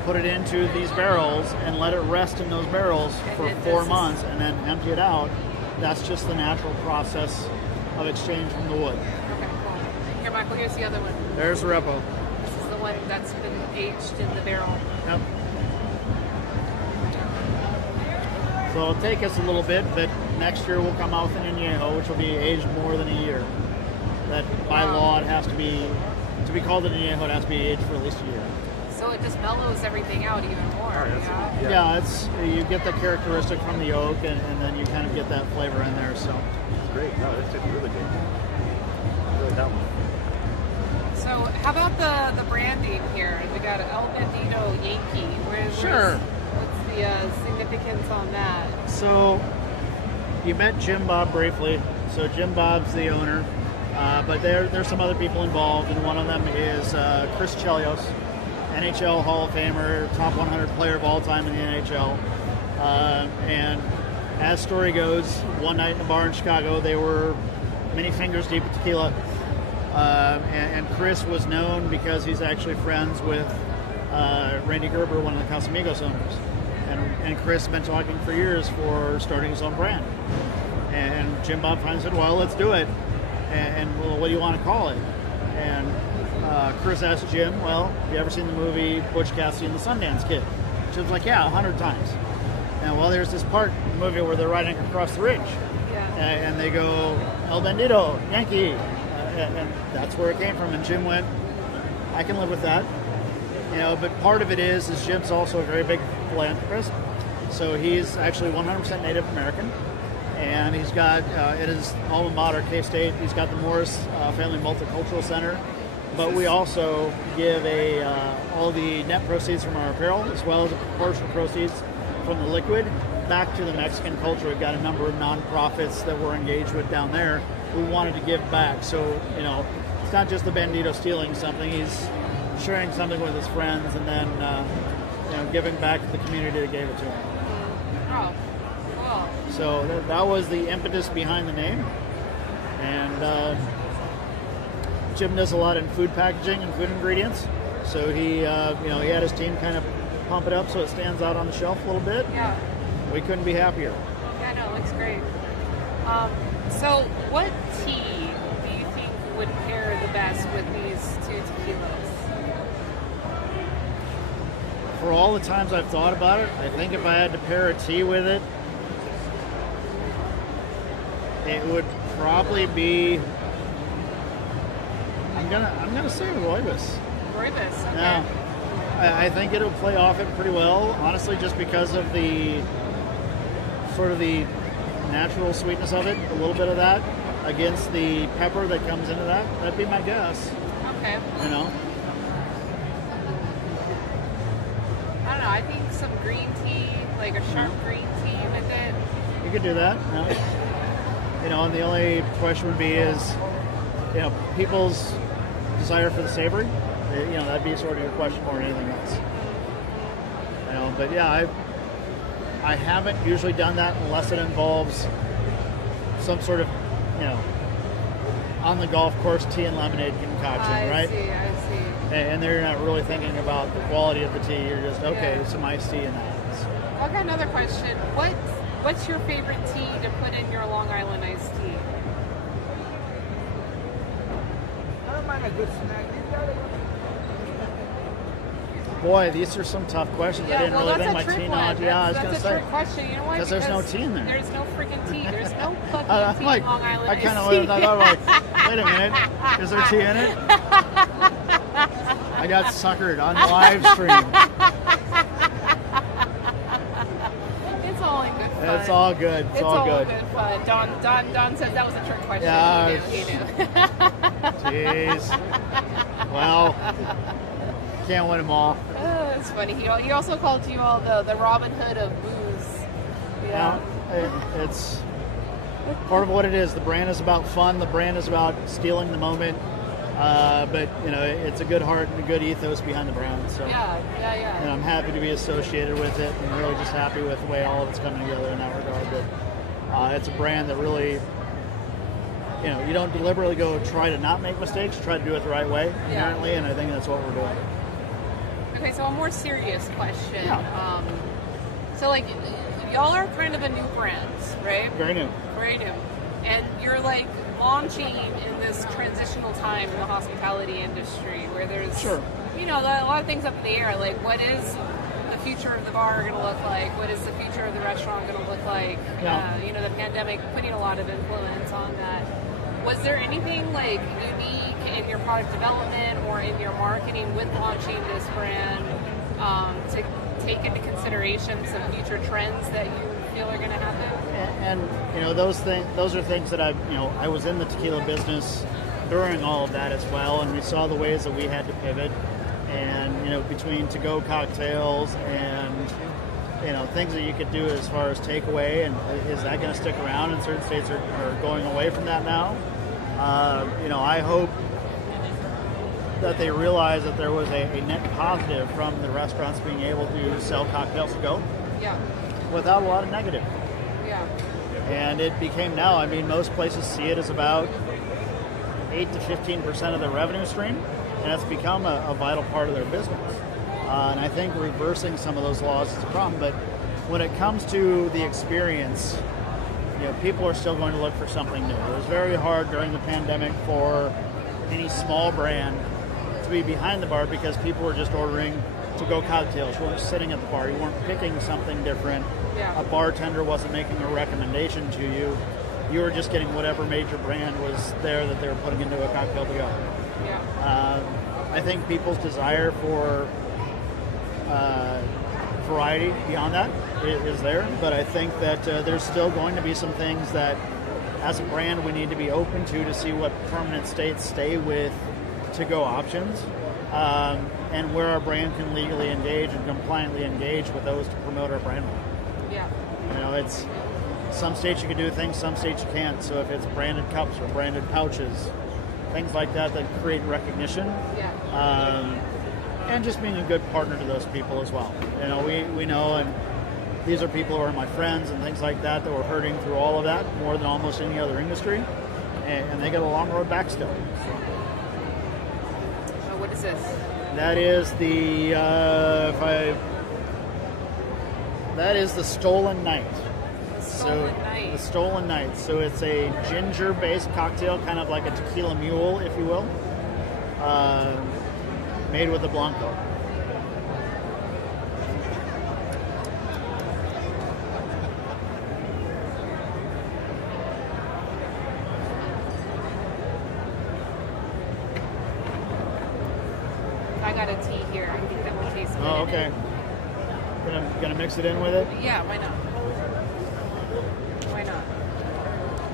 put it into these barrels, and let it rest in those barrels for 4 months, and then empty it out. That's just the natural process of exchange from the wood. Okay, cool. Here, Michael, here's the other one. There's the Repo. This is the one that's been aged in the barrel. Yep. So it'll take us a little bit, but next year we'll come out with an añejo, which will be aged more than a year. That by law it has to be called an añejo, it has to be aged for at least a year. So it just mellows everything out even more. Yeah, it's you get the characteristic from the oak, and then you kind of get that flavor in there. So it's great. No, it's really good. Really that one. So how about the branding here? We got El Bandito Yankee. Sure. What's the significance on that? So you met Jim Bob briefly. So Jim Bob's the owner, but there's some other people involved, and one of them is Chris Chelios, NHL Hall of Famer, top 100 player of all time in the NHL. And as story goes, one night in a bar in Chicago, they were many fingers deep of tequila. And Chris was known because he's actually friends with Randy Gerber, one of the Casamigos owners. And Chris has been talking for years for starting his own brand. And Jim Bob finally said, well, let's do it. And well, what do you want to call it? And Chris asked Jim, well, have you ever seen the movie Butch Cassidy and the Sundance Kid? Jim's like, yeah, 100 times. And well, there's this part in the movie where they're riding across the ridge. And they go, El Bandito, Yankee. And that's where it came from. And Jim went, I can live with that. But part of it is Jim's also a very big philanthropist. So he's actually 100% Native American. And he's got, at his alma mater, K-State, he's got the Morris Family Multicultural Center. But we also give all the net proceeds from our apparel, as well as a proportion of proceeds from the liquid, back to the Mexican culture. We've got a number of nonprofits that we're engaged with down there. We wanted to give back. So, it's not just the Bandito stealing something. He's sharing something with his friends and then, giving back to the community that gave it to him. Oh, cool. So that was the impetus behind the name. And Jim does a lot in food packaging and food ingredients. So he had his team kind of pump it up so it stands out on the shelf a little bit. Yeah. We couldn't be happier. Yeah, no, it looks great. So what tea do you think would pair the best with these two tequilas? For all the times I've thought about it, I think if I had to pair a tea with it, it would probably be. I'm gonna say Rooibos. Rooibos, okay. Yeah, I think it'll play off it pretty well. Honestly, just because of the sort of the natural sweetness of it, a little bit of that against the pepper that comes into that. That'd be my guess. Okay. You know. I don't know. I think some green tea, like a sharp green tea with it, You could do that. You know, and the only question would be is, you know, people's desire for the savory. You know, that'd be sort of your question more than anything else. You know, but yeah, I haven't usually done that unless it involves some sort of, you know, on the golf course tea and lemonade concoction, right? I see. And they're not really thinking about the quality of the tea. You're just, okay, some iced tea and that. I've got another question. What's your favorite tea to put in your Long Island iced tea? I don't mind a good snack. Boy, these are some tough questions. I didn't really think my tea knowledge. Yeah, I was going to say. That's a trick question. You know why? Because there's no tea in there. There's no freaking tea. There's no fucking tea in Long Island I kind of iced tea. thought, oh, like, wait a minute, is there tea in it? I got suckered on live stream. It's all in good fun. It's all good. It's all good. Good fun. Don said that was a trick question. Yeah. He knew. Jeez. Well, can't win them all. Oh, it's funny. He also called you all the Robin Hood of booze. Yeah. It's part of what it is. The brand is about fun. The brand is about stealing the moment. But you know, it's a good heart and a good ethos behind the brand. So yeah. And I'm happy to be associated with it, and really just happy with the way all of it's coming together in that regard. But it's a brand that really, you know, you don't deliberately go try to not make mistakes. Try to do it the right way inherently, and I think that's what we're doing. Okay, so a more serious question. Yeah. So like, y'all are kind of a new brand, right? Very new. Very new. And you're like launching in this transitional time in the hospitality industry where there's, you know, a lot of things up in the air. Like, what is the future of the bar going to look like? What is the future of the restaurant going to look like? You know, the pandemic putting a lot of influence on that. Was there anything like unique in your product development or in your marketing with launching this brand to take into consideration some future trends that you feel are going to happen? And you know, those are things that I was in the tequila business during all of that as well, and we saw the ways that we had to pivot, and you know, between to-go cocktails and you know, things that you could do as far as takeaway, and is that going to stick around? And certain states are going away from that now. You know, I hope that they realize that there was a net positive from the restaurants being able to sell cocktails to go. Yeah. Without a lot of negative. Yeah. And it became now, I mean, most places see it as about 8 to 15% of their revenue stream, and it's become a vital part of their business. And I think reversing some of those laws is a problem, but when it comes to the experience, you know, people are still going to look for something new. It was very hard during the pandemic for any small brand to be behind the bar because people were just ordering to-go cocktails. You weren't sitting at the bar. You weren't picking something different. Yeah. A bartender wasn't making a recommendation to you. You were just getting whatever major brand was there that they were putting into a cocktail to go. Yeah. I think people's desire for variety beyond that is there, but I think that there's still going to be some things that, as a brand, we need to be open to see what permanent states stay with to-go options, and where our brand can legally engage and compliantly engage with those to promote our brand. Yeah. You know, it's some states you can do things, some states you can't. So if it's branded cups or branded pouches, things like that create recognition. Yeah. And just being a good partner to those people as well. You know, we know, and these are people who are my friends and things like that were hurting through all of that more than almost any other industry, and they got a long road back still. What is this? That is the that is the Stolen Night. The Stolen Night. So it's a ginger-based cocktail, kind of like a tequila mule, if you will. Made with a Blanco. I got a tea here. I think that will taste good. Oh, okay. Gonna mix it in with it? Yeah, why not? Why not?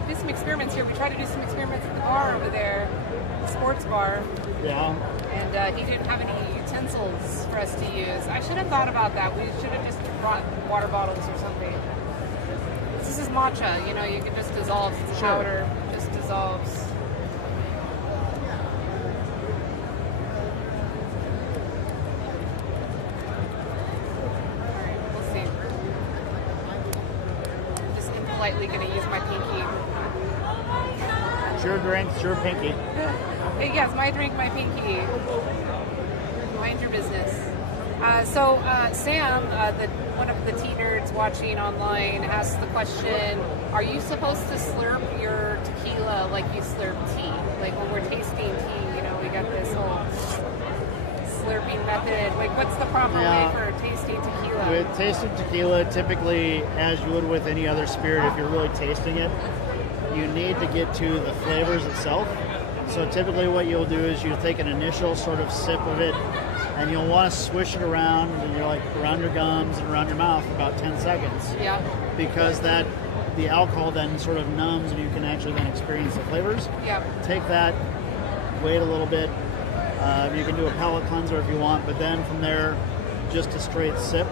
Do some experiments here. We tried to do some experiments at the bar over there, the sports bar. Yeah. And he didn't have any utensils for us to use. I should have thought about that. We should have just brought water bottles or something. This is matcha. You know, you can just dissolve. It's Sure. powder, just dissolves. Alright, we'll see. I'm just impolitely going to use my pinky. It's your drink, it's your pinky. Yes, my drink, my pinky. Mind your business. Sam, one of the tea nerds watching online, asked the question, are you supposed to slurp your tequila like you slurp tea? Like when we're tasting tea, you know, we got this whole slurping method. Like what's the proper way for tasting tequila? With tasting tequila, typically, as you would with any other spirit, if you're really tasting it, you need to get to the flavors itself. So typically what you'll do is you take an initial sort of sip of it, and you'll want to swish it around, and you're like around your gums and around your mouth for about 10 seconds. Yeah. Because the alcohol then sort of numbs, and you can actually then experience the flavors. Yeah. Take that, wait a little bit. You can do a palate cleanser if you want, but then from there, just a straight sip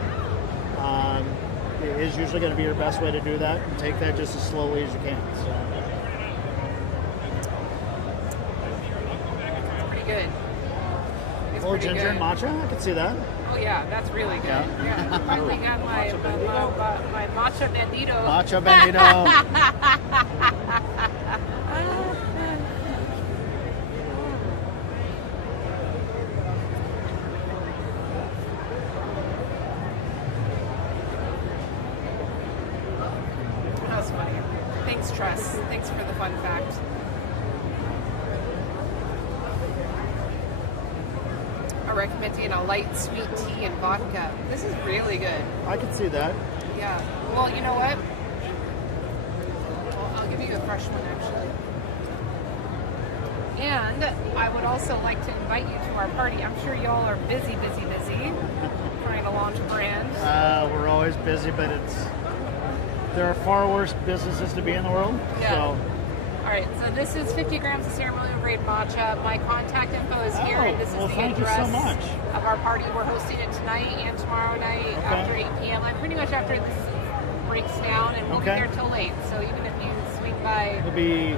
is usually going to be your best way to do that. And take that just as slowly as you can. So. Pretty good. It's Oh, pretty ginger good. and matcha? I could see that. Oh yeah, that's really good. Yeah. I finally got my matcha bandito. Matcha bandito. That was funny. Thanks, Tress. Thanks for the fun fact. I recommend taking a light sweet tea and vodka. This is really good. I could see that. Yeah. Well, you know what? Well, I'll give you a fresh one, actually. And I would also like to invite you to our party. I'm sure y'all are busy, trying to launch a brand. We're always busy, but there are far worse businesses to be in the world. Yeah. So. All right, so this is 50 grams of ceremonial grade matcha. My contact info is here, and this is the thank you address so much. of our party. We're hosting it tonight and tomorrow night after 8 p.m. I'm pretty much after this breaks down, and we'll be there till late. So even if you swing by, We'll be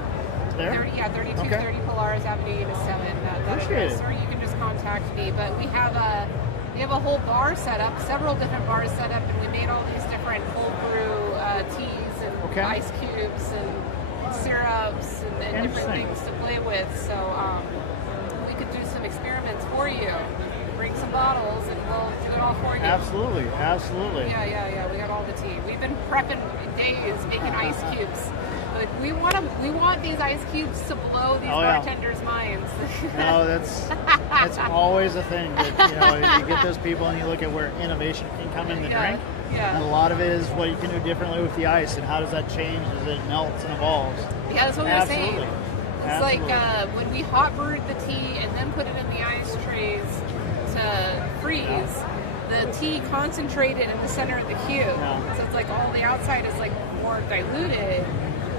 there? 3230 Polaris Avenue, Unit 7. That Appreciate address, it. or you can just contact me. But we have a whole bar set up, several different bars set up, and we made all these different cold brew teas and ice cubes and syrups and different things to play with. So we could do some experiments for you. Bring some bottles and we'll do it all for you. Absolutely. Yeah. We got all the tea. We've been prepping days making ice cubes. Like we want these ice cubes to blow these bartenders' minds. No, that's always a thing. That, you get those people and you look at where innovation can come in the drink. Yeah. And a lot of it is what you can do differently with the ice, and how does that change as it melts and evolves. Yeah, that's what we were saying. It's Absolutely. like when we hot brewed the tea and then put it in the ice trays to freeze, the tea concentrated in the center of the cube. So it's like all the outside is like more diluted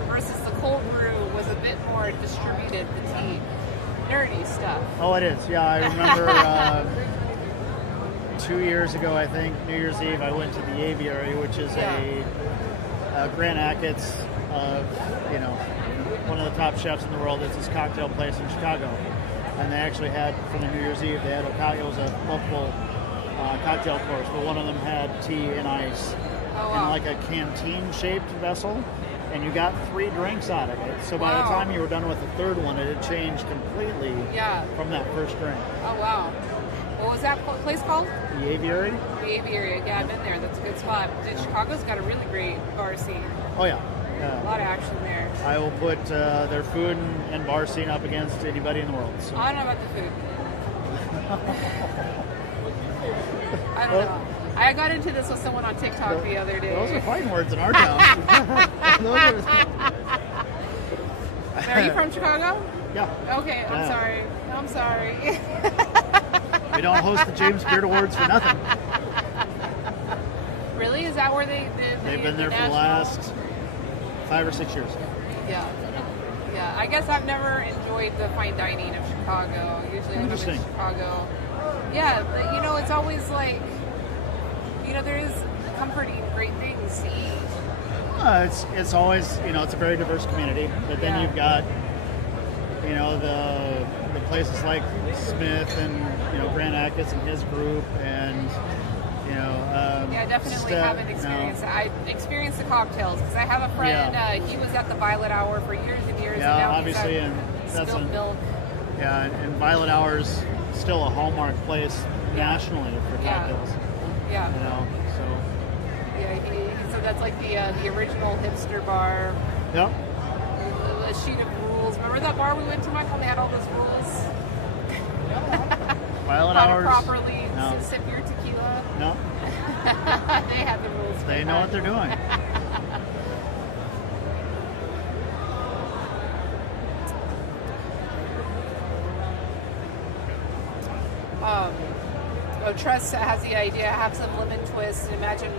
versus the cold brew was a bit more distributed, the tea. Nerdy stuff. Oh, it is. Yeah, I remember 2 years ago, I think, New Year's Eve, I went to the Aviary, which is a Grand Achatz of, one of the top chefs in the world. It's this cocktail place in Chicago. And they actually had, for the New Year's Eve, it was a multiple cocktail course, but one of them had tea and ice in like a canteen-shaped vessel. And you got 3 drinks out of it. So by the time you were done with the third one, it had changed completely from that first drink. Oh, wow. What was that place called? The Aviary. The Aviary. Yeah, I've been there. That's a good spot. Chicago's got a really great bar scene. Oh, yeah. A lot of action there. I will put their food and bar scene up against anybody in the world. So. I don't know about the food. I don't know. I got into this with someone on TikTok the other day. Those are fighting words in our town. Are you from Chicago? Yeah. Okay, I'm sorry. We don't host the James Beard Awards for nothing. Really? Is that where they've been there for the last 5 or 6 years. Yeah. I guess I've never enjoyed the fine dining of Chicago. Usually when I'm in Chicago. Yeah, but, it's always like, there is comforting great things to eat. It's always, it's a very diverse community, but then you've got, the places like Smith and, Grant Atkins and his group and, Yeah, definitely haven't experienced that. I experienced the cocktails because I have a friend, he was at the Violet Hour for years and years. Yeah, and now obviously, he's and that's spilled milk. Yeah, and Violet Hour's still a hallmark place nationally for cocktails. Yeah. So. Yeah, so that's like the original hipster bar. Yep. A sheet of rules. Remember that bar we went to, Michael? They had all those rules. Violet How Hours. to properly No. sip your tequila. No. They had the rules. They know what they're doing. Tress has the idea, have some lemon twist, and imagine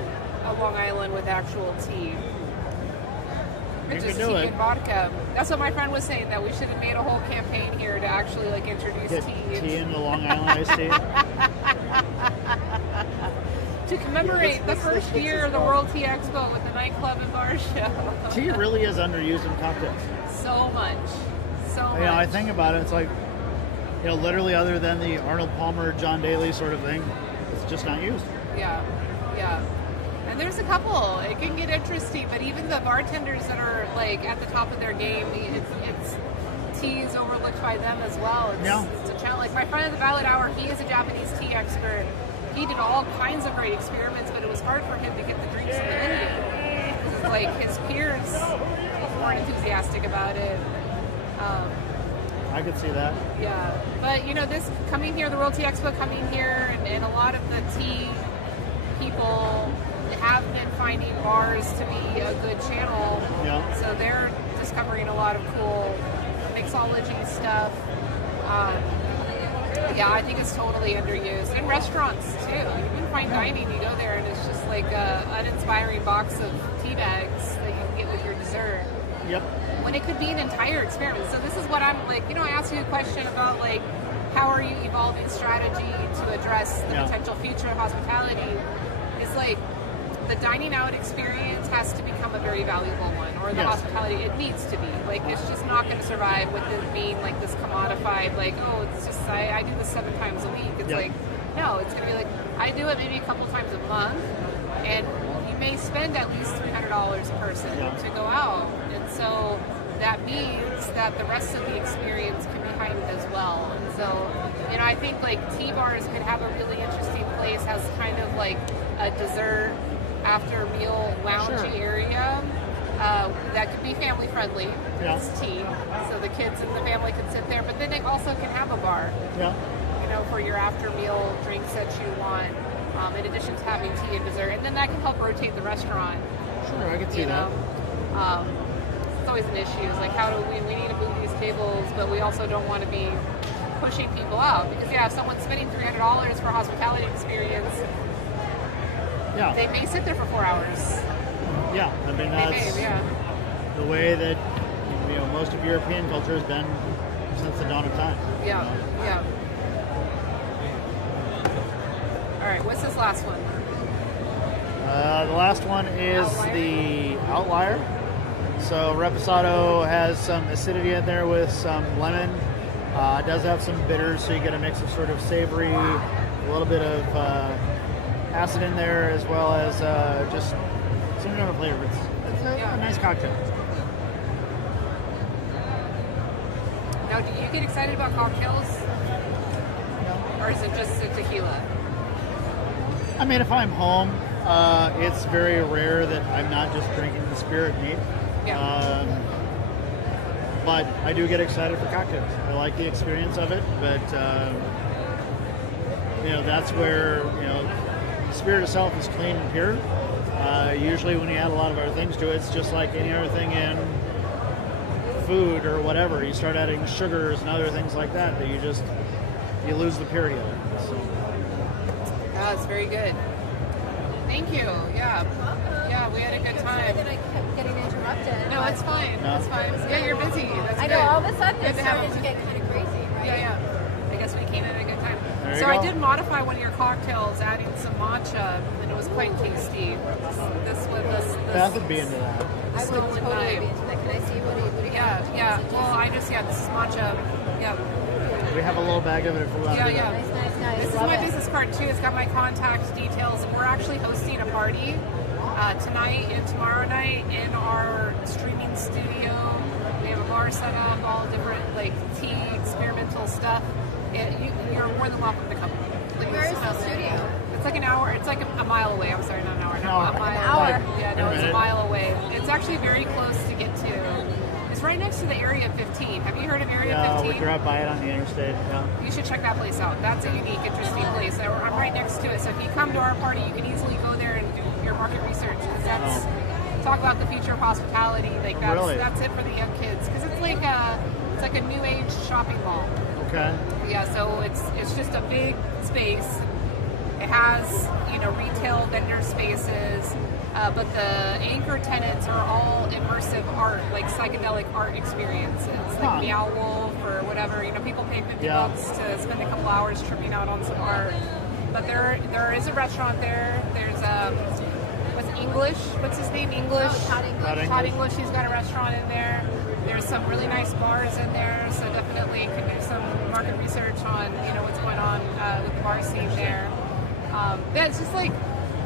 a Long Island with actual tea. Just tea and vodka. That's what my friend was saying, that we should have made a whole campaign here to actually introduce Get tea into Long Island iced tea. To commemorate the first year of the World Tea Expo with the Nightclub and Bar Show. Tea really is underused in cocktails. So much. Much. I think about it, it's like, literally other than the Arnold Palmer, John Daly sort of thing, it's just not used. Yeah. And there's a couple. It can get interesting, but even the bartenders that are at the top of their game, it's tea is overlooked by them as well. It's a challenge. My friend at the Violet Hour, he is a Japanese tea expert. He did all kinds of great experiments, but it was hard for him to get the drinks in the venue. His peers weren't enthusiastic about it. I could see that. Yeah, but this coming here, the World Tea Expo coming here, and a lot of the tea people have been finding bars to be a good channel. Yeah. So they're discovering a lot of cool mixology stuff. I think it's totally underused. And restaurants too. Even fine dining, you go there and it's just like an uninspiring box of tea bags that you can get with your dessert. Yep. When it could be an entire experiment. So this is what I'm I asked you a question about how are you evolving strategy to address the potential future of hospitality. It's the dining out experience has to become a very valuable one, or the hospitality, it needs to be. It's just not going to survive with it being this commodified, it's just, I do this 7 times a week. It's no, it's going to be I do it maybe a couple times a month, and you may spend at least $300 a person to go out. And so that means that the rest of the experience can be heightened as well. And so, I think tea bars could have a really interesting place as kind of a dessert after meal loungy area that could be family friendly. It's tea, so the kids and the family can sit there, but then they also can have a bar. For your after meal drinks that you want, in addition to having tea and dessert, and then that can help rotate the restaurant. Sure, I can see that. It's always an issue. It's how do we need to move these tables, but we also don't want to be pushing people out, because if someone's spending $300 for a hospitality experience, they may sit there for 4 hours. Yeah, I mean that's the way that most of European culture has been since the dawn of time. Yeah. All right, what's this last one? The last one is the Outlier. So Reposado has some acidity in there with some lemon. It does have some bitters, so you get a mix of sort of savory, a little bit of acid in there, as well as just some different flavor. It's a nice cocktail. Now, do you get excited about cocktails? No. Or is it just a tequila? I mean, if I'm home, it's very rare that I'm not just drinking the spirit neat. But I do get excited for cocktails. I like the experience of it, but that's where the spirit itself is clean and pure. Usually, when you add a lot of other things to it, it's just like any other thing in food or whatever. You start adding sugars and other things like that you lose the purity of it. So. That's very good. Thank you. Yeah, we had a good time. That I kept getting interrupted. No, it's fine. No. It's fine. Yeah, you're busy. That's I good. know. All of a sudden, Good it to have started to get kind of crazy, right? Yeah. I guess we came in at a good time. There There you So go. I did modify one of your cocktails, adding some matcha, and it was quite tasty. This one, this Beth would be into that. I would Stolen totally Night. be into that. Can I see what do you Yeah, have? yeah. Well, this is matcha. Yeah. We have a little bag of it if we want Yeah, to do yeah. that. Nice. This is Love my it. business card too. It's got my contact details. We're actually hosting a party tonight and tomorrow night in our streaming studio. We have a bar set up, all different like tea, experimental stuff. You're more than welcome to come. Please. Where is the studio? It's like an hour. It's like a mile away. I'm sorry, not an hour. No, hour. a mile. An hour? Yeah, no, it's a mile away. It's actually very close to get to. It's right next to the Area 15. Have you heard of Area Yeah, 15? we drive by it on the interstate. Yeah. You should check that place out. That's a unique, interesting place. I'm right next to it. So if you come to our party, you can easily go there and do your market research. 'Cause that's talk about the future of hospitality. Like that's it for the young kids. Because it's like a new age shopping mall. Okay. Yeah. So it's just a big space. It has retail vendor spaces. But the anchor tenants are all immersive art, like psychedelic art experiences, like Meow Wolf or whatever. People pay $50 to spend a couple hours tripping out on some art. But there is a restaurant there. There's English. What's his name? English. Todd English. He's got a restaurant in there. There's some really nice bars in there. So definitely can do some market research on what's going on with the bar scene there. Yeah, it's just like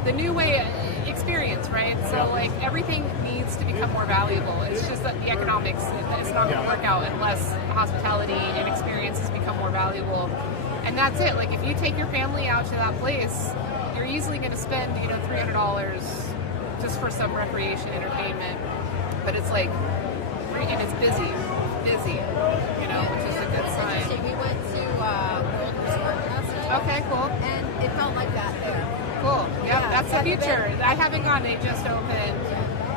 the new way experience, right? So like everything needs to become more valuable. It's just that the economics, it's not going to work out unless hospitality and experiences become more valuable. And that's it. Like if you take your family out to that place, you're easily going to spend $300 just for some recreation entertainment. But it's like, and it's busy, which is a good sign. Interesting. We went to World Resort last night. Okay, cool. And it felt like that there. Cool. Yeah, that's the future. I haven't gone. They just opened.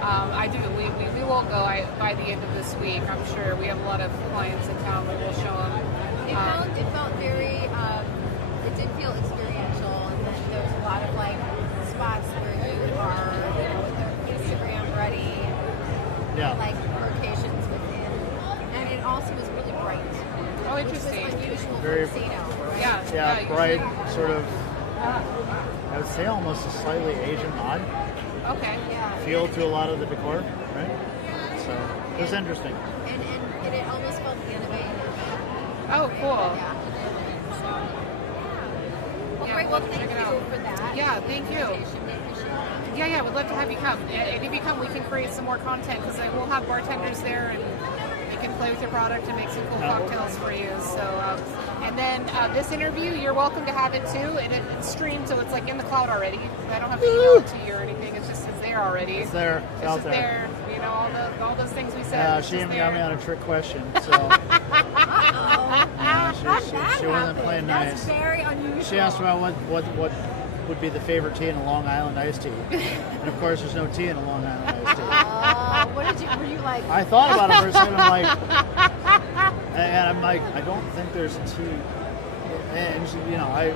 I do. We will go by the end of this week. I'm sure we have a lot of clients in town that we'll show them. It felt very. It did feel experiential, and then there's a lot of like spots where you are, with their Instagram ready, like locations within, and it also was really bright. Oh, interesting. Which was unusual Very- for casino. Right? Yeah. bright, sort of. I would say almost a slightly Asian odd Okay. Yeah. feel to a lot of the decor, right? So it was interesting. And it almost felt innovative. Oh, cool. Yeah. Well, Yeah, great. we'll Well, check thank it you out. for that. Yeah, thank you. invitation. We appreciate it. Yeah, we'd love to have you come. And if you come, we can create some more content because we'll have bartenders there and they can play with your product and make some cool cocktails for you. So, and then this interview, you're welcome to have it too. And it's streamed, so it's like in the cloud already. I don't have to email it to you or anything. It's there already. It's there. It's out just there. All those things we said. Yeah, it's she just even got me there. on a trick question. So she wasn't playing nice. That's very unusual. She asked about what would be the favorite tea in a Long Island iced tea, and of course, there's no tea in a Long Island iced tea. Were you like? I thought about it for a second. I'm like, I don't think there's a tea, and she, I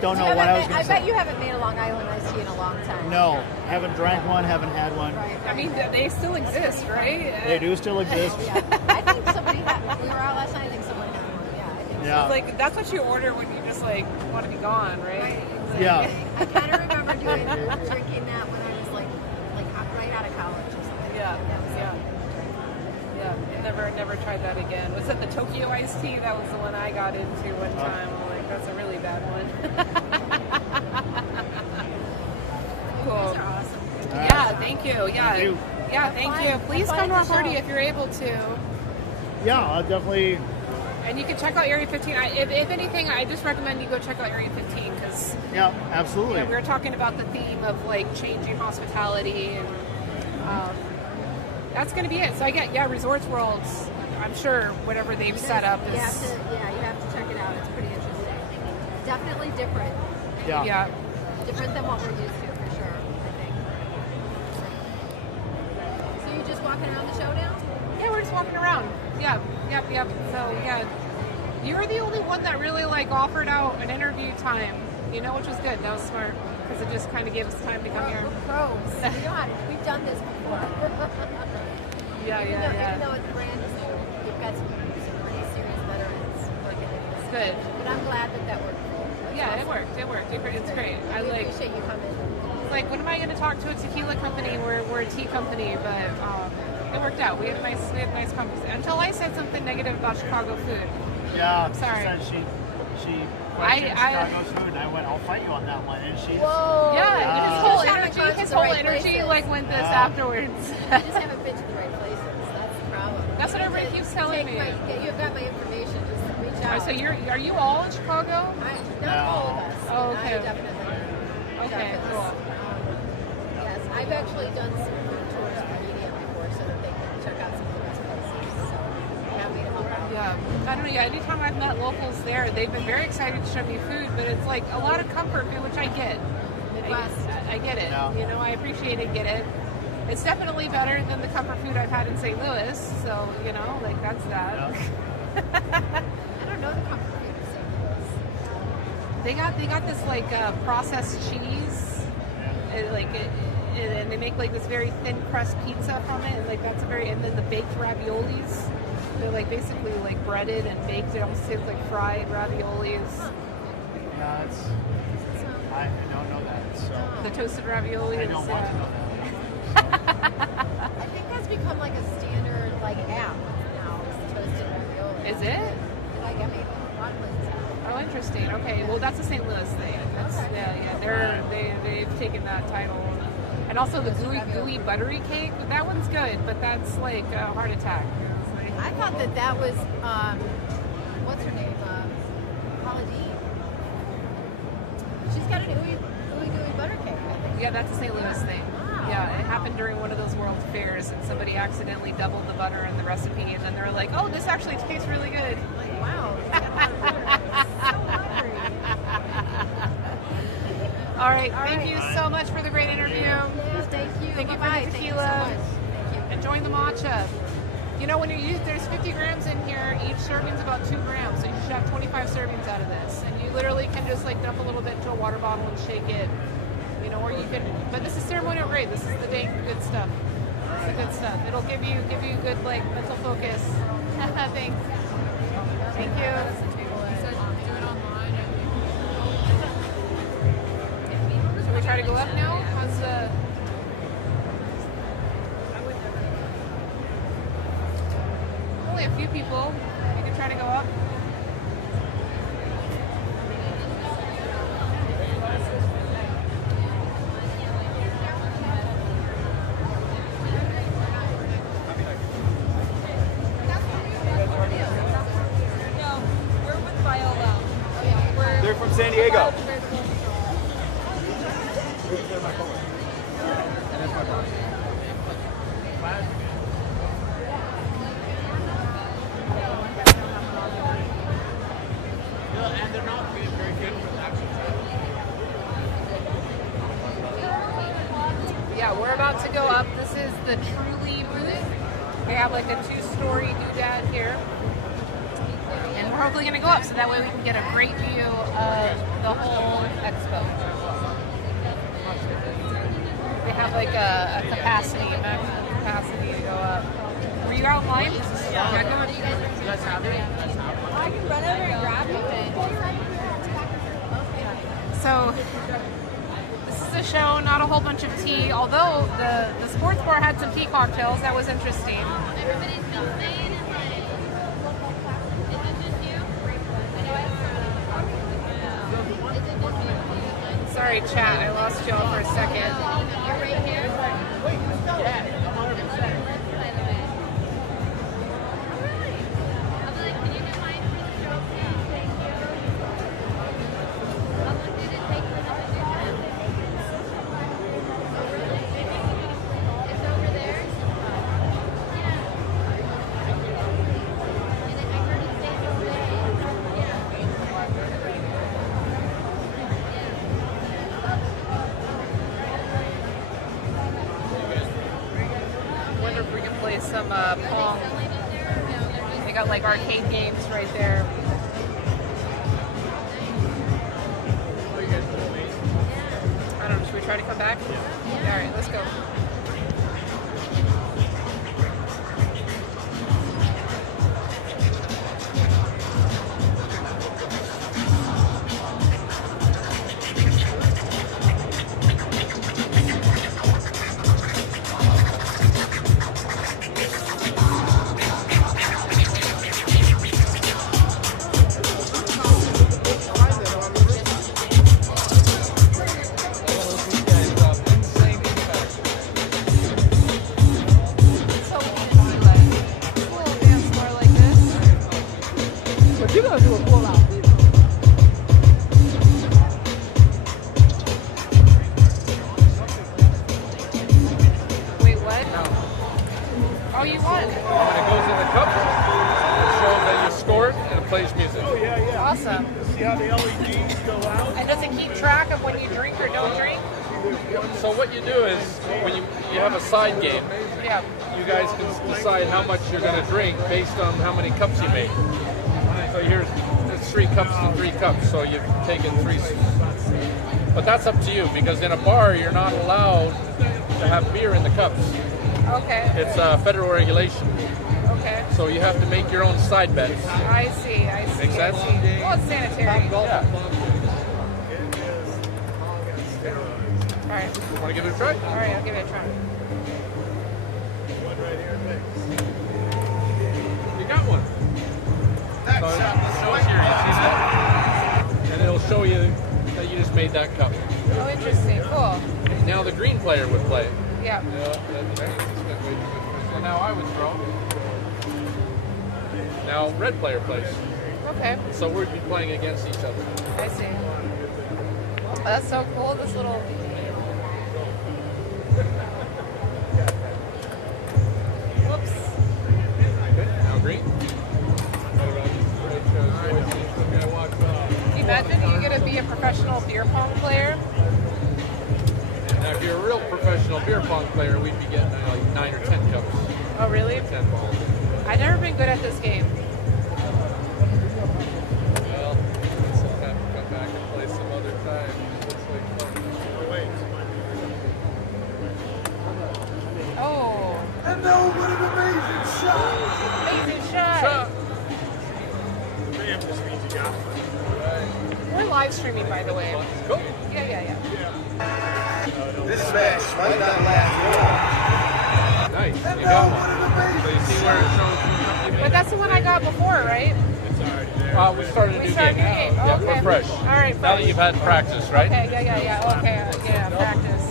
don't know what I was going I to say. bet you haven't made a Long Island iced tea in a long time. No, haven't drank one, haven't had one. I mean, they still exist, right? They do still exist. Yeah. I think somebody had. We were out last night. I think someone had one. Yeah, I think. Yeah. It's like that's what you order when you just like want to be gone, right? It's Yeah. I kind of remember drinking that when I was like right out of college or something. Yeah, never tried that again. Was it the Tokyo iced tea? That was the one I got into one time. I'm like, that's a really bad one. Cool. These are awesome. Yeah, thank you. Yeah, Thank you. yeah, thank you. Please come to our party if you're able to. Yeah, I'll definitely. And you can check out Area 15. If anything, I just recommend you go check out Area 15 because Yeah, absolutely. we were talking about the theme of like changing hospitality, and that's going to be it. So I get Resorts Worlds. I'm sure whatever they've set up is You have to check it out. It's pretty interesting. Definitely different. yeah. Different than what we're used to, for sure, I think. So you're just walking around the show now? Yeah, we're just walking around. Yep. So yeah, you're the only one that really like offered out an interview time, which was good. That was smart because it just kind of gave us time to come here. We're pros. We know how to, we've done this before. Yeah. Even though it's brand new, you've got some pretty serious veterans working in this. good. But I'm glad that worked. Yeah, it worked. It's great. I really like. appreciate you coming. It's like, when am I going to talk to a tequila company? We're a tea company, but it worked out. We had nice conversation. Until I said something negative about Chicago food. Yeah, Sorry. She questioned Chicago's food, and I went, I'll fight you on that one. And she, Whoa. Yeah, his whole energy like went this afterwards. You just haven't been to the right places. That's the problem. That's what everybody keeps telling me. You've got my information. Just reach out. So are you all in Chicago? Not all of us. Oh, okay. I definitely. Okay, cool. Yes, I've actually done some food tours for media before, so that they can check out some of the best places. So happy to help out. Yeah, I don't know. Yeah, anytime I've met locals there, they've been very excited to show me food, but it's like a lot of comfort food, which I get. I get it. Yeah. You know, I appreciate it, get it. It's definitely better than the comfort food I've had in St. Louis, so, you know, like, that's that. I don't know the comfort food in St. Louis. They got this, like, processed cheese, and they make, like, this very thin crust pizza from it, and, like, and then the baked raviolis. They're, like, basically, like, breaded and baked. It almost tastes like fried raviolis. Yeah, I don't know that. So the toasted raviolis. I don't want to know that. I think that's become like a standard app now. Is toasted ravioli. Is it? I mean, a lot of places have it. Oh, interesting. Okay, well, that's a St. Louis thing. They've taken that title. And also the gooey buttery cake. That one's good, but that's like a heart attack. I thought that was what's her name? Paula Deen. She's got an gooey butter cake, I think. Yeah, that's a St. Louis thing. Yeah, it happened during one of those World Fairs, and somebody accidentally doubled the butter in the recipe, and then they're like, "Oh, this actually tastes really good." Like, wow. All right, thank you so much for the great interview. Yeah, thank you. Thank you for Bye-bye. the Thank you tequila. so much. Thank you. Enjoying the matcha. You know, when there's 50 grams in here, each serving's about 2 grams, so you should have 25 servings out of this. And you literally can just like dump a little bit into a water bottle and shake it. You know, or you can, but this is ceremonial grade. This is the dang good stuff. It's the good stuff. It'll give you good like mental focus. Thanks. Thank you. Should we try to go up now? How's the? Only a few people. You can try to go up. They're from San Diego. And they're not being very good for the actual Yeah, we're about to go up. This is the Truly booth. They have like a 2-story doodad here. And we're hopefully going to go up so that way we can get a great view of the whole expo. They have like a maximum capacity to go up. Were you out in line? Yeah, go on. You guys have it? I can run over and grab you. So this is a show, not a whole bunch of tea, although the sports bar had some tea cocktails. That was interesting. Everybody's still staying and like, is it just you? Sorry, chat, I lost y'all for a second. You're right here? Yeah, 100%. I'll be like, can you do mine for the show, please? Thank you. How long did it take for them to do that? Oh, really? It's over there? Yeah. And I heard it stays over there. Yeah. I wonder if we can play some Pong. They got like arcade games right there. I don't know, should we try to come back? Yeah. Alright, let's go. When it goes in the cup, it shows that you scored and it plays music. Oh, yeah. Awesome. See how the LEDs go out? And does it keep track of when you drink or don't drink? So what you do is, when you have a side game, Yeah. you guys can decide how much you're going to drink based on how many cups you made. So there's 3 cups and 3 cups, so you've taken 3. But that's up to you, because in a bar you're not allowed to have beer in the cups. Okay. It's federal regulation. Okay. So you have to make your own side bets. I see. Make sense? Well, it's sanitary. Yeah. All right. Want to give it a try? All right, I'll give it a try. You got one. So it shows here, you see that? And it'll show you that you just made that cup. Oh, interesting. Cool. Now the green player would play. Yeah. So now I would throw. Now red player plays. Okay. So we'd be playing against each other. I see. Oh, that's so cool. This little. Whoops. Okay. Now green. Can you imagine you get to be a professional beer pong player? Now if you're a real professional beer pong player, we'd be getting like 9 or 10 cups. Oh, really? 10 balls. I've never been good at this game. Well, we'll have to come back and play some other time. Looks like fun. Oh. And now what an amazing shot! Amazing shot. Bam just means you got it. We're live streaming, by the way. Cool. Yeah. This smash right down last. Nice. You got one. So you see where it shows what cup you made? But that's the one I got before, right? It's already there. We started a new game. Oh, Yeah, okay. we're fresh. All right, Now fresh. that you've had practice, right? Okay, yeah. Okay, yeah, practice.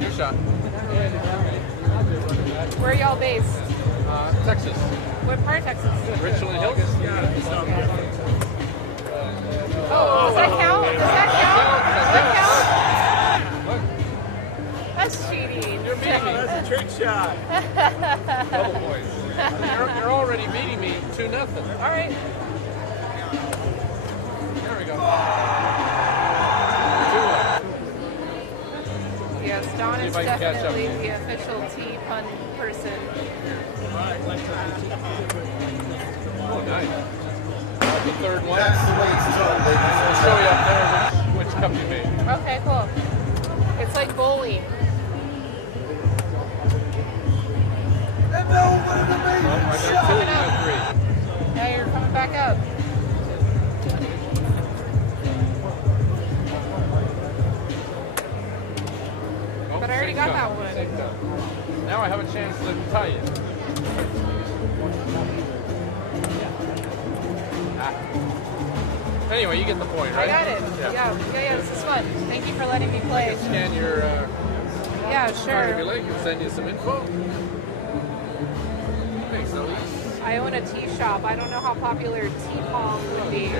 Your shot. Where are y'all based? Texas. What part of Texas? Richland Hills. Oh, does that count? Does that count? That's cheating. You're beating me. That's a trick shot. Double points. You're already beating me 2-0. All right. There we go. Yes, Don See is if I can catch up. definitely the official tea pun person. Oh, nice. The third one. That's the way it's done. I'll show you up there which cup you made. Okay, cool. It's like bowling. And now what an I amazing got 2 shot! and you got 3. Now you're coming back up. Oh, But I already same got cup. that one. Same cup. Now I have a chance to tie you. Anyway, you get the point, I right? got it. Yeah, this is fun. Thank you for letting me play. Scan your Yeah, card if you sure. like and send you some info. Thanks, Elise. I own a tea shop. I don't know how popular tea pong would be.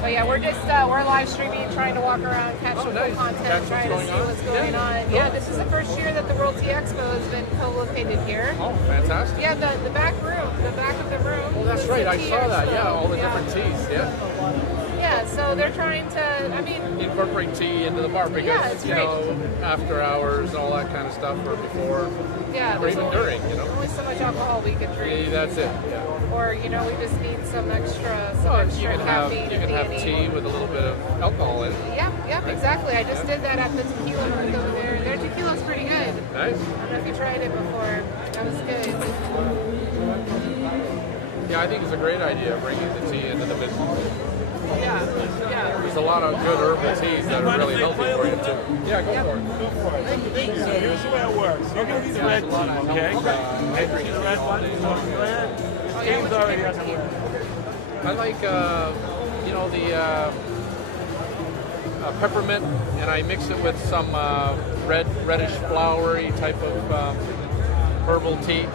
But yeah, we're just we're live streaming, trying to walk around, catch some nice. cool content, Catch what's trying to going see on. what's going Yeah. on. Cool. Yeah, this is the first year that the World Tea Expo has been co-located here. Oh, fantastic. Yeah, the back room, the back of the room. Oh, that's is right. the I tea saw that. expo. Yeah, all the different teas. Yeah. Yeah, so they're trying to. I mean, Incorporate tea into the bar because Yeah, it's you great. know after hours and all that kind of stuff, or before, yeah, or there's even only, during. You know. only so much alcohol we can drink. See, that's it. Yeah. Or we just need some extra Well, extra you caffeine. can have and tea theanine. with a little bit of alcohol in it. Yeah, exactly. I just did that at the tequila booth over there. Their tequila's pretty good. Nice. I don't know if you tried it before. That was good. Yeah, I think it's a great idea bringing the tea into the business. Yeah. There's a lot of good herbal teas that are really healthy for you too. Yeah, go for it. Go for it. So here's the way it works. You're going to be the red team, okay? Maybe the red one. Go ahead. Game's already underway. I like, the peppermint, and I mix it with some reddish flowery type of herbal tea.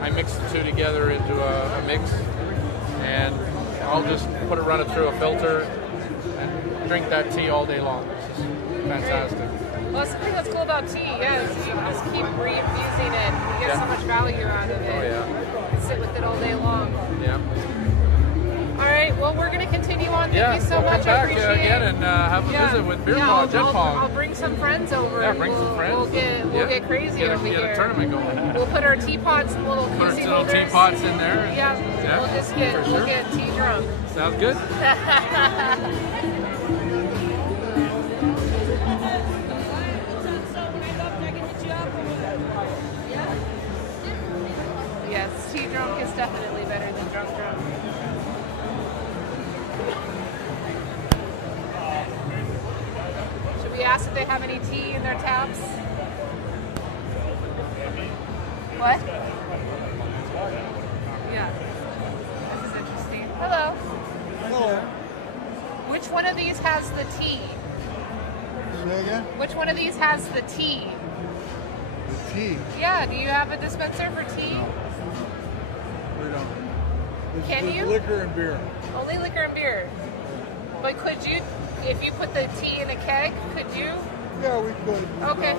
I mix the two together into a mix, and I'll just run it through a filter and drink that tea all day long. It's just fantastic. Well, that's the thing that's cool about tea, yeah, is you can just keep reinfusing it. You get so much value out of it. Oh, yeah. You can sit with it all day long. Yeah. All right, well, we're going to continue on. Thank you so we'll much. come back I appreciate again and have a visit with beer pong, jet pong. I'll bring some friends over. Yeah, and bring some friends. We'll get crazy over here. Get a tournament going. We'll put our teapots and little Put koozie little holders. teapots in there. Yeah, we'll just get tea drunk. Sounds good. Yes, tea drunk is definitely better than drunk. Should we ask if they have any tea in their taps? What? Yeah. This is interesting. Hello. Hello. Which one of these has the tea? Say again? Which one of these has the tea? The tea? Yeah, do you have a dispenser for tea? No. We don't. It's Can just you? liquor and beer. Only liquor and beer. But could you, if you put the tea in a keg, could you? Yeah, we could. Okay.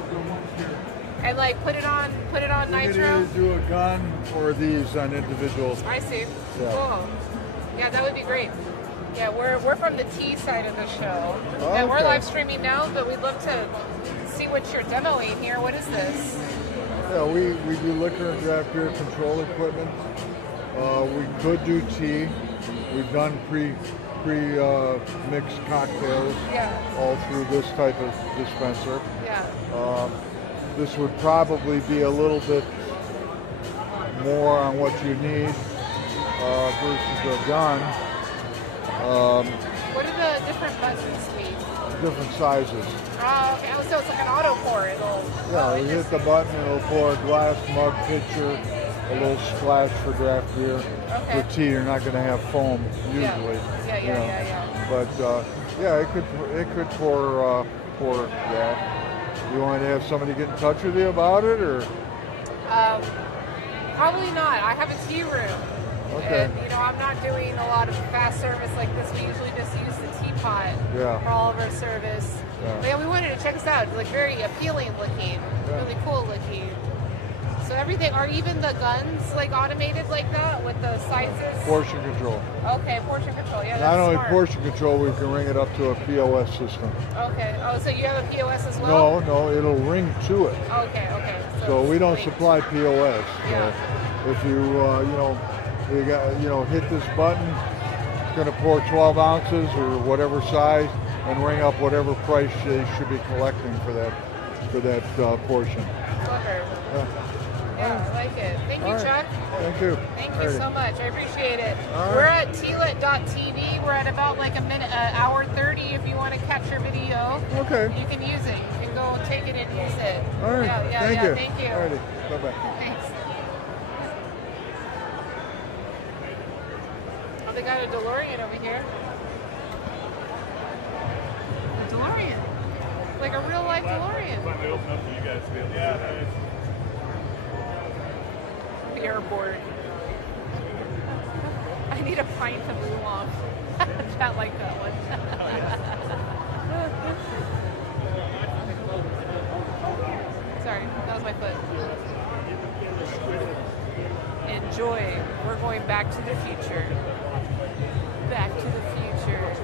And like put it on We could nitro? either do a gun or these on individuals. I see. Yeah. Cool. Yeah, that would be great. Yeah, we're from the tea side of the show. Oh, And we're okay. live streaming now, but we'd love to see what you're demoing here. What is this? Yeah, we do liquor and draft beer control equipment. We could do tea. We've done mixed cocktails all through this type of dispenser. Yeah. This would probably be a little bit more on what you need versus a gun. What do the different buttons mean? Different sizes. Oh, okay. Oh, so it's like an auto pour. Yeah, you hit the button, it'll pour a glass, mug, pitcher, a little splash for draft beer. Okay. For tea, you're not going to have foam usually. Yeah. you know. But yeah, it could pour that. You want to have somebody get in touch with you about it, or? Probably not. I have a tea room. Okay. And, I'm not doing a lot of fast service like this. We usually just use the teapot Yeah. for all of our service. Yeah. But yeah, we wanted to check this out. It's like very appealing looking, really cool looking. So everything, are even the guns like automated like that with the sizes? Portion control. Okay, portion control. Yeah, that's Not only smart. portion control, we can ring it up to a POS system. Okay. Oh, so you have a POS as well? No, it'll ring to it. Okay. So we don't supply POS. So if you hit this button, it's going to pour 12 ounces or whatever size and ring up whatever price they should be collecting for that portion. Clever. Yeah, I like it. Thank you, All right. Chuck. Thank you. Thank you so much. I appreciate it. All right. We're at tlet.tv. We're at about like hour 30 if you want to catch your video. Okay. You can use it. You can go take it and use it. All right. Yeah, Thank you. Thank you. All righty. Bye-bye. Thanks. Oh, they got a DeLorean over here. A DeLorean. Like a real life DeLorean. Finally open up for you guys to be able to do that. The airport. I need a pint of oolong. Not like that one. Sorry, that was my foot. Enjoy. We're going back to the future. Back to the future.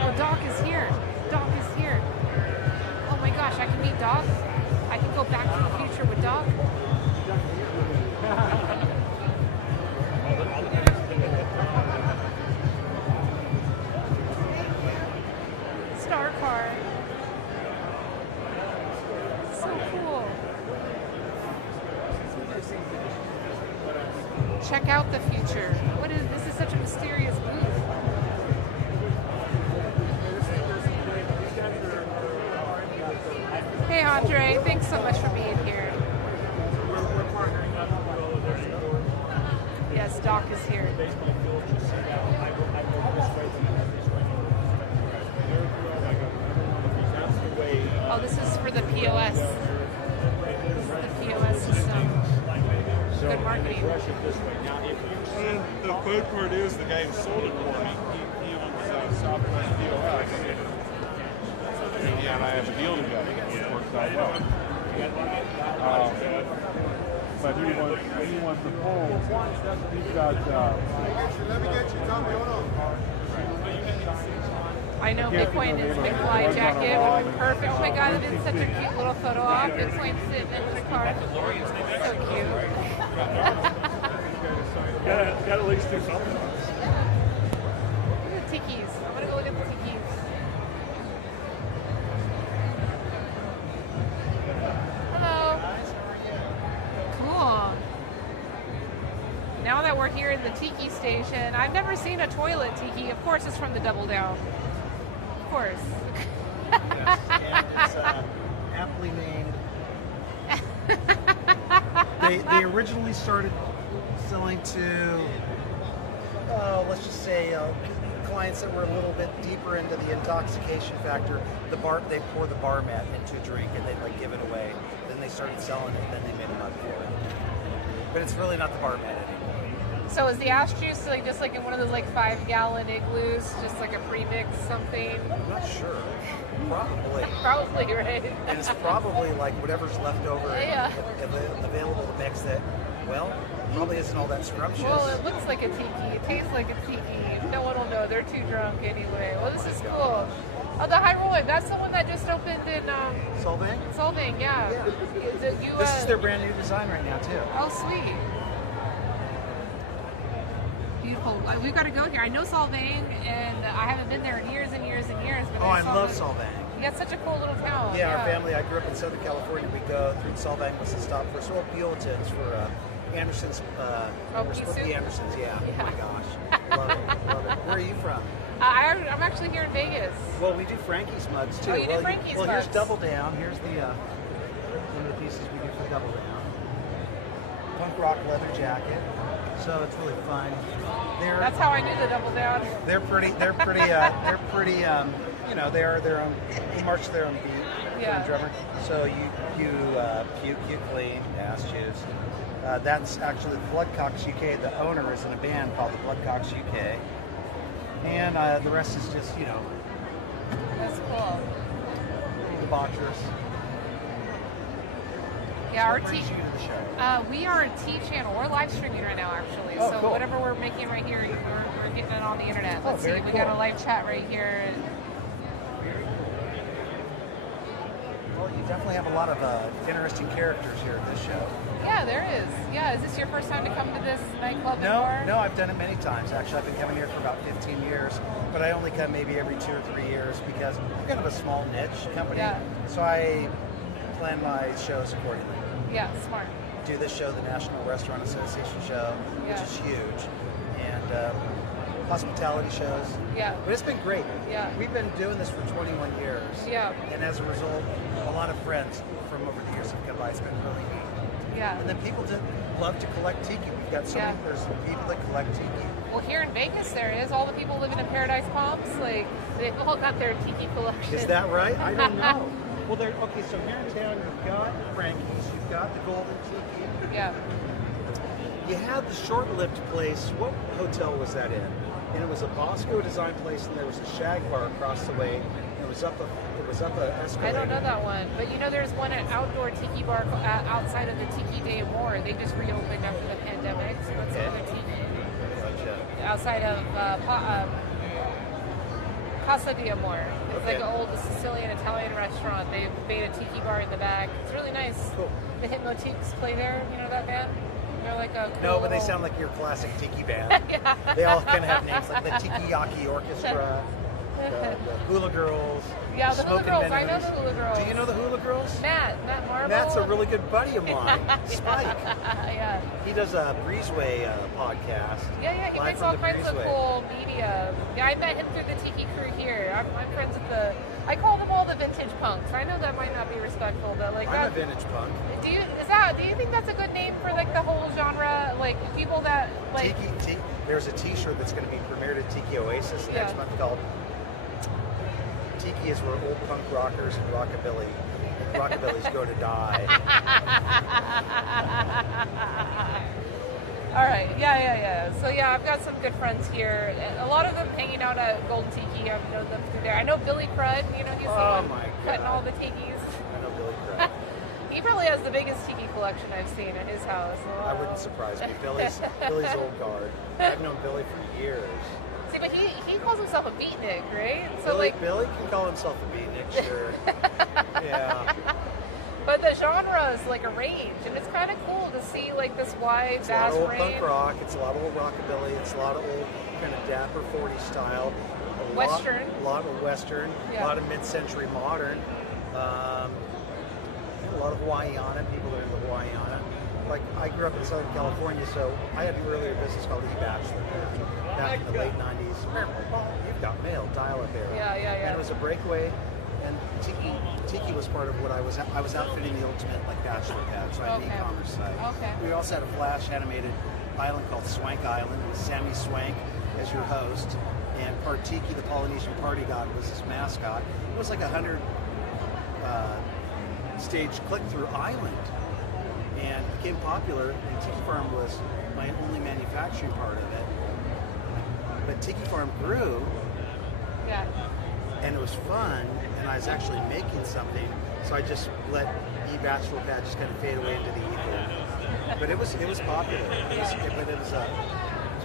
Oh, Doc is here. Doc is here. Oh my gosh, I can meet Doc. I can go back to the future with Doc. Star car. So cool. Check out the future. This is such a mysterious booth. Hey Andre, thanks so much for being here. Yes, Doc is here. Oh, this is for the POS. This is the POS system. Good marketing. And the fun part is the guy who sold it for me, I have a deal together. It works out well. But he wants the full. He's got. Let me get you. I know Bitcoin is big fly jacket would be perfect. Oh my god, it is such a cute little photo op. Bitcoin sitting in the car. So cute. Got at least do something. Look at the tikis. I'm gonna go look at the tikis. Hello. Cool. Now that we're here in the tiki station, I've never seen a toilet tiki. Of course, it's from the Double Down. Of course. Yes, and it's aptly named. They originally started selling to, let's just say, clients that were a little bit deeper into the intoxication factor. They pour the bar mat into a drink and they'd like give it away. Then they started selling it, then they made a mug for it. But it's really not the bar mat anymore. So is the ash juice like just like in one of those like 5-gallon igloos, just like a premix something? I'm not sure. Probably. Probably, right? And it's probably like whatever's left over Yeah. available to mix that, well, probably isn't all that scrumptious. Well, it looks like a tiki. It tastes like a tiki. No one will know. They're too drunk anyway. Well, this is cool. Oh, the High Roller. That's the one that just opened in Solvang? Solvang, yeah. This is their brand new design right now, too. Oh, sweet. Beautiful. We've got to go here. I know Solvang, and I haven't been there in years and years and years. But I love Solvang. Yeah, it's such a cool little town. Yeah, our family, I grew up in Southern California. We go through Solvang was the stop for Swell Buellton's for Anderson's. We're supposed to be Anderson's, yeah. Oh my gosh. Love it. Love it. Where are you from? I'm actually here in Vegas. Well, we do Frankie's mugs too. Oh, you do Frankie's mugs? Here's Double Down. Here's the one of the pieces we do for Double Down. Punk rock leather jacket. So it's really fun. That's how I knew the Double Down. They're pretty. You know, they're their own. They march to their own beat. Yeah. Drummer. So you puke clean, ass juice. That's actually the Bloodcocks UK. The owner is in a band called the Bloodcocks UK. And the rest is just, you know. That's cool. Debaucherous. Yeah, our What brings you to the show? we are a T channel. We're live streaming right now, actually. Oh, so cool. whatever we're making right here, we're getting it on the internet. Oh, Let's see. very We cool. got a live chat right here. Well, you definitely have a lot of interesting characters here at this show. Yeah, there is. Yeah, is this your first time to come to this nightclub before? No, I've done it many times. Actually, I've been coming here for about 15 years, but I only come maybe every 2 or 3 years because we're kind of a small niche company. Yeah. So I plan my shows accordingly. Yeah, smart. Do this show, the National Restaurant Association show, Yeah. which is huge, and hospitality shows. Yeah. But it's been great. Yeah. We've been doing this for 21 years. Yeah. And as a result, a lot of friends from over the years have come by. It's been really neat. Yeah. And then people that love to collect tiki. We've got so Yeah. many there's people that collect tiki. Well, here in Vegas, there is. All the people living in Paradise Palms, like, they've all got their tiki collection. Is that right? I don't know. Well, okay, so here in town you've got Frankie's, you've got the Golden Tiki. Yeah. You had the short-lived place. What hotel was that in? And it was a Bosco design place, and there was a shag bar across the way. And it was up a escalator. I don't know that one, but you know, there's one at outdoor tiki bar outside of the Tiki Day More. They just reopened after the pandemic, so that's another tiki. Gotcha. Outside of Casa de Amor. It's like an old Sicilian Italian restaurant. They made a tiki bar in the back. It's really nice. Cool. The Hypnotiques play there. You know that band? They're like a cool No, but they little- sound like your classic tiki band. Yeah. They all kind of have names like the Tiki-Yaki Orchestra, the Hula Girls. Yeah, the Hula Smoking Girls. I know Memories. the Hula Girls. Do you know the Hula Girls? Matt Marble. Matt's a really good buddy of mine, Spike. Yeah. He does a Breezeway podcast. Yeah, he live makes from all the kinds of Breezeway. cool media. Yeah, I met him through the Tiki crew here. I'm friends with I call them all the vintage punks. I know that might not be respectful, but like I'm that. a vintage punk. Do you think that's a good name for like the whole genre? Like people that like Tiki. There's a T-shirt that's going to be premiered at Tiki Oasis next month called "Tiki is where old punk rockers and rockabillies go to die." All right. Yeah. So yeah, I've got some good friends here. A lot of them hanging out at Golden Tiki. I've known them through there. I know Billy Crud. You know, he's the one cutting all the tikis. I know Billy Crud. He probably has the biggest tiki collection I've seen at his house. I wouldn't surprise me. Billy's old guard. I've known Billy for years. See, but he calls himself a beatnik, right? So Billy can call himself a beatnik, sure. Yeah. But the genre is like a range, and it's kind of cool to see like this wide, It's vast a lot of old range. punk rock. It's a lot of old rockabilly. It's a lot of old kind of dapper 40 style. Western. A lot of Western. Yeah. A lot of mid-century modern. A lot of Hawaiiana. People that are into Hawaiiana. Like I grew up in Southern California, so I had an earlier business called E-Bachelor back in the late 90s. You've got mail. Dial it there. Yeah. And it was a breakaway. And Tiki was part of what I was outfitting the ultimate like bachelor pad, so I had an e-commerce site. Okay. We also had a flash animated island called Swank Island with Sammy Swank as your host, and Partiki, the Polynesian party god, was his mascot. It was like 100 stage click-through island, and it became popular. And Tiki Farm was my only manufacturing part of it, but Tiki Farm grew. Yeah. And it was fun, and I was actually making something, so I just let E-Bachelor Pad just kind of fade away into the ether. But it was popular. It was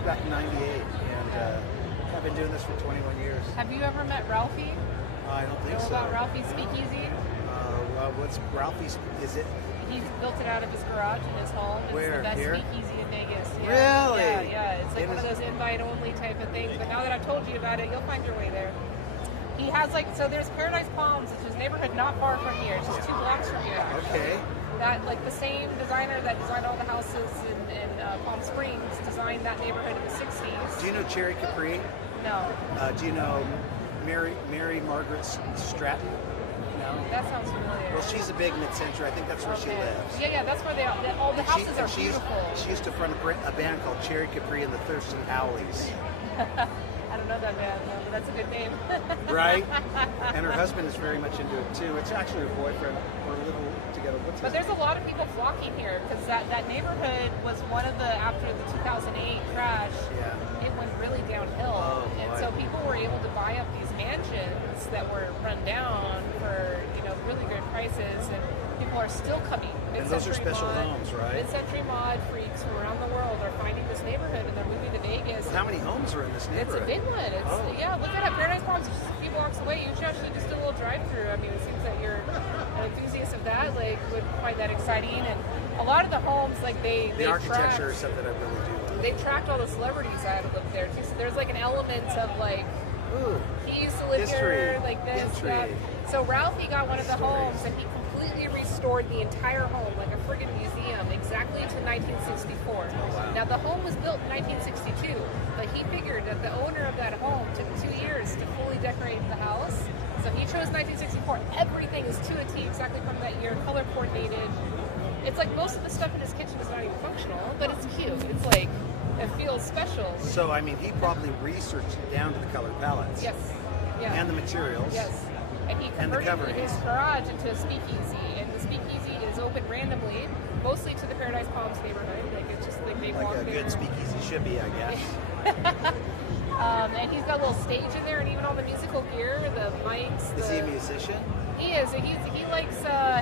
back in '98, and I've been doing this for 21 years. Have you ever met Ralphie? I don't think know so. about Ralphie's Speakeasy? What's Ralphie's? Is it? He built it out of his garage in his home. It's Where? the best Here? speakeasy in Vegas. Really? Yeah. It's like one of those invite-only type of things. But now that I've told you about it, you'll find your way there. He has there's Paradise Palms, which is a neighborhood not far from here. It's just 2 blocks from here. Okay. That the same designer that designed all the houses in Palm Springs designed that neighborhood in the 60s. Do you know Cherry Capri? No. Do you know Mary Margaret Stratton? No. That sounds familiar. Well, she's a big mid-century. I think that's where she lives. Yeah, that's where all the houses are beautiful. She used to front a band called Cherry Capri and the Thirsty Owlies. I don't know that band, but that's a good name. Right? And her husband is very much into it too. It's actually her boyfriend. We're living together. But there's a lot of people flocking here because that neighborhood was one of after the 2008 crash, it went really downhill. And so people were able to buy up these mansions that were run down for really good prices, and people are still coming. And those are special homes, right? Mid-century mod freaks from around the world are finding this neighborhood and they're moving to Vegas. How many homes are in this neighborhood? It's a big one. Yeah, look at it. Paradise Palms is just a few blocks away. You should actually just do a little drive-through. I mean, it seems that you're an enthusiast of that, would find that exciting. And a lot of the homes, the architecture is something I really do. They tracked all the celebrities that have lived there too. So there's an element of he used to live here, like this. So Ralphie got one of the homes and he completely restored the entire home like a friggin' museum, exactly to 1964. Now the home was built in 1962, but he figured that the owner of that home took 2 years to fully decorate the house. So he chose 1964. Everything is to a T, exactly from that year, color coordinated. It's like most of the stuff in his kitchen is not even functional, but it's cute. It's it feels special. So, I mean, he probably researched it down to the color palettes. Yes. Yeah. And the materials. Yes. And he converted his garage into a speakeasy, and the speakeasy is open randomly, mostly to the Paradise Palms neighborhood. It's just they walk a there. good speakeasy should be, I guess. And he's got a little stage in there, and even all the musical gear, the mics. Is he a musician? He is. He likes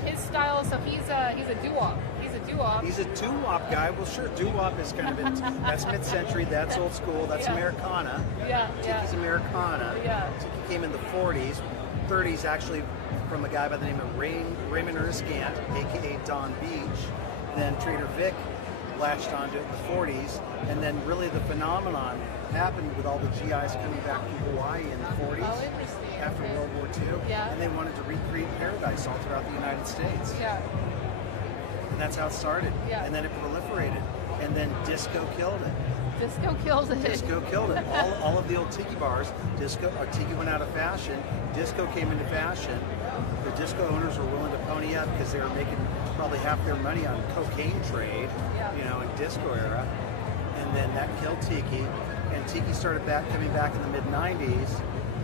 his style, so he's a doo-wop. He's a doo-wop. He's a doo-wop guy. Well, sure, doo-wop is kind of that's mid-century, that's old school, that's Americana. Tiki's Americana. Tiki came in the 40s, 30s actually, from a guy by the name of Raymond Ernest Gant, aka Don Beach. Then Trader Vic latched onto it in the 40s, and then really the phenomenon happened with all the GIs coming back from Hawaii in the 40s after World War II, and they wanted to recreate paradise all throughout the United States. And that's how it started. And then it proliferated, and then disco killed it. Disco killed it. Disco killed it. All of the old tiki bars, tiki went out of fashion. Disco came into fashion. The disco owners were willing to pony up because they were making probably half their money on cocaine trade, in disco era. And then that killed tiki. And tiki started coming back in the mid-90s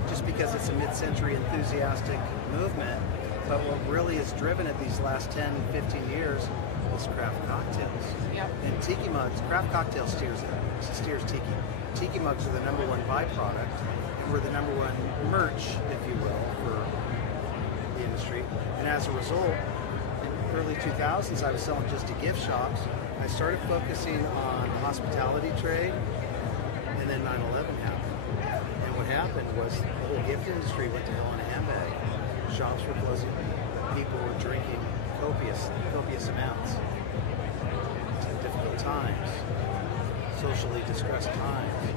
just because it's a mid-century enthusiastic movement. But what really has driven it these last 10, 15 years is craft cocktails. Yep. And tiki mugs, craft cocktails steers tiki. Tiki mugs are the #1 byproduct, and we're the #1 merch, if you will, for the industry. And as a result, in early 2000s, I was selling just to gift shops. I started focusing on the hospitality trade, and then 9/11 happened. And what happened was the whole gift industry went to hell in a handbag. Shops were closing. People were drinking copious amounts. Difficult times, socially distressed times.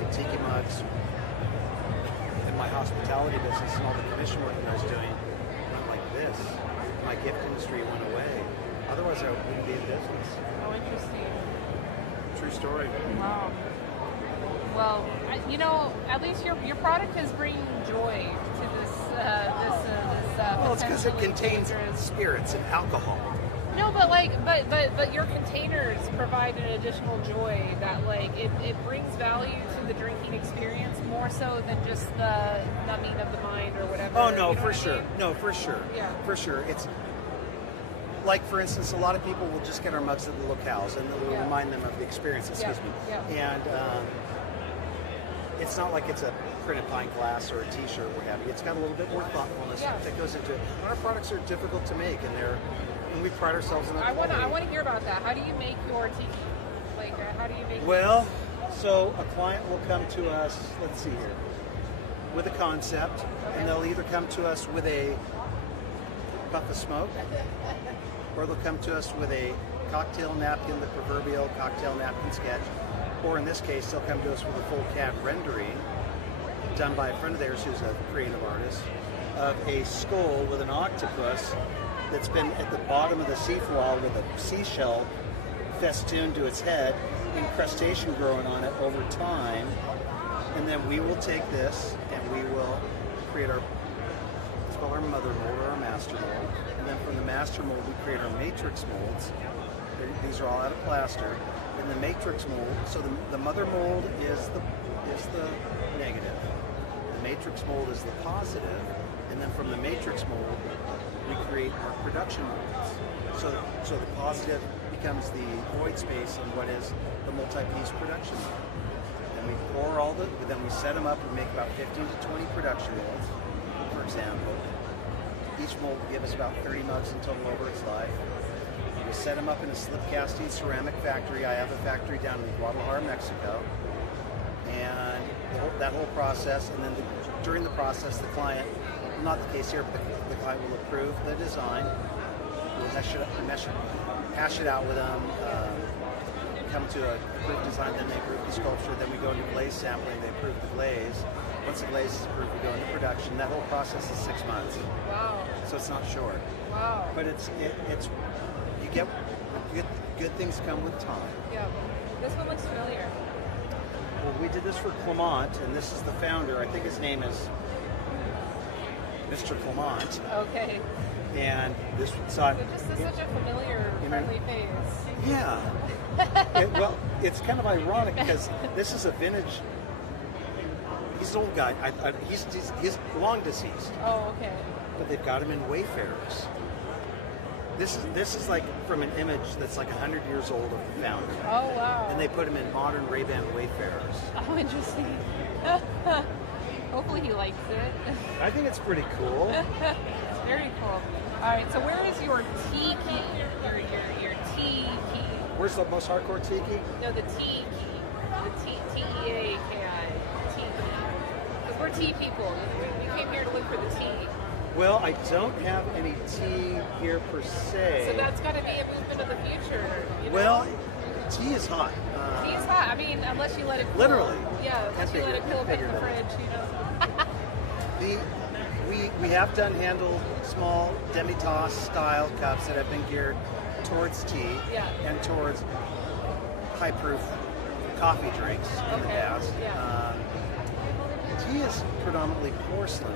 And tiki mugs and my hospitality business and all the commission work that I was doing went like this. My gift industry went away. Otherwise, I wouldn't be in business. Oh, interesting. True story. Wow. Well, at least your product is bringing joy to this. Well, it's because it potentially contains dangerous- spirits and alcohol. No, but your containers provide an additional joy that it brings value to the drinking experience more so than just the numbing of the mind or whatever. Oh no, you know for what I sure. mean? No, for sure. Yeah. For sure. It's like, for instance, a lot of people will just get our mugs at the locales and it'll remind them of the experience. Excuse me. Yeah. And it's not like it's a printed pint glass or a T-shirt or what have you. It's got a little bit more thoughtfulness that goes into it. And our products are difficult to make, and we pride ourselves on that. I want to hear about that. How do you make your tiki? How do you make? Well, so a client will come to us. Let's see here, with a concept, and they'll either come to us with a puff of smoke, or they'll come to us with a cocktail napkin, the proverbial cocktail napkin sketch, or in this case, they'll come to us with a full CAD rendering done by a friend of theirs who's a creative artist of a skull with an octopus that's been at the bottom of the seafloor with a seashell festooned to its head, incrustation growing on it over time, and then we will take this and we will create it's called our mother mold or our master mold, and then from the master mold we create our matrix molds. These are all out of plaster. In the matrix mold, so the mother mold is the negative, the matrix mold is the positive, and then from the matrix mold we create our production molds. So the positive becomes the void space in what is the multi-piece production mold. And we pour then we set them up and make about 15 to 20 production molds, for example. Each mold will give us about 30 mugs in total over its life. We set them up in a slip casting ceramic factory. I have a factory down in Guadalajara, Mexico. And that whole process, and then during the process, the client, not the case here, but the client will approve the design. We'll hash it out with them, come to a approved design, then they approve the sculpture, then we go into glaze sampling, they approve the glaze. Once the glaze is approved, we go into production. That whole process is 6 months. Wow. So it's not short. Wow. But it's you get good things come with time. Yeah. This one looks familiar. Well, we did this for Clement, and this is the founder. I think his name is Mr. Clement. Okay. And this It just is such a familiar, friendly face. Yeah. Well, it's kind of ironic because this is a vintage. He's an old guy. He's long deceased. Oh, okay. But they've got him in Wayfarers. This is like from an image that's like 100 years old of the founder. Oh, wow. And they put him in modern Ray-Ban Wayfarers. Oh, interesting. Hopefully he likes it. I think it's pretty cool. It's very cool. All right, so where is your tiki? Your tiki? Where's the most hardcore tiki? No, the tiki. The T-E-A-K-I. Tiki. Because we're tea people. We came here to look for the tea. Well, I don't have any tea here per se. So that's got to be a movement of the future. You know? Well, tea is hot. Tea is hot. I mean, unless you let it cool. Literally. Yeah, unless you let it cool up in the fridge, you know. We have done handled small demi-tasse style cups that have been geared towards tea and towards high-proof coffee drinks in the past. Yeah. Tea is predominantly porcelain.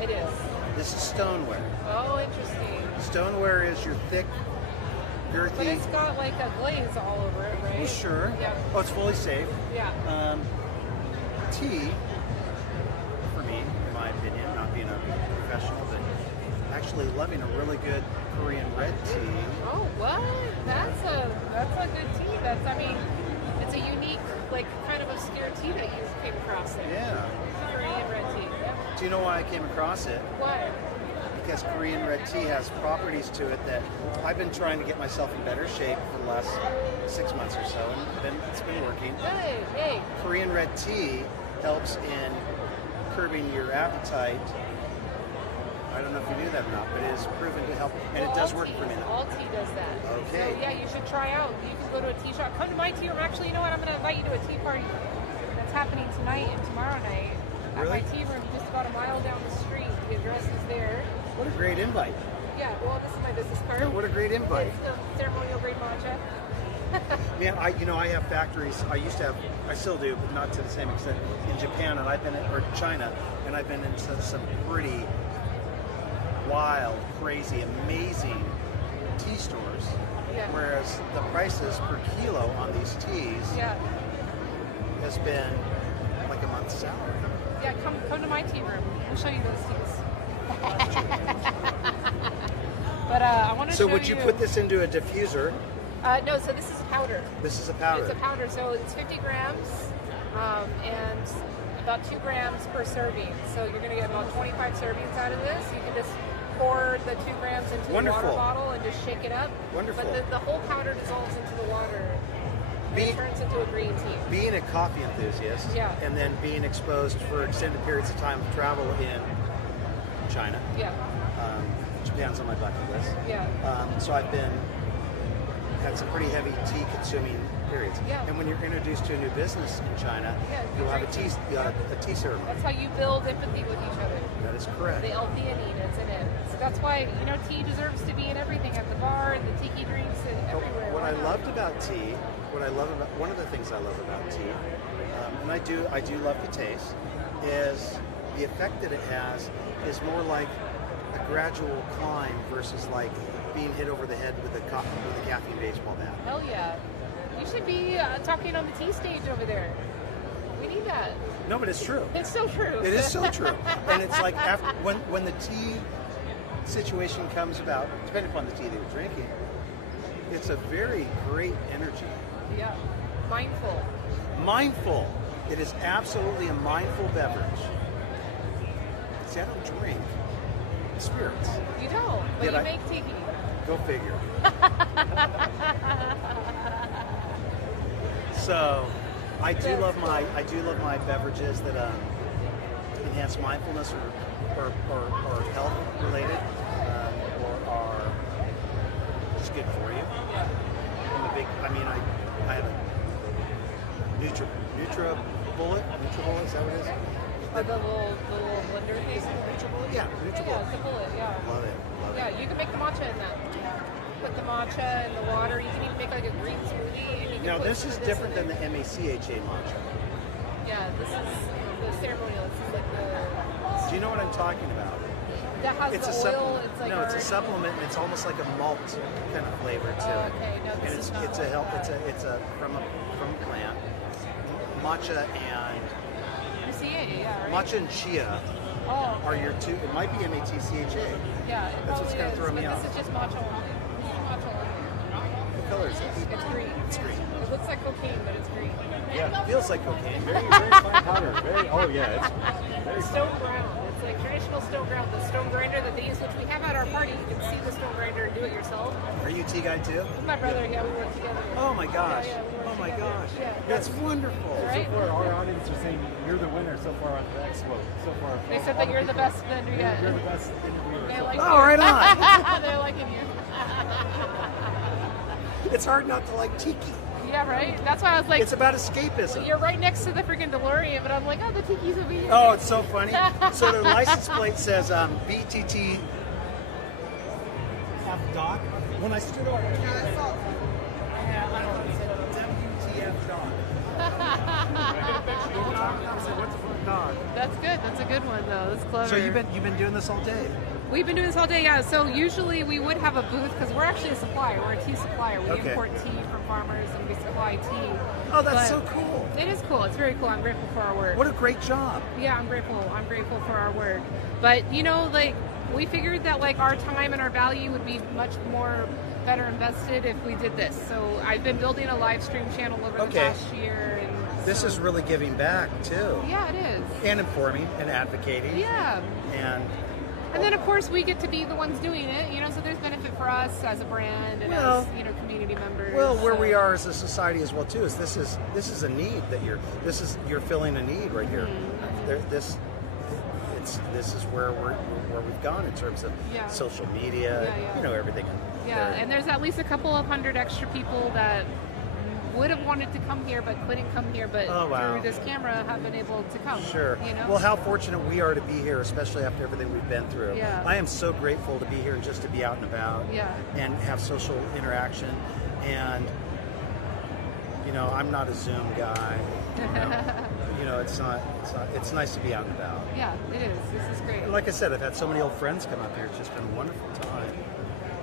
It is. This is stoneware. Oh, interesting. Stoneware is your thick, girthy. But it's got like a glaze all over it, right? Well, sure. Yeah. Oh, it's fully safe. Yeah. Tea, for me, in my opinion, not being a professional, but actually loving a really good Korean red tea. Oh, what? That's a good tea. It's a unique, like, kind of obscure tea that you came across there. Yeah. Korean red tea. Yeah. Do you know why I came across it? Why? Because Korean red tea has properties to it that I've been trying to get myself in better shape for the last 6 months or so, and it's been working. Hey. Korean red tea helps in curbing your appetite. I don't know if you knew that or not, but it is proven to help, and it does work for me. All tea does that. Okay. So yeah, you should try out. You can go to a tea shop. Come to my tea room. Actually, you know what? I'm going to invite you to a tea party that's happening tonight and tomorrow night at my tea room, just about a mile down the street. The address is there. What a great invite. Yeah. Well, this is my business card. What a great invite. It's the ceremonial grade matcha. Man, I have factories. I still do, but not to the same extent in Japan, and or China, and I've been into some pretty wild, crazy, amazing tea stores. Yeah. Whereas the prices per kilo on these teas has been like a month's salary. Yeah, come to my tea room. I'll show you those teas. But I want to show So you. would you put this into a diffuser? No, so this is powder. This is a powder. It's a powder, so it's 50 grams and about 2 grams per serving. So you're going to get about 25 servings out of this. You can just pour the 2 grams into the water bottle and just shake it up. Wonderful. But the whole powder dissolves into the water. And it turns into a green tea. Being a coffee enthusiast, and then being exposed for extended periods of time of travel in China. Japan's on my bucket list. So I've had some pretty heavy tea consuming periods. And when you're introduced to a new business in China, you'll have a tea ceremony. That's how you build empathy with each other. That is correct. The L-theanine that's in it. So that's why, tea deserves to be in everything, at the bar, and the tiki drinks, and everywhere. What I loved about tea, one of the things I love about tea, and I do love the taste, is the effect that it has is more like a gradual climb versus like being hit over the head with a caffeine baseball bat. Hell yeah. You should be talking on the tea stage over there. We need that. No, but it's true. It's so true. It is so true. And it's like when the tea situation comes about, depending upon the tea that you're drinking, it's a very great energy. Yeah. Mindful. Mindful. It is absolutely a mindful beverage. See, I don't drink spirits. You don't, but Yet you make tiki. Go figure. So, I do love my beverages that enhance mindfulness or health related, or are just good for you. I have a NutriBullet, is that what it is? The little blender thing? NutriBullet? Yeah, NutriBullet. Yeah, it's a bullet, yeah. Love it. Yeah, you can make the matcha in that. Put the matcha in the water. You can even make like a green smoothie. And you can Now, put this is different than the MACHA matcha. Yeah, this is the ceremonial. This is like the... Do you know what I'm talking about? That has It's the a oil. It's like it's a supplement, and it's almost like a malt kind of flavor to it. Okay, no, this And is not it's a help. It's a from a plant. Matcha and yeah, right? matcha and chia are your two. It might be MATCHA. Yeah, it That's what's probably kind of is, throwing me but off. This is just matcha only. Matcha only. What color is this? It's green. It's green. It looks like cocaine, but it's green. Yeah, it feels like cocaine. Very fine powder. It's very Stone ground. It's like traditional stone ground. The stone grinder that they use, which we have at our party. You can see the stone grinder and do it yourself. Are you a tea guy too? With my brother, we work together. Oh my gosh. Yeah, we work Oh my together. gosh. Yeah. That's wonderful. Right? So far, our audience are saying you're the winner so far on the Expo. So far, They said that you're the best vendor yet. You're the best interviewer. They like Oh, you. right on. They're liking you. It's hard not to like tiki. Yeah, right? That's why I was like... It's about escapism. You're right next to the freaking DeLorean, but I'm like, oh, the tiki's over here. Oh, it's so funny. So the license plate says BTT F dot. When I stood over, WTF dot. That's good. That's a good one, though. That's clever. So you've been doing this all day. We've been doing this all day, yeah. So usually we would have a booth because we're actually a supplier. We're a tea supplier. We Okay. import tea from farmers and we supply tea. Oh, that's But so cool. It is cool. It's very cool. I'm grateful for our work. What a great job. Yeah, I'm grateful. I'm grateful for our work. But you know, like we figured that like our time and our value would be much more better invested if we did this. So I've been building a live stream channel over the Okay. past year, and This is really giving back too. yeah, it is. And informing and advocating. Yeah. And then, of course, we get to be the ones doing it, you know, so there's benefit for us as a brand and Well- as, you know, community members. well, where so- we are as a society as well too is this is a need that you're filling a need right here. Mm-hmm. This is where we've gone in terms of Yeah. social media, Yeah. you know, everything. Yeah, and there's at least a couple of hundred extra people that would have wanted to come here but couldn't come here, but Oh, wow. through this camera have been able to come. Sure. You know? Well, how fortunate we are to be here, especially after everything we've been through. Yeah. I am so grateful to be here and just to be out and about. Yeah. And have social interaction. And you know, I'm not a Zoom guy. You know, it's nice to be out and about. Yeah, it is. This is great. And like I said, I've had so many old friends come up here. It's just been a wonderful time.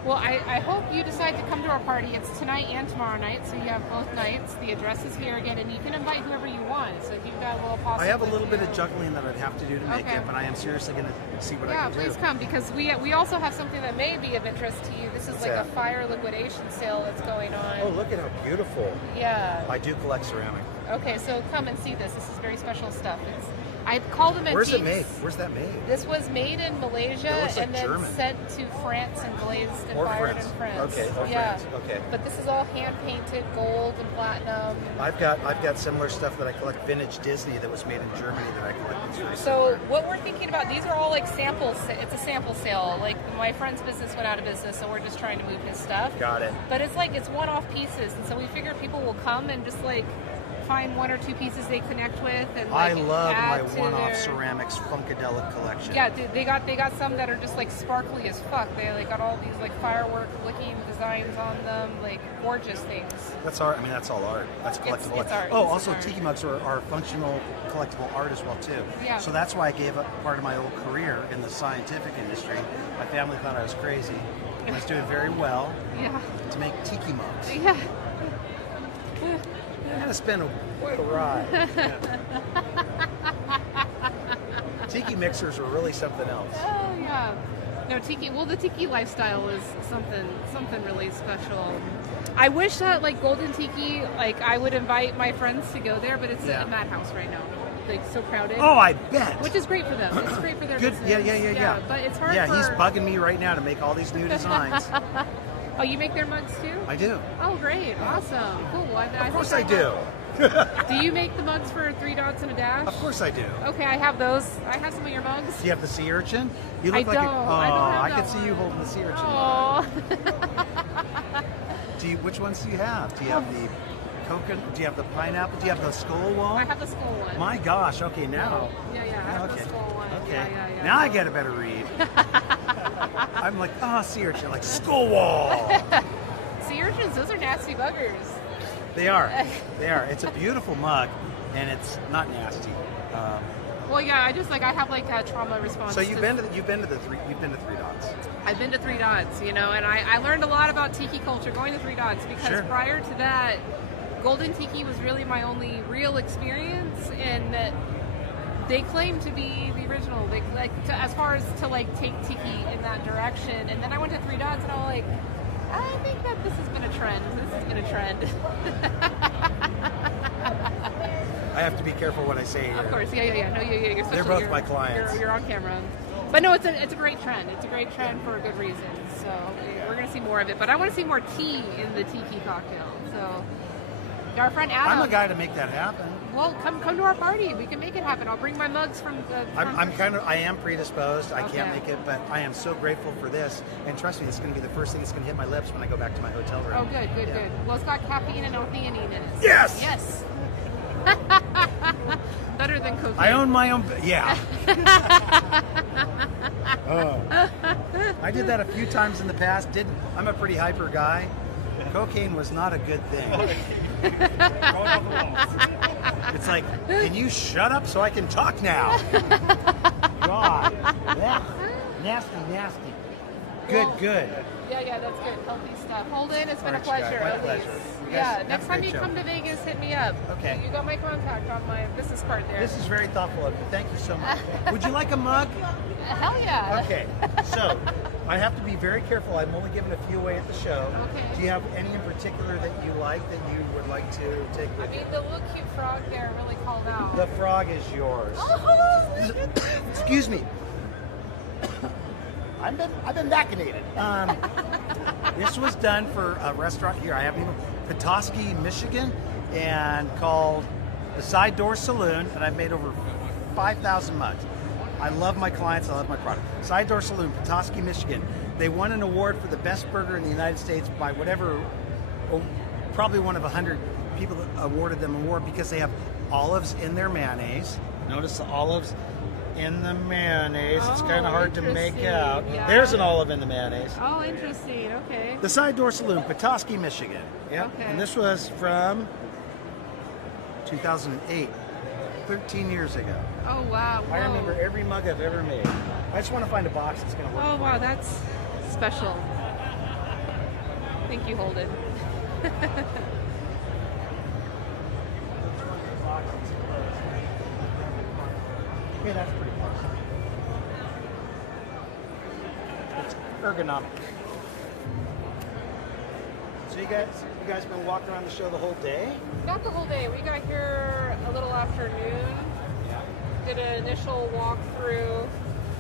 Well, I hope you decide to come to our party. It's tonight and tomorrow night, so you have both nights. The address is here again, and you can invite whoever you want. So if you've got a little posse I have a with little you- bit of juggling that I'd have to do to make Okay. it, but I am seriously going to see what I Yeah, can do. please come because we also have something that may be of interest to you. This is What's like that? a fire liquidation sale that's going on. Oh, look at how beautiful. Yeah. I do collect ceramic. Okay, so come and see this. This is very special stuff. I call them antiques. Where's it made? Where's that made? This was made in Malaysia It looks like and then German. sent to France and glazed and Or fired France. in France. Okay, or yeah. France. Okay. But this is all hand painted gold and platinum. I've got similar stuff that I collect, vintage Disney that was made in Germany that I collect. It's very So what we're thinking about, these are all like samples. It's a sample sale. Like my friend's business went out of business, so we're just trying to move his stuff. Got it. But it's like it's one-off pieces, and so we figure people will come and just like find one or two pieces they connect with, and I like, love add my to one-off their- ceramics Funkadelic collection. Yeah, dude, they got some that are just like sparkly as fuck. They like got all these like firework-looking designs on them, like gorgeous things. That's art. I mean, that's all art. That's collectible It's art. Oh, It's also art. tiki mugs are functional collectible art as well too. Yeah. So that's why I gave up part of my old career in the scientific industry. My family thought I was crazy. I was doing very well. Yeah. To make tiki mugs. Yeah. It's been quite a ride. Tiki mixers are really something else. Oh yeah. No tiki. Well, the tiki lifestyle is something really special. I wish that like Golden Tiki, like I would invite my friends to go there, but it's Yeah. a madhouse right now. Like so crowded. Oh, I bet. Which is great for them. It's great for their Good. business. Yeah. But it's hard. Yeah, for... he's bugging me right now to make all these new designs. Oh, you make their mugs too? I do. Oh, great. Awesome. Cool. Of course I do. Do you make the mugs for 3 dots and a dash? Of course I do. Okay, I have those. I have some of your mugs. Do you have the sea urchin? You I look like don't. a, oh, I don't have I that can see you holding the sea urchin. Oh. Which ones do you have? Do you have the coconut? Do you have the pineapple? Do you have the skull one? I have the skull one. My gosh. Okay, now. Yeah, I have Okay. the skull one. Okay. Yeah. Now I get a better read. I'm like, sea urchin, like skull wall. Sea urchins, those are nasty buggers. They are. They are. It's a beautiful mug, and it's not nasty. Well, yeah, I have like a trauma response. So you've been to three dots. I've been to 3 dots, you know, and I learned a lot about tiki culture going to 3 dots because Sure. prior to that, Golden Tiki was really my only real experience, and they claim to be the original. They as far as to like take tiki in that direction, and then I went to 3 dots, and I'm like, I think that this has been a trend. This has been a trend. I have to be careful what I say here. Of course, yeah. No, you're They're both my clients. You're on camera. But no, it's a great trend. It's a great trend for a good reason. So we're going to see more of it. But I want to see more tea in the tiki cocktail. So our friend Adam. I'm a guy to make that happen. Well, come to our party. We can make it happen. I'll bring my mugs from the. I am predisposed. I can't Okay. make it, but I am so grateful for this. And trust me, it's going to be the first thing that's going to hit my lips when I go back to my hotel room. Oh, good. Yeah. Well, it's got caffeine and L-theanine in it. Yes! Yes. Better than cocaine. I own my own. Yeah. I did that a few times in the past. I'm a pretty hyper guy. Cocaine was not a good thing. It's like, can you shut up so I can talk now? God. Yeah. Nasty. Good. Yeah, that's good. Healthy stuff. Holden, it's been a Alright, pleasure. my At pleasure. least. You guys Yeah, have next a time great you show. come to Vegas, hit me up. Okay. You got my contact on my business card there. This is very thoughtful of you. Thank you so much. Would you like a mug? Hell yeah. Okay. So, I have to be very careful. I'm only giving a few away at the show. Okay. Do you have any in particular that you like that you would like to take I with you? mean, the little cute frog there really called out. The frog is yours. Oh, Excuse me. I've been vaccinated. This was done for a restaurant here. I have even Petoskey, Michigan, and called the Side Door Saloon, and I've made over 5,000 mugs. I love my clients. I love my product. Side Door Saloon, Petoskey, Michigan. They won an award for the best burger in the United States by whatever, probably one of 100 people that awarded them an award because they have olives in their mayonnaise. Notice the olives in the mayonnaise. It's kind of hard to make interesting. out. Yeah. There's an olive in the mayonnaise. Oh, interesting. Okay. The Side Door Saloon, Petoskey, Michigan. Yep. Okay. And this was from 2008, 13 years ago. Oh, wow. I Whoa. remember every mug I've ever made. I just want to find a box that's going to work. Oh, for wow. me. That's special. Thank you, Holden. Yeah, that's pretty close. It's ergonomic. So you guys been walking around the show the whole day? Not the whole day. We got here a little after noon. Did an initial walkthrough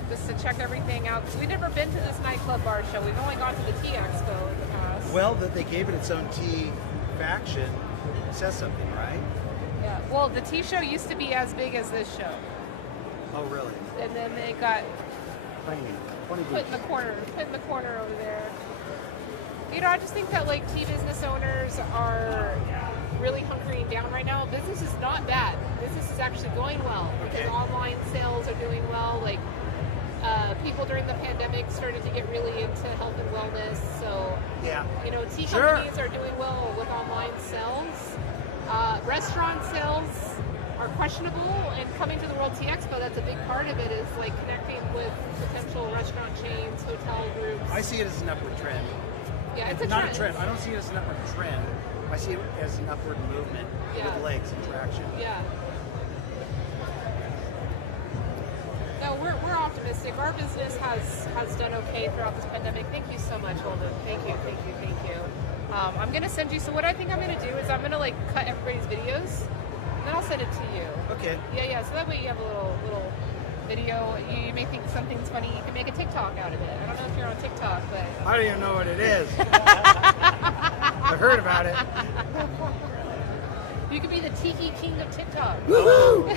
just to check everything out. We've never been to this nightclub bar show. We've only gone to the Tea Expo in the past. Well, that they gave it its own tea faction says something, right? Yeah. Well, the tea show used to be as big as this show, Oh, really? and then they got Funny put in boots. the corner over there. You know, I just think that like tea business owners are really hunkering down right now. Business is not bad. Business is actually going well because online sales are doing well. Like people during the pandemic started to get really into health and wellness. So yeah, you know, tea Sure. companies are doing well with online sales. Restaurant sales are questionable, and coming to the World Tea Expo, that's a big part of it, is like connecting with potential restaurant chains, hotel groups. I see it as an upward trend. Yeah, it's a not trend. a trend. I don't see it as an upward trend. I see it as an upward movement Yeah. with legs and traction. Yeah. No, we're optimistic. Our business has done okay throughout this pandemic. Thank you so much, Holden. Thank you. I'm gonna send you. So what I think I'm gonna do is I'm gonna like cut everybody's videos, and then I'll send it to you. Okay. Yeah. So that way you have a little video. You may think something's funny. You can make a TikTok out of it. I don't know if you're on TikTok, but I don't even know what it is. I've heard about it. you could be the Tiki King of TikTok. Woo!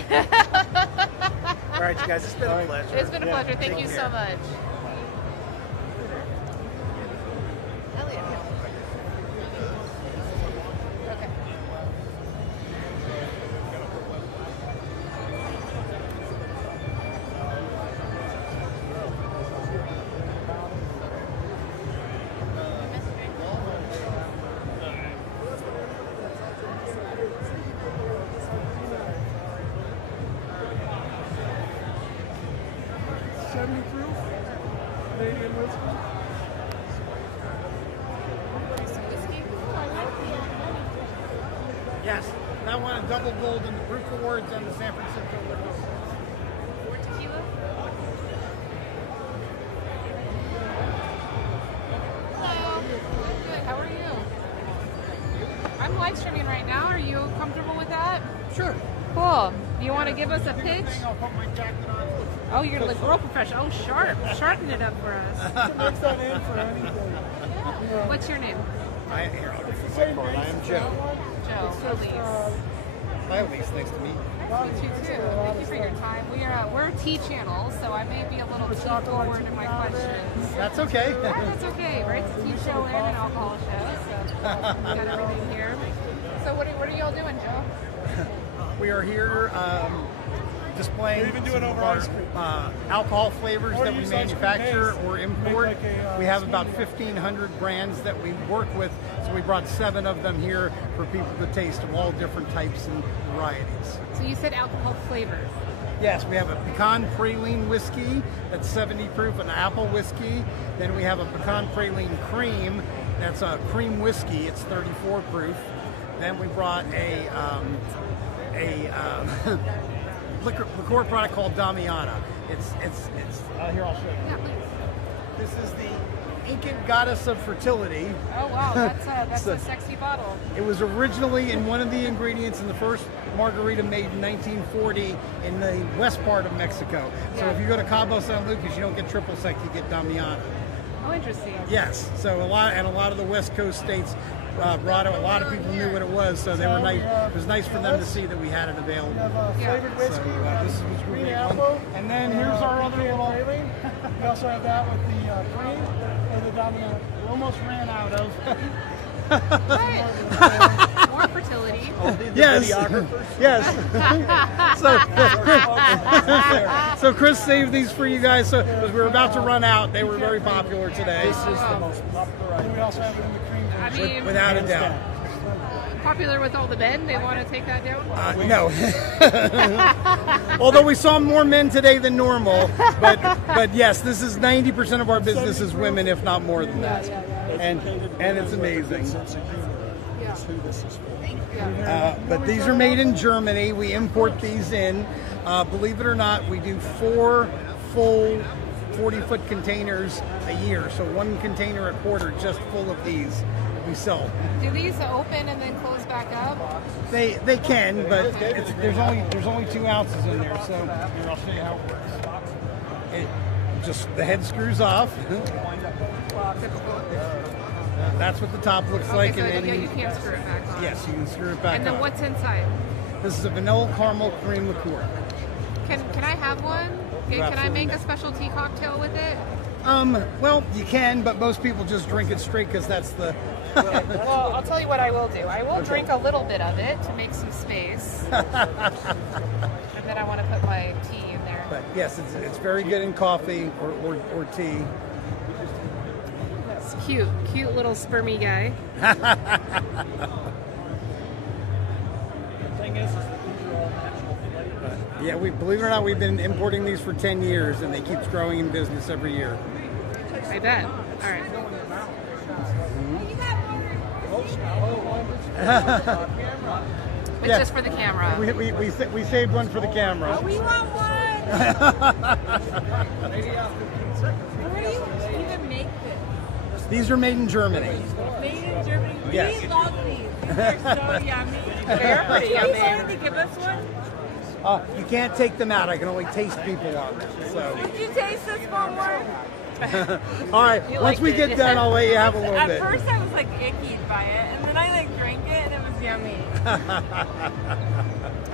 All right, you guys, it's been a pleasure. It's been a pleasure. Thank Take you care. so much. Elliot. Okay. Yes, that won a double gold in the Proof Awards and the San Francisco Liquor. More tequila? Hello. Good. How are you? I'm live streaming right now. Are you comfortable with that? Sure. Cool. Do you want to give us a pitch? I'll put my jacket on. Oh, you're like real professional. Oh, sharp. Sharpen it up for us. Mix that in for anything. What's your name? I am Joe. Joe. Elise. Hi, Elise. Nice to meet you. Nice to meet you too. Thank you for your time. We're a tea channel, so I may be a little tea forward in my questions. That's okay. Yeah, that's okay, right? It's a tea show and an alcohol show, so we got everything here. So what are y'all doing, Joe? We are here displaying some of our alcohol flavors that we manufacture or import. We have about 1,500 brands that we work with, so we brought 7 of them here for people to taste of all different types and varieties. So you said alcohol flavors. Yes, we have a pecan praline whiskey that's 70 proof, an apple whiskey. Then we have a pecan praline cream that's a cream whiskey. It's 34 proof. Then we brought a liqueur product called Damiana. It's here, I'll show you. Yeah, please. This is the Incan goddess of fertility. Oh wow, that's a sexy bottle. It was originally in one of the ingredients in the first margarita made in 1940 in the west part of Mexico. So if you go to Cabo San Lucas, you don't get triple sec, you get Damiana. Oh, interesting. Yes, so a lot of the West Coast states brought it. A lot of people knew what it was, so they were nice. It was nice for them to see that we had it available. Flavored whiskey, This is green apple, and then here's our other little. We also have that with the cream or the Damiana. We almost ran out of. More fertility. Yes. Yes. So Chris saved these for you guys. So because we were about to run out, they were very popular today. This is the most popular item. We also have it in the cream version. I mean, Without a doubt. Popular with all the men. They want to take that down. No. Although we saw more men today than normal, but yes, this is 90% of our business is women, if not more than that, and it's amazing. But these are made in Germany. We import these in. Believe it or not, we do 4 full 40-foot containers a year. So 1 container a quarter just full of these we sell. Do these open and then close back up? They can, but there's only 2 ounces in there. So here, I'll show you how it works. Just the head screws off. That's what the top looks like. So and then you can't screw it back on. Yes, you can screw it back And then on. what's inside? This is a vanilla caramel cream liqueur. Can I have one? Okay, can I make Absolutely. a specialty cocktail with it? Well, you can, but most people just drink it straight because that's the. Well, I'll tell you what I will do. I will drink a little bit of it to make some space. And then I want to put my tea in there. But yes, it's very good in coffee or tea. It's cute little spermy guy. The thing is that these are all natural flavors. Yeah, believe it or not, we've been importing these for 10 years, and they keep growing in business every year. I bet. All right. But Yeah. just for the camera. We saved one for the camera. We want one. Where do you even make this? These are made in Germany. Made in Germany. Yes. We love these. They're so yummy. They're pretty Can you yummy. to give us one? You can't take them out. I can only taste people on them. So. Did you taste this one more? All right. You Once liked we it. get done, I'll let you have a little At bit. first I was like icky by it, and then I drank it, and it was yummy. All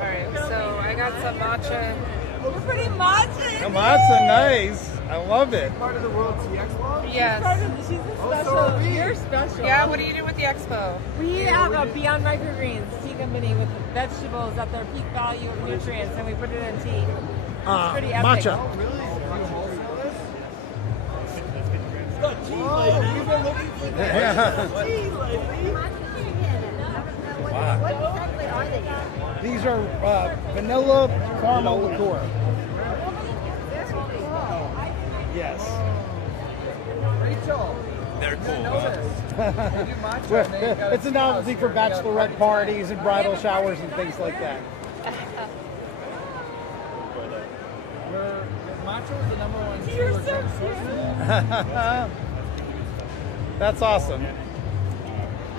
right. So I got some matcha. We're pretty matcha. Matcha, nice. I love it. Part of the World Tea Expo? Yes. She's a special. You're special. Yeah. What do you do with the expo? We have a Beyond Microgreens tea company with vegetables at their peak value of nutrients, and we put it in tea. It's pretty epic. Matcha. You've been looking for that. Tea lately. What exactly are they? These are vanilla caramel liqueur. Yes. Rachel. They're cool. It's a novelty for bachelorette parties and bridal showers and things like that. Matcha was the #1 tea. You're so cute. That's awesome. Is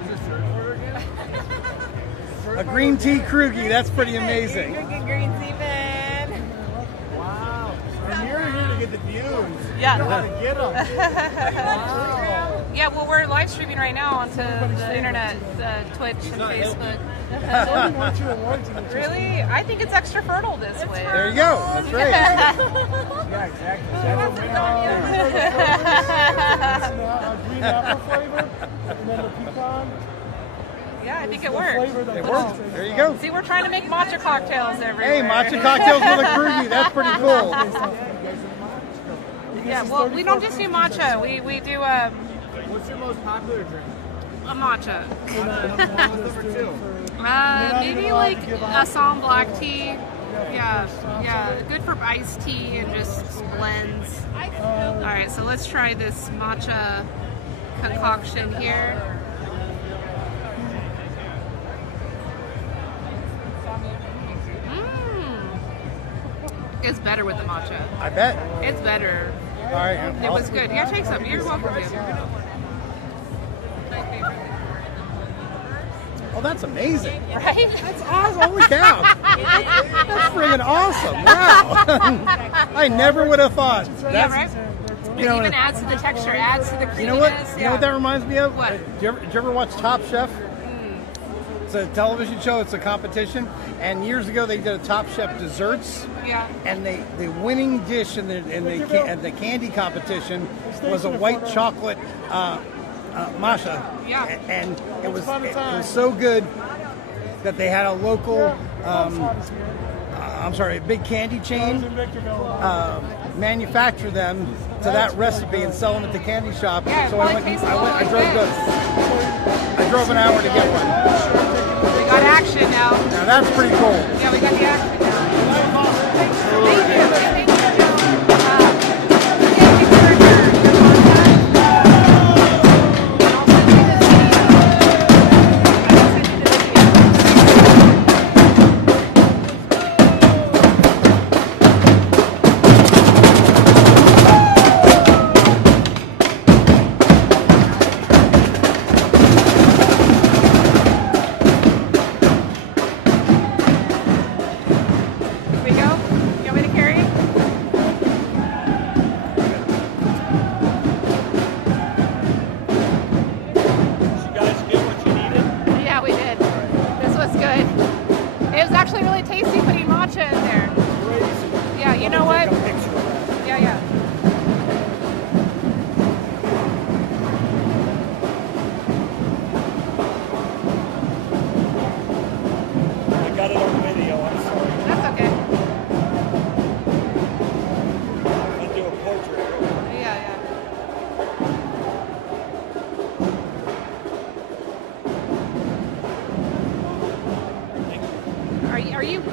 this short order again? A green tea Krugi, that's pretty amazing. Drinking green tea, man. Wow. And you're here to get the views. Yeah. You know how to get them. Wow. Yeah. Well, we're live streaming right now onto the internet, Twitch and Facebook. Someone wants your awards in the Really? I think it's extra fertile this way. There you go. That's right. Yeah, exactly. Green apple flavor, and then the pecan. Yeah, I think it The works. flavor that It works. There you go. See, we're trying to make matcha cocktails everywhere. Hey, matcha cocktails with a Krugi. That's pretty cool. Yeah, well, we don't just do matcha. We do What's your most popular drink? a matcha. What's number 2? Maybe like Assam black tea Yeah, good for iced tea and just blends. All right, so let's try this matcha concoction here. It's better with the matcha. I bet. It's better. All right. It was good. Yeah, take some. You're welcome to. Oh, that's amazing. Right? That's awesome. Holy cow. That's friggin' awesome. Wow. I never would have thought. Yeah, right? You know, it even adds to the texture, adds to the creaminess. You know what? You know what that reminds me of? What? Did you ever watch Top Chef? It's a television show. It's a competition. And years ago, they did a Top Chef desserts. Yeah. And the winning dish in the candy competition was a white chocolate matcha. Yeah. And it was so good that they had a local, a big candy chain manufacture them to that recipe and sell them at the candy shop. Yeah, so I drove an hour to get one. We got action now. Now that's pretty cool. Yeah, we got the action now. Thank you. Thank you,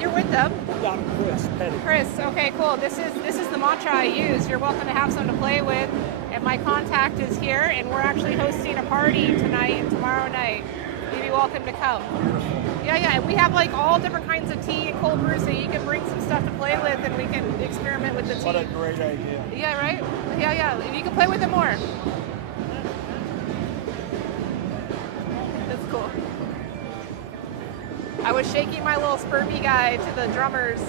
You're with them? I'm Chris Petty. Chris, okay, cool. This is the matcha I use. You're welcome to have some to play with. And my contact is here, and we're actually hosting a party tonight and tomorrow night. You'd be welcome to come. Yeah. We have like all different kinds of tea and cold brew, so you can bring some stuff to play with, and we can experiment with the tea. What a great idea. Yeah, right? Yeah. You can play with it more. That's cool. I was shaking my little spermy guy to the drummers.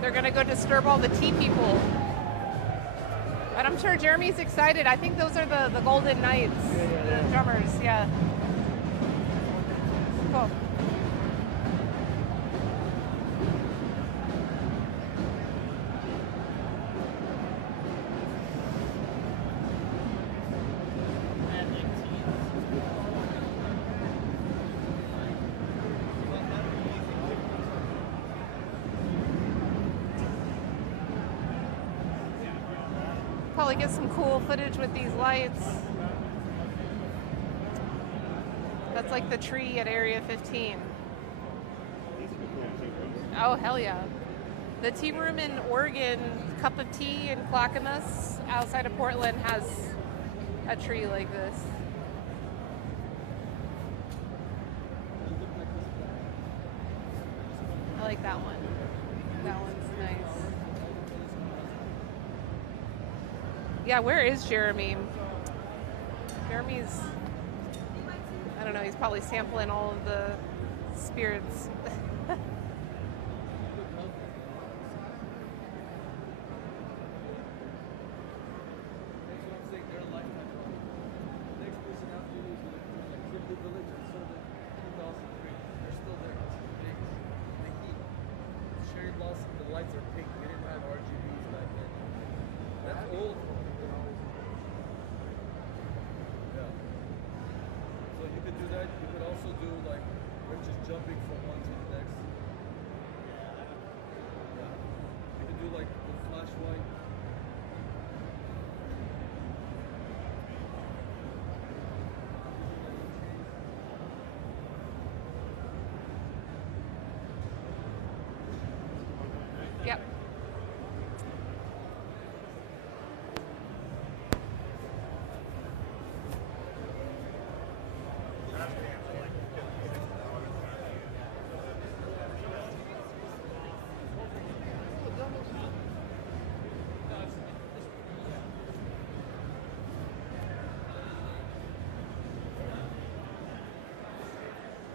They're gonna go disturb all the tea people. But I'm sure Jeremy's excited. I think those are the Golden Knights, the drummers, yeah. Cool. Probably get some cool footage with these lights. That's like the tree at Area 15. Oh, hell yeah. The tea room in Oregon, Cup of Tea in Clackamas, outside of Portland, has a tree like this. I like that one. That one's nice. Yeah, where is Jeremy? Jeremy's, I don't know, he's probably sampling all of the spirits. The lights are pink. We didn't have RGBs back then. That's old. Yeah. So you could do that. You could also do like we're just jumping from one to the next. Yeah. You could do like the flash white.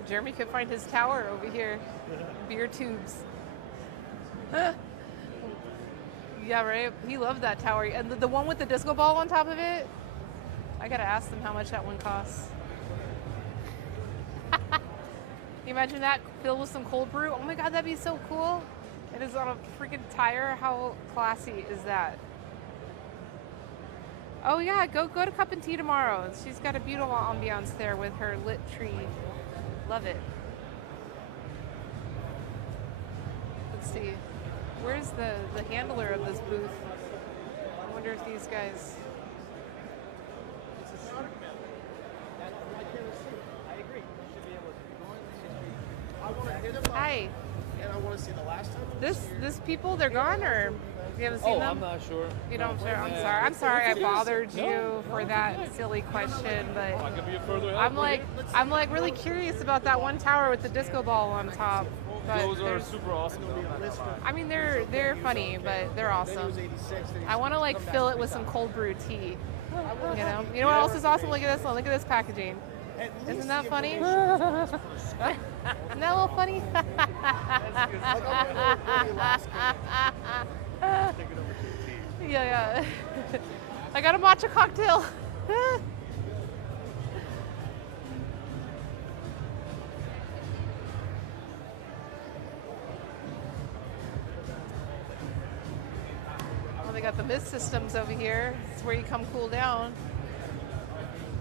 Jeremy could find his tower over here. Beer tubes. Yeah, right? He loved that tower. And the one with the disco ball on top of it, I gotta ask them how much that one costs. You imagine that filled with some cold brew? Oh my god, that'd be so cool. It is on a freaking tire. How classy is that? Oh yeah, go to Cup and Tea tomorrow. She's got a beautiful ambiance there with her lit tree. Love it. Let's see. Where's the handler of this booth? I wonder if these guys... Hi. And I want to see the last time. This people, they're gone, or you haven't seen them? I'm not sure. You know, I'm sorry. I'm sorry I bothered you for that silly question, but I'm like really curious about that one tower with the disco ball on top. But Those are super awesome. I mean, they're funny, but they're awesome. I want to like fill it with some cold brew tea. You know what else is awesome? Look at this one. Look at this packaging. Isn't that funny? Isn't that a little funny? Yeah. I got a matcha cocktail. Well, they got the mist systems over here. It's where you come cool down.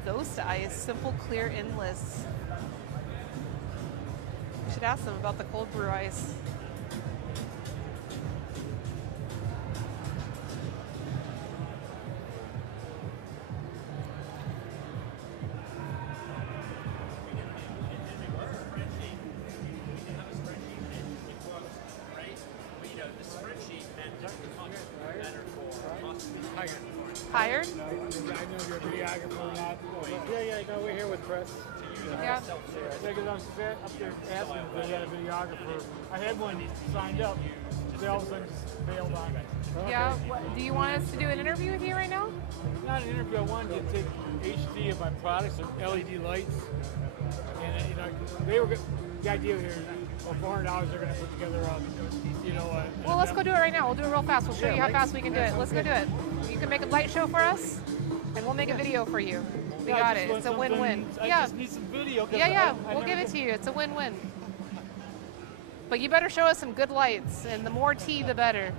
Ghost ice, simple, clear, endless. We should ask them about the cold brew ice. Hired? I know you're a videographer, not. Yeah, no, we're here with press. Yeah. Because I was up there asking if they had a videographer. I had one signed up. They all of a sudden just bailed on it. Yeah. Do you want us to do an interview with you right now? Not an interview. I wanted to take HD of my products, of LED lights, and they were the idea here. For $400, they're going to put together, well, let's go do it right now. We'll do it real fast. We'll show you how fast we can do it. Let's go do it. You can make a light show for us, and we'll make a video for you. We got it. It's a win-win. I just need some video. Yeah. We'll give it to you. It's a win-win. But you better show us some good lights, and the more tea, the better.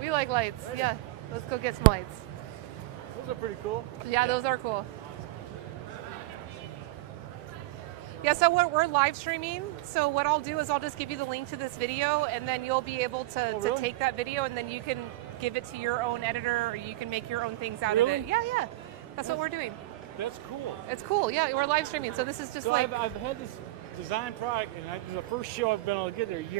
We like lights. Yeah. Let's go get some lights. Those are pretty cool. Yeah, those are cool. Yeah, so we're live streaming. So what I'll do is I'll just give you the link to this video, and then you'll be able to take that video, and then you can give it to your own editor, or you can make your own things out of it. Yeah. That's what we're doing. That's cool. It's cool. Yeah, we're live streaming. So this is just I've had this design product, and this is the first show I've been able to get there a year